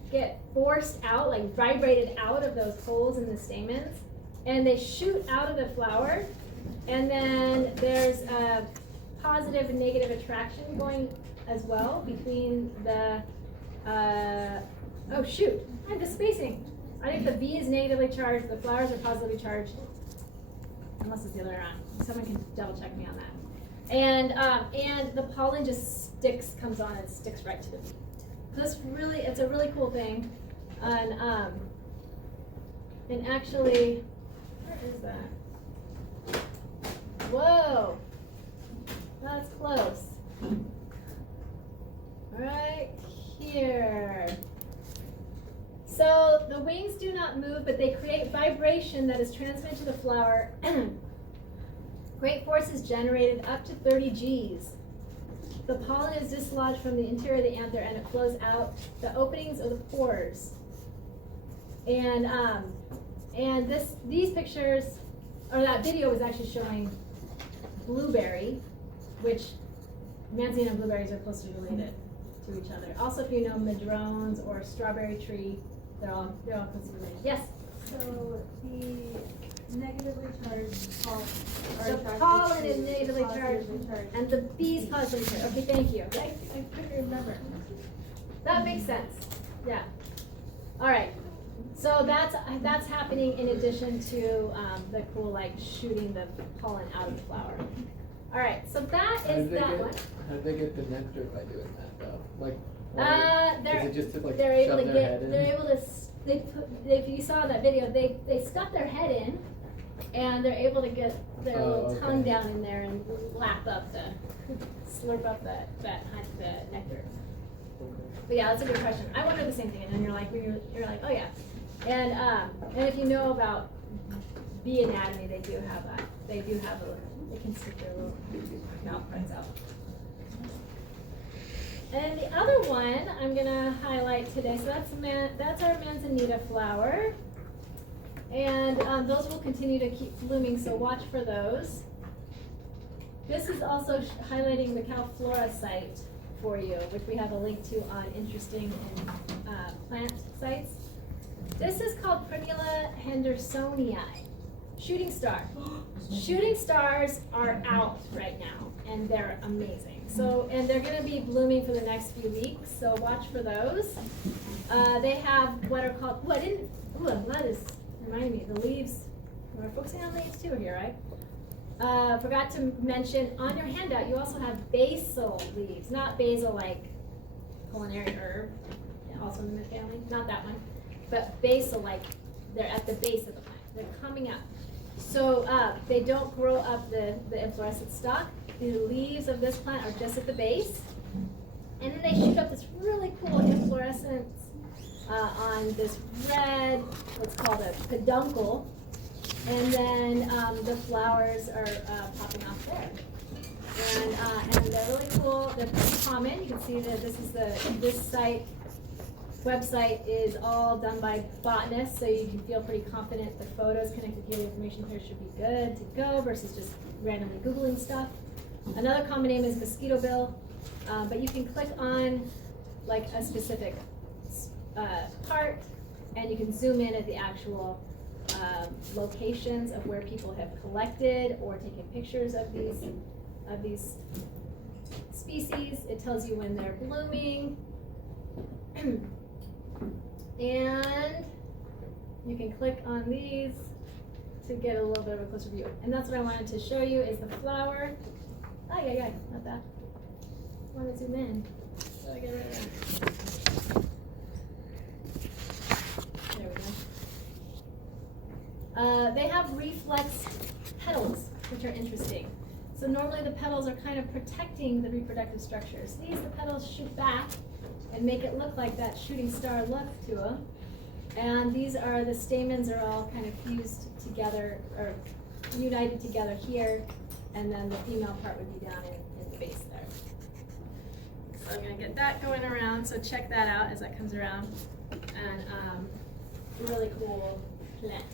get forced out, like vibrated out of those holes in the stamens, and they shoot out of the flower, and then there's a positive and negative attraction going as well between the, oh shoot, I have the spacing. I think the bee is negatively charged, the flowers are positively charged, unless it's the other way around. Someone can double check me on that. And the pollen just comes on and sticks right to the bee. So it's a really cool thing. And actually, where is that? Whoa, that's close. right here. So the wings do not move, but they create vibration that is transmitted to the flower. Great force is generated up to 30 Gs. The pollen is dislodged from the interior of the anther and it flows out the openings of the pores. And these pictures, or that video was actually showing blueberry, which manzanita and blueberries are closely related to each other. Also, if you know madrones or strawberry tree, they're all closely related. Yes? So the negatively charged pollen, The pollen is negatively charged, and the bees positively charged. Okay, thank you. I couldn't remember. That makes sense. Yeah. All right. So that's happening in addition to the cool like shooting the pollen out of the flower. All right. So that is that one. How do they get the nectar by doing that though? Like, They're is it just to like they're able shove to their get. head in? They're able to. If you saw that video, they stuff their head in, and they're able to get their little tongue down in there and slurp up the nectar. But yeah, that's a good question. I wonder the same thing, and then you're like, oh yeah. And if you know about bee anatomy, they do have that. They can stick their little mouth parts out. And the other one I'm gonna highlight today, so that's our manzanita flower. And those will continue to keep blooming, so watch for those. This is also highlighting the Calflora site for you, which we have a link to on interesting and plant sites. This is called Primula hendersonii, shooting star. Shooting stars are out right now, and they're amazing. So, and they're gonna be blooming for the next few weeks, so watch for those. They have what are called, that is reminding me, the leaves, we're focusing on leaves too here, right? Forgot to mention, on your handout, you also have basil leaves, not basil like culinary herb, also in the family, not that one, but basil like they're at the base of the plant, they're coming up. So they don't grow up the inflorescent stalk. The leaves of this plant are just at the base, and then they shoot up this really cool inflorescence on this red, what's called a peduncle, and then the flowers are popping off there. And they're really cool. They're pretty common. You can see that this website is all done by botanists, so you can feel pretty confident the photos connected here, the information here should be good to go versus just randomly Googling stuff. Another common name is mosquito bill, but you can click on like a specific part, and you can zoom in at the actual locations of where people have collected or taken pictures of these species. It tells you when they're blooming. And you can click on these to get a little bit of a closer view. And that's what I wanted to show you is the flower. Not that. I want to zoom in. So I get rid of that. There we go. They have reflex petals, which are interesting. So normally the petals are kind of protecting the reproductive structures. The petals shoot back and make it look like that shooting star look to them. And these are, the stamens are all kind of fused together, or united together here, and then the female part would be down in the base there. So I'm gonna get that going around, so check that out as that comes around. And really cool plant.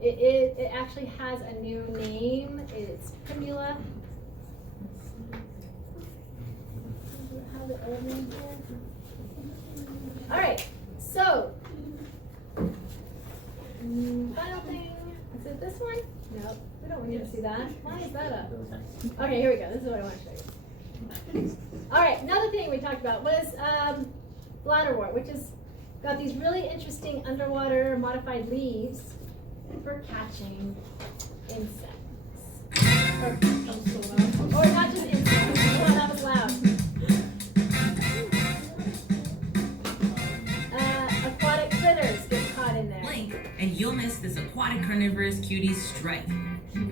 It actually has a new name. It's Primula. All right, so final thing. Is it this one? No, we don't need to see that. Why is that up? Okay, here we go. This is what I want to show you. All right, another thing we talked about was bladderwort, which has got these really interesting underwater modified leaves for catching insects. Or not just insects. Oh, that was loud. Aquatic critters get caught in there. Blink, and you'll miss this aquatic carnivorous cutie strike.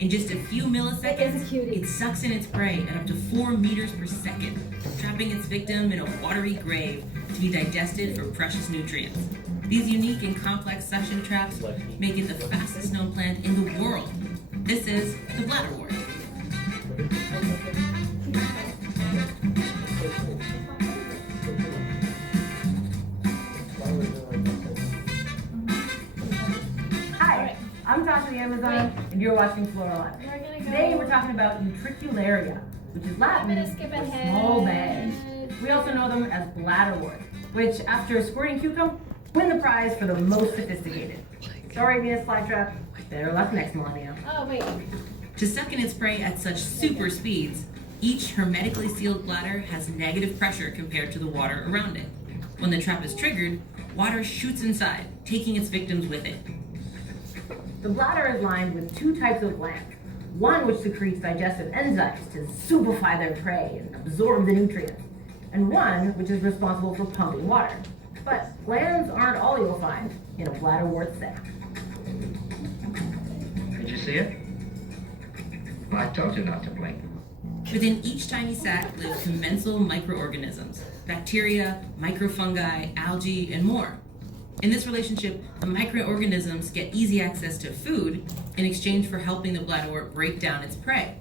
In just a few milliseconds, it sucks in its prey at up to 4 meters per second, trapping its victim in a watery grave to be digested for precious nutrients. These unique and complex suction traps make it the fastest known plant in the world. This is the bladderwort. Hi, I'm Tasha the Amazon, and you're watching Flora Live. Today we're talking about Utricularia, which is Latin for small bags. We also know them as bladderwort, which, after squirting cucumber, win the prize for the most sophisticated. Sorry, Venus flytrap. Better luck next millennium. Oh, wait. To suck in its prey at such super speeds, each hermetically sealed bladder has negative pressure compared to the water around it. When the trap is triggered, water shoots inside, taking its victims with it. The bladder is lined with 2 types of glands. One which secretes digestive enzymes to superfy their prey and absorb the nutrients, and one which is responsible for pumping water. But glands aren't all you'll find in a bladderwort sac. Did you see it? Well, I told you not to blink. Within each tiny sac live commensal microorganisms, bacteria, microfungi, algae, and more. In this relationship, the microorganisms get easy access to food in exchange for helping the bladderwort break down its prey.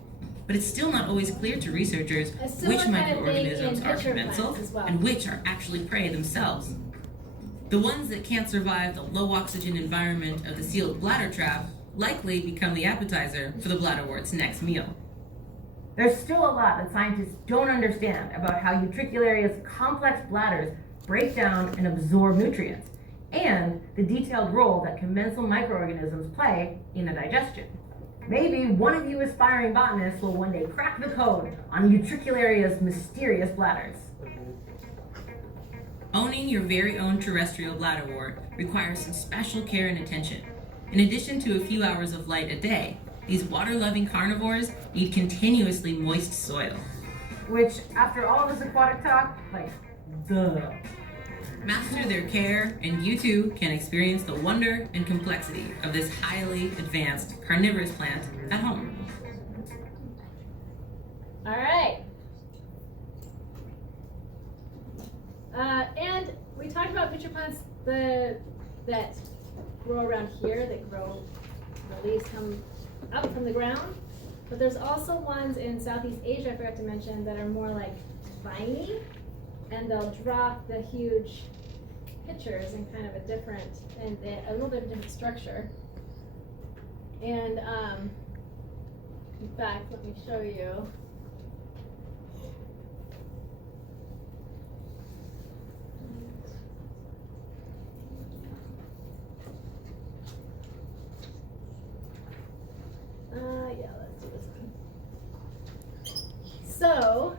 But it's still not always clear to researchers which microorganisms are commensal and which are actually prey themselves. The ones that can't survive the low oxygen environment of the sealed bladder trap likely become the appetizer for the bladderwort's next meal. There's still a lot that scientists don't understand about how Utricularia's complex bladders break down and absorb nutrients, and the detailed role that commensal microorganisms play in the digestion. Maybe one of you aspiring botanists will one day crack the code on Utricularia's mysterious bladders. Owning your very own terrestrial bladderwort requires some special care and attention. In addition to a few hours of light a day, these water-loving carnivores need continuously moist soil. Which, after all this aquatic talk, duh. Master their care, and you too can experience the wonder and complexity of this highly advanced carnivorous plant at home. All right. And we talked about future plants that grow around here, the leaves come up from the ground. But there's also ones in Southeast Asia, I forgot to mention, that are more like viney, and they'll drop the huge pitchers in kind of a little bit different structure. And in fact, let me show you. Yeah, let's do this one. So,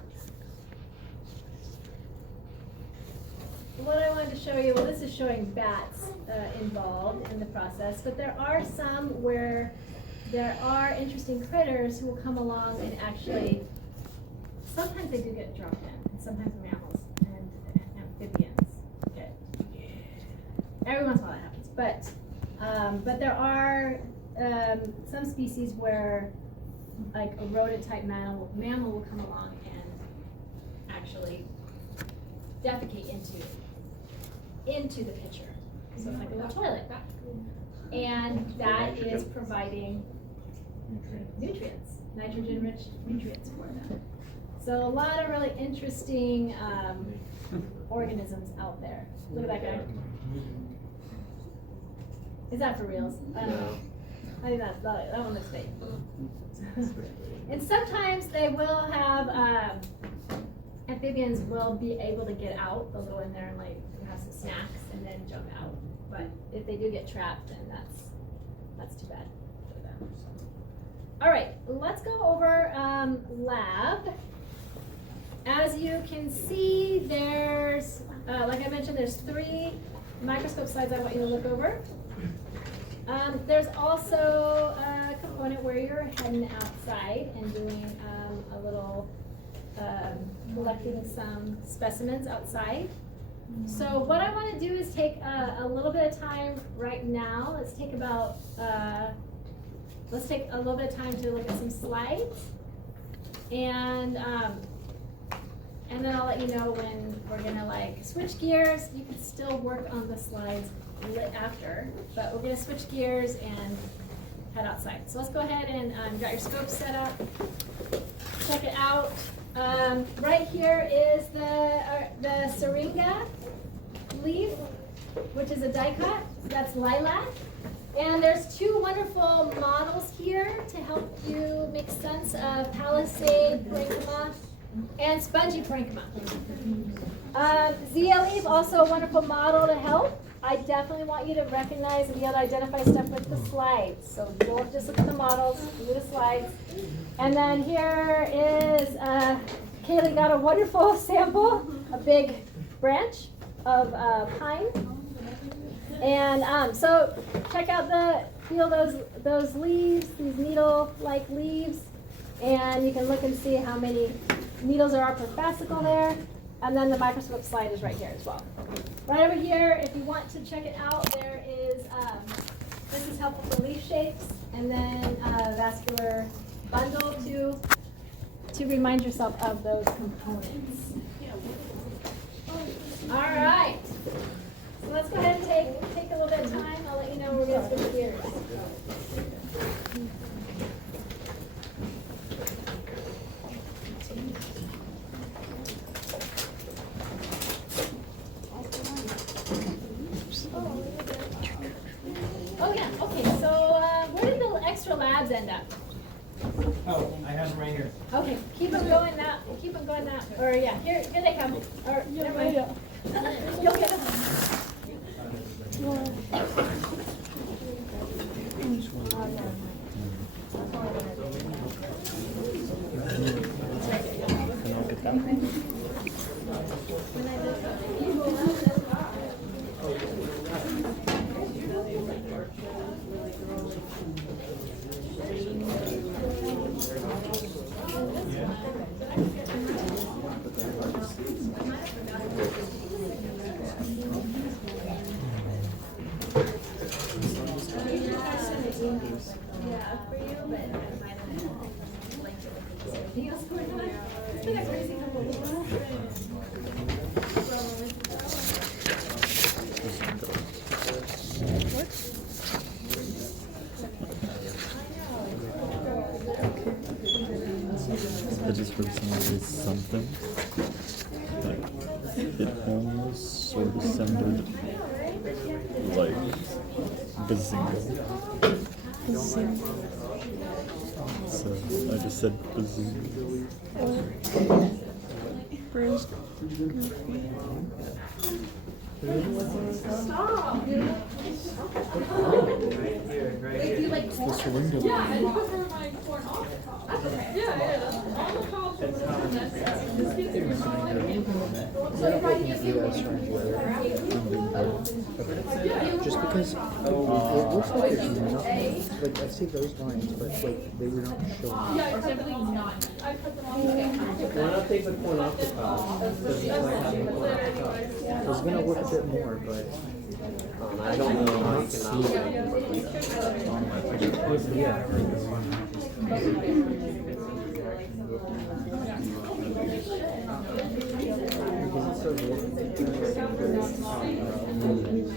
what I wanted to show you, well, this is showing bats involved in the process, but there are some where there are interesting critters who will come along and actually, sometimes they do get dropped in, and sometimes mammals and amphibians get, every once in a while that happens, but there are some species where like a rodent type mammal will come along and actually defecate into the pitcher. So it's like a little toilet. And that is providing nutrients, nitrogen-rich nutrients for them. So a lot of really interesting organisms out there. Look at that guy. Is that for reals? I don't know. I think that one looks fake. And sometimes they will have, amphibians will be able to get out. They'll go in there and like have some snacks and then jump out. But if they do get trapped, then that's too bad for them. All right, let's go over lab. As you can see, there's, like I mentioned, there's 3 microscope slides I want you to look over. There's also a component where you're heading outside and doing a little collecting some specimens outside. So what I want to do is take a little bit of time right now. Let's take about let's take a little bit of time to look at some slides. And then I'll let you know when we're gonna like switch gears. You can still work on the slides after, but we're gonna switch gears and head outside. So let's go ahead and got your scope set up. Check it out. Right here is the syringa leaf, which is a dicot. That's lilac. And there's two wonderful models here to help you make sense of palisade parenchyma and spongy parenchyma. Zea leaf, also a wonderful model to help. I definitely want you to recognize and be able to identify stuff with the slides. So don't just look at the models, do the slides. And then here is, Kaylee got a wonderful sample, a big branch of pine. And so check out feel those leaves, these needle-like leaves. And you can look and see how many needles are per fascicle there. And then the microscope slide is right here as well. Right over here, if you want to check it out, there is, this is helpful for leaf shapes, and then a vascular bundle to remind yourself of those components. All right. So let's go ahead and take a little bit of time. I'll let you know when we're going to switch gears. Oh yeah, okay, so where did the extra labs end up? Oh, I have them right here. Okay, keep them going that, or yeah, here they come. Or, never mind. You'll get them. Yeah, for you, but I might have liked it with anything else going on. It's been a crazy couple of weeks. I just heard someone say something. Like, it almost sort of sounded like bazinga. So I just said bazinga. Where's Stop! Wait, do you like corn? Yeah, I prefer my corn off the top. That's okay. Yeah. All the college just get it so if I get Just because it looks like there's nothing, like I see those lines, but like they were not showing. Yeah, it's definitely not. I cut them off. Why not take the corn off the top? Does it like having the corn off the top? I was gonna work a bit more, but I don't know how you can work like that. yeah.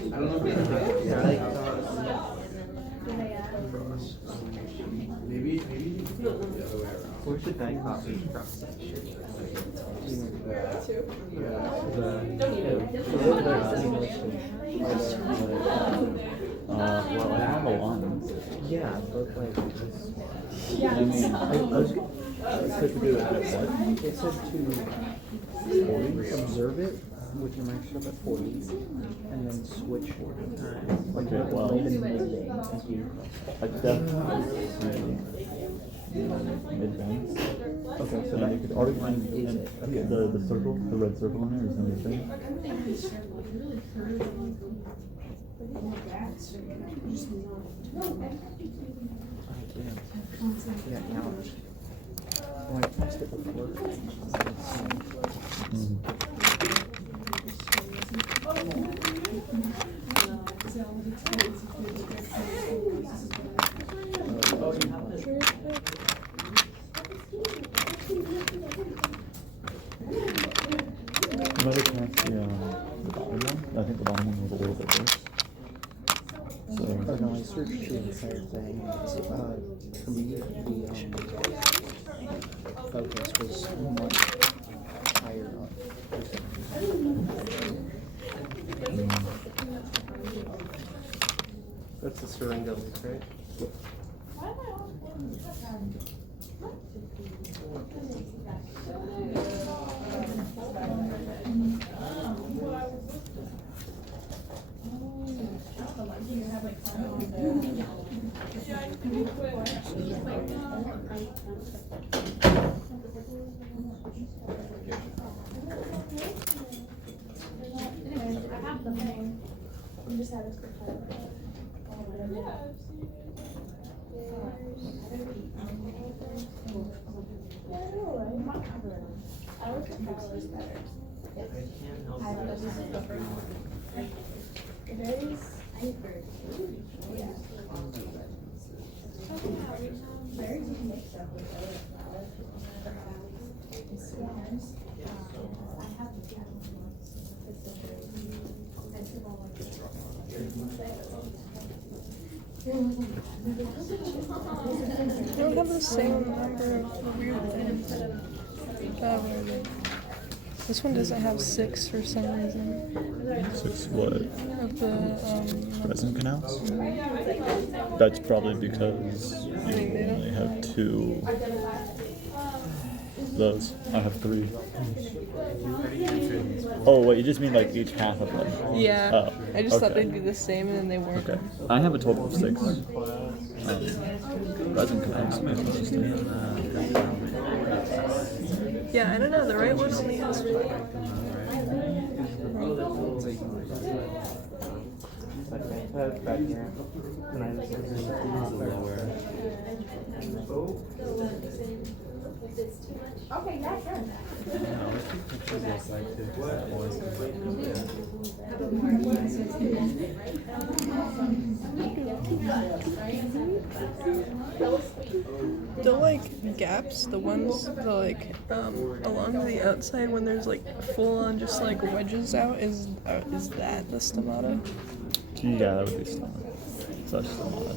I don't know maybe you can feel it the other way around. Where's the dicot cross section? Well, I have a line. Yeah, but like, I mean, I was it said to do it at what? it said to 40, observe it with your microscope at 40, and then switch like Okay, well, midday as you I definitely see mid-banks. Okay, so And you could already find is it? yeah, the circle, the red circle in there is in the thing. Yeah, count. When I passed it before. You might have connected the bottom one. I think the bottom one was a little bit worse. So, Oh no, I searched the entire thing. For me, the focus was much higher on. That's the syringa leaf, right? Anyways, I have the thing. I'm just out of the I work at Travelers better. Berries, yeah. Berries you can mix up with other flowers. I have I don't have the same number of weird things. This one doesn't have 6 for some reason. 6 what? Of the Resin canals? That's probably because you only have 2. Those. I have 3. Oh wait, you just mean like each half of them? yeah. Oh, I just thought okay. they'd be the same and then they weren't. Okay. I have a total of 6. Resin canals. Yeah, I don't know. The right one only has 5. Back here. And I just lower. Okay, yeah, sure. The like gaps, the ones the like along the outside when there's like full on just like wedges out, is that the stomata? Yeah, that would be stomata. Such stomata.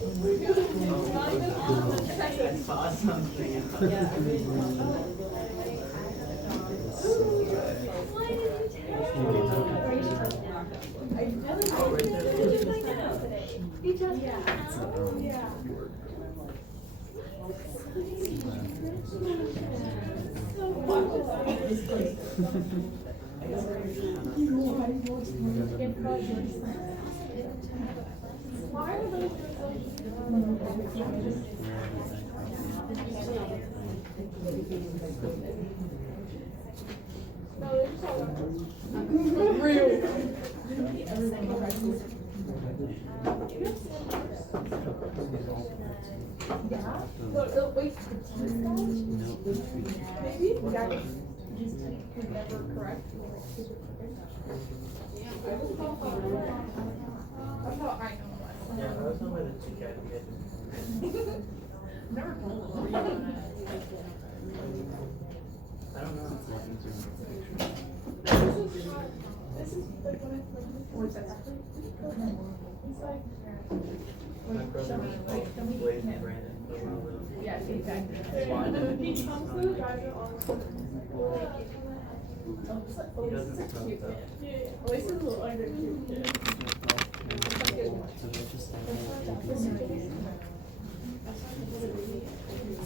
Yes, exactly.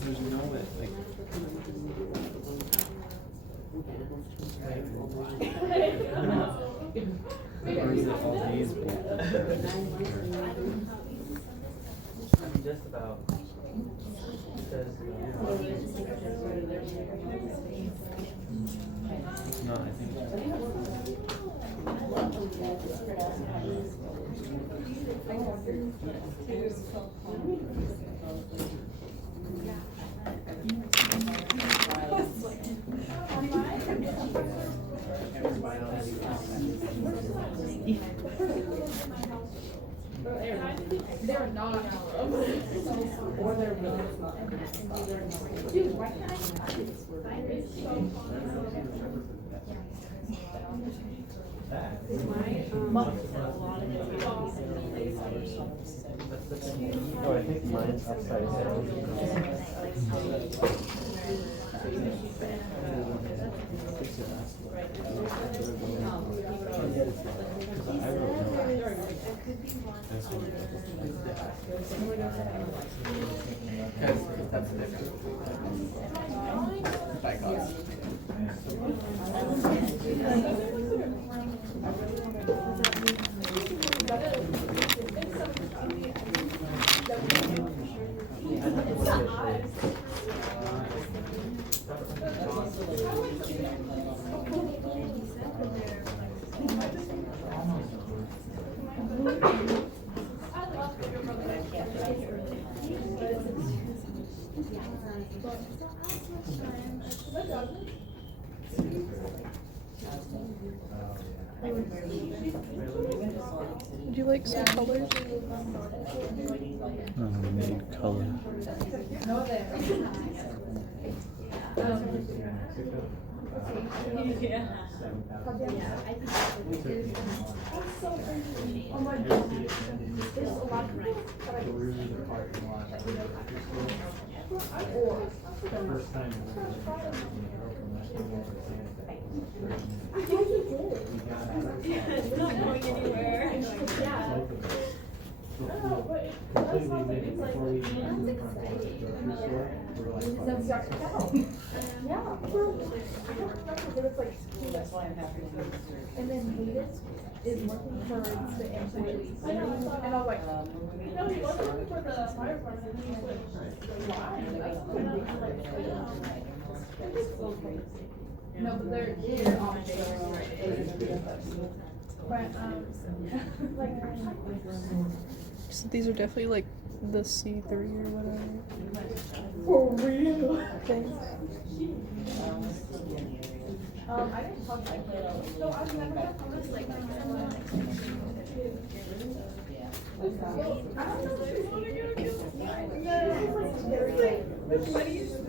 There's no way, like. Or is it all these? Just about. No, I think They're are not. Or they're really smart. Dude, why can't I find it? It's so Oh, I think mine's upside down. That's different. By cost. Would you like some colors? Made color. Oh my goodness. There's a lot of right. First time. It's not going anywhere. Yeah. That's why I'm happy. And then Hayden is working towards the employees. And I was like, no, he wasn't working for the fire department. He was like, why? No, but they're obviously. But, So these are definitely like the C3 or whatever. For real? Thing. I didn't talk to him. No, I've never had comments like that. I don't know if you want to go kill me. No, what do you think?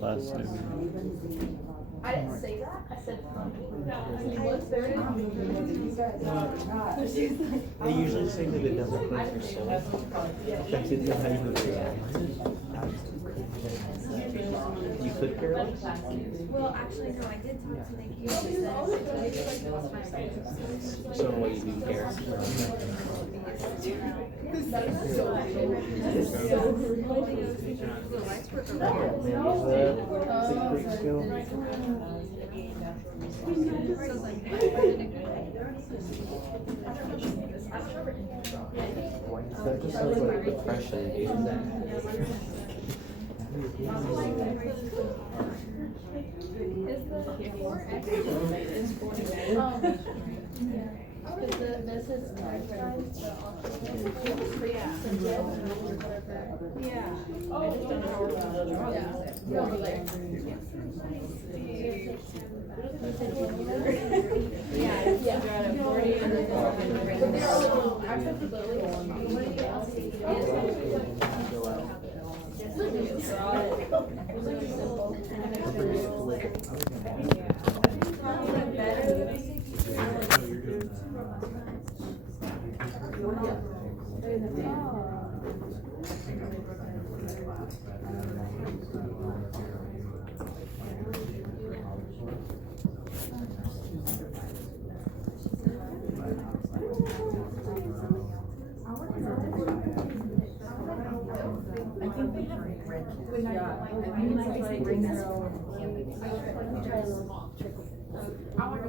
Last name. I didn't say that. I said funny. He was there. They usually say that it doesn't hurt your soul. That's it, how you would react. You could paralyze? Well, actually, no, I did talk to Nikki. So what, you do care? That just sounds like depression, dude. This is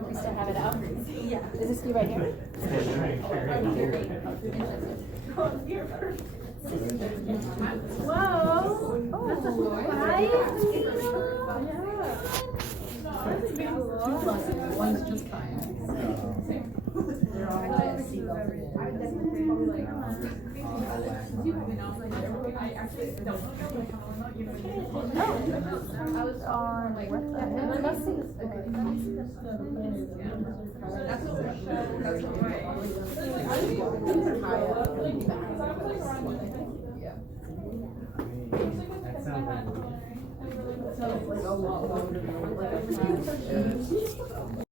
We still have it out? Yeah. Is this you right here? Whoa! That's a surprise! One's just fine. They're all like seagulls. I actually don't know, but I kind of want to know, you know. I was on like let's see this. Okay. That's what we're showing. That's what way. That sounds like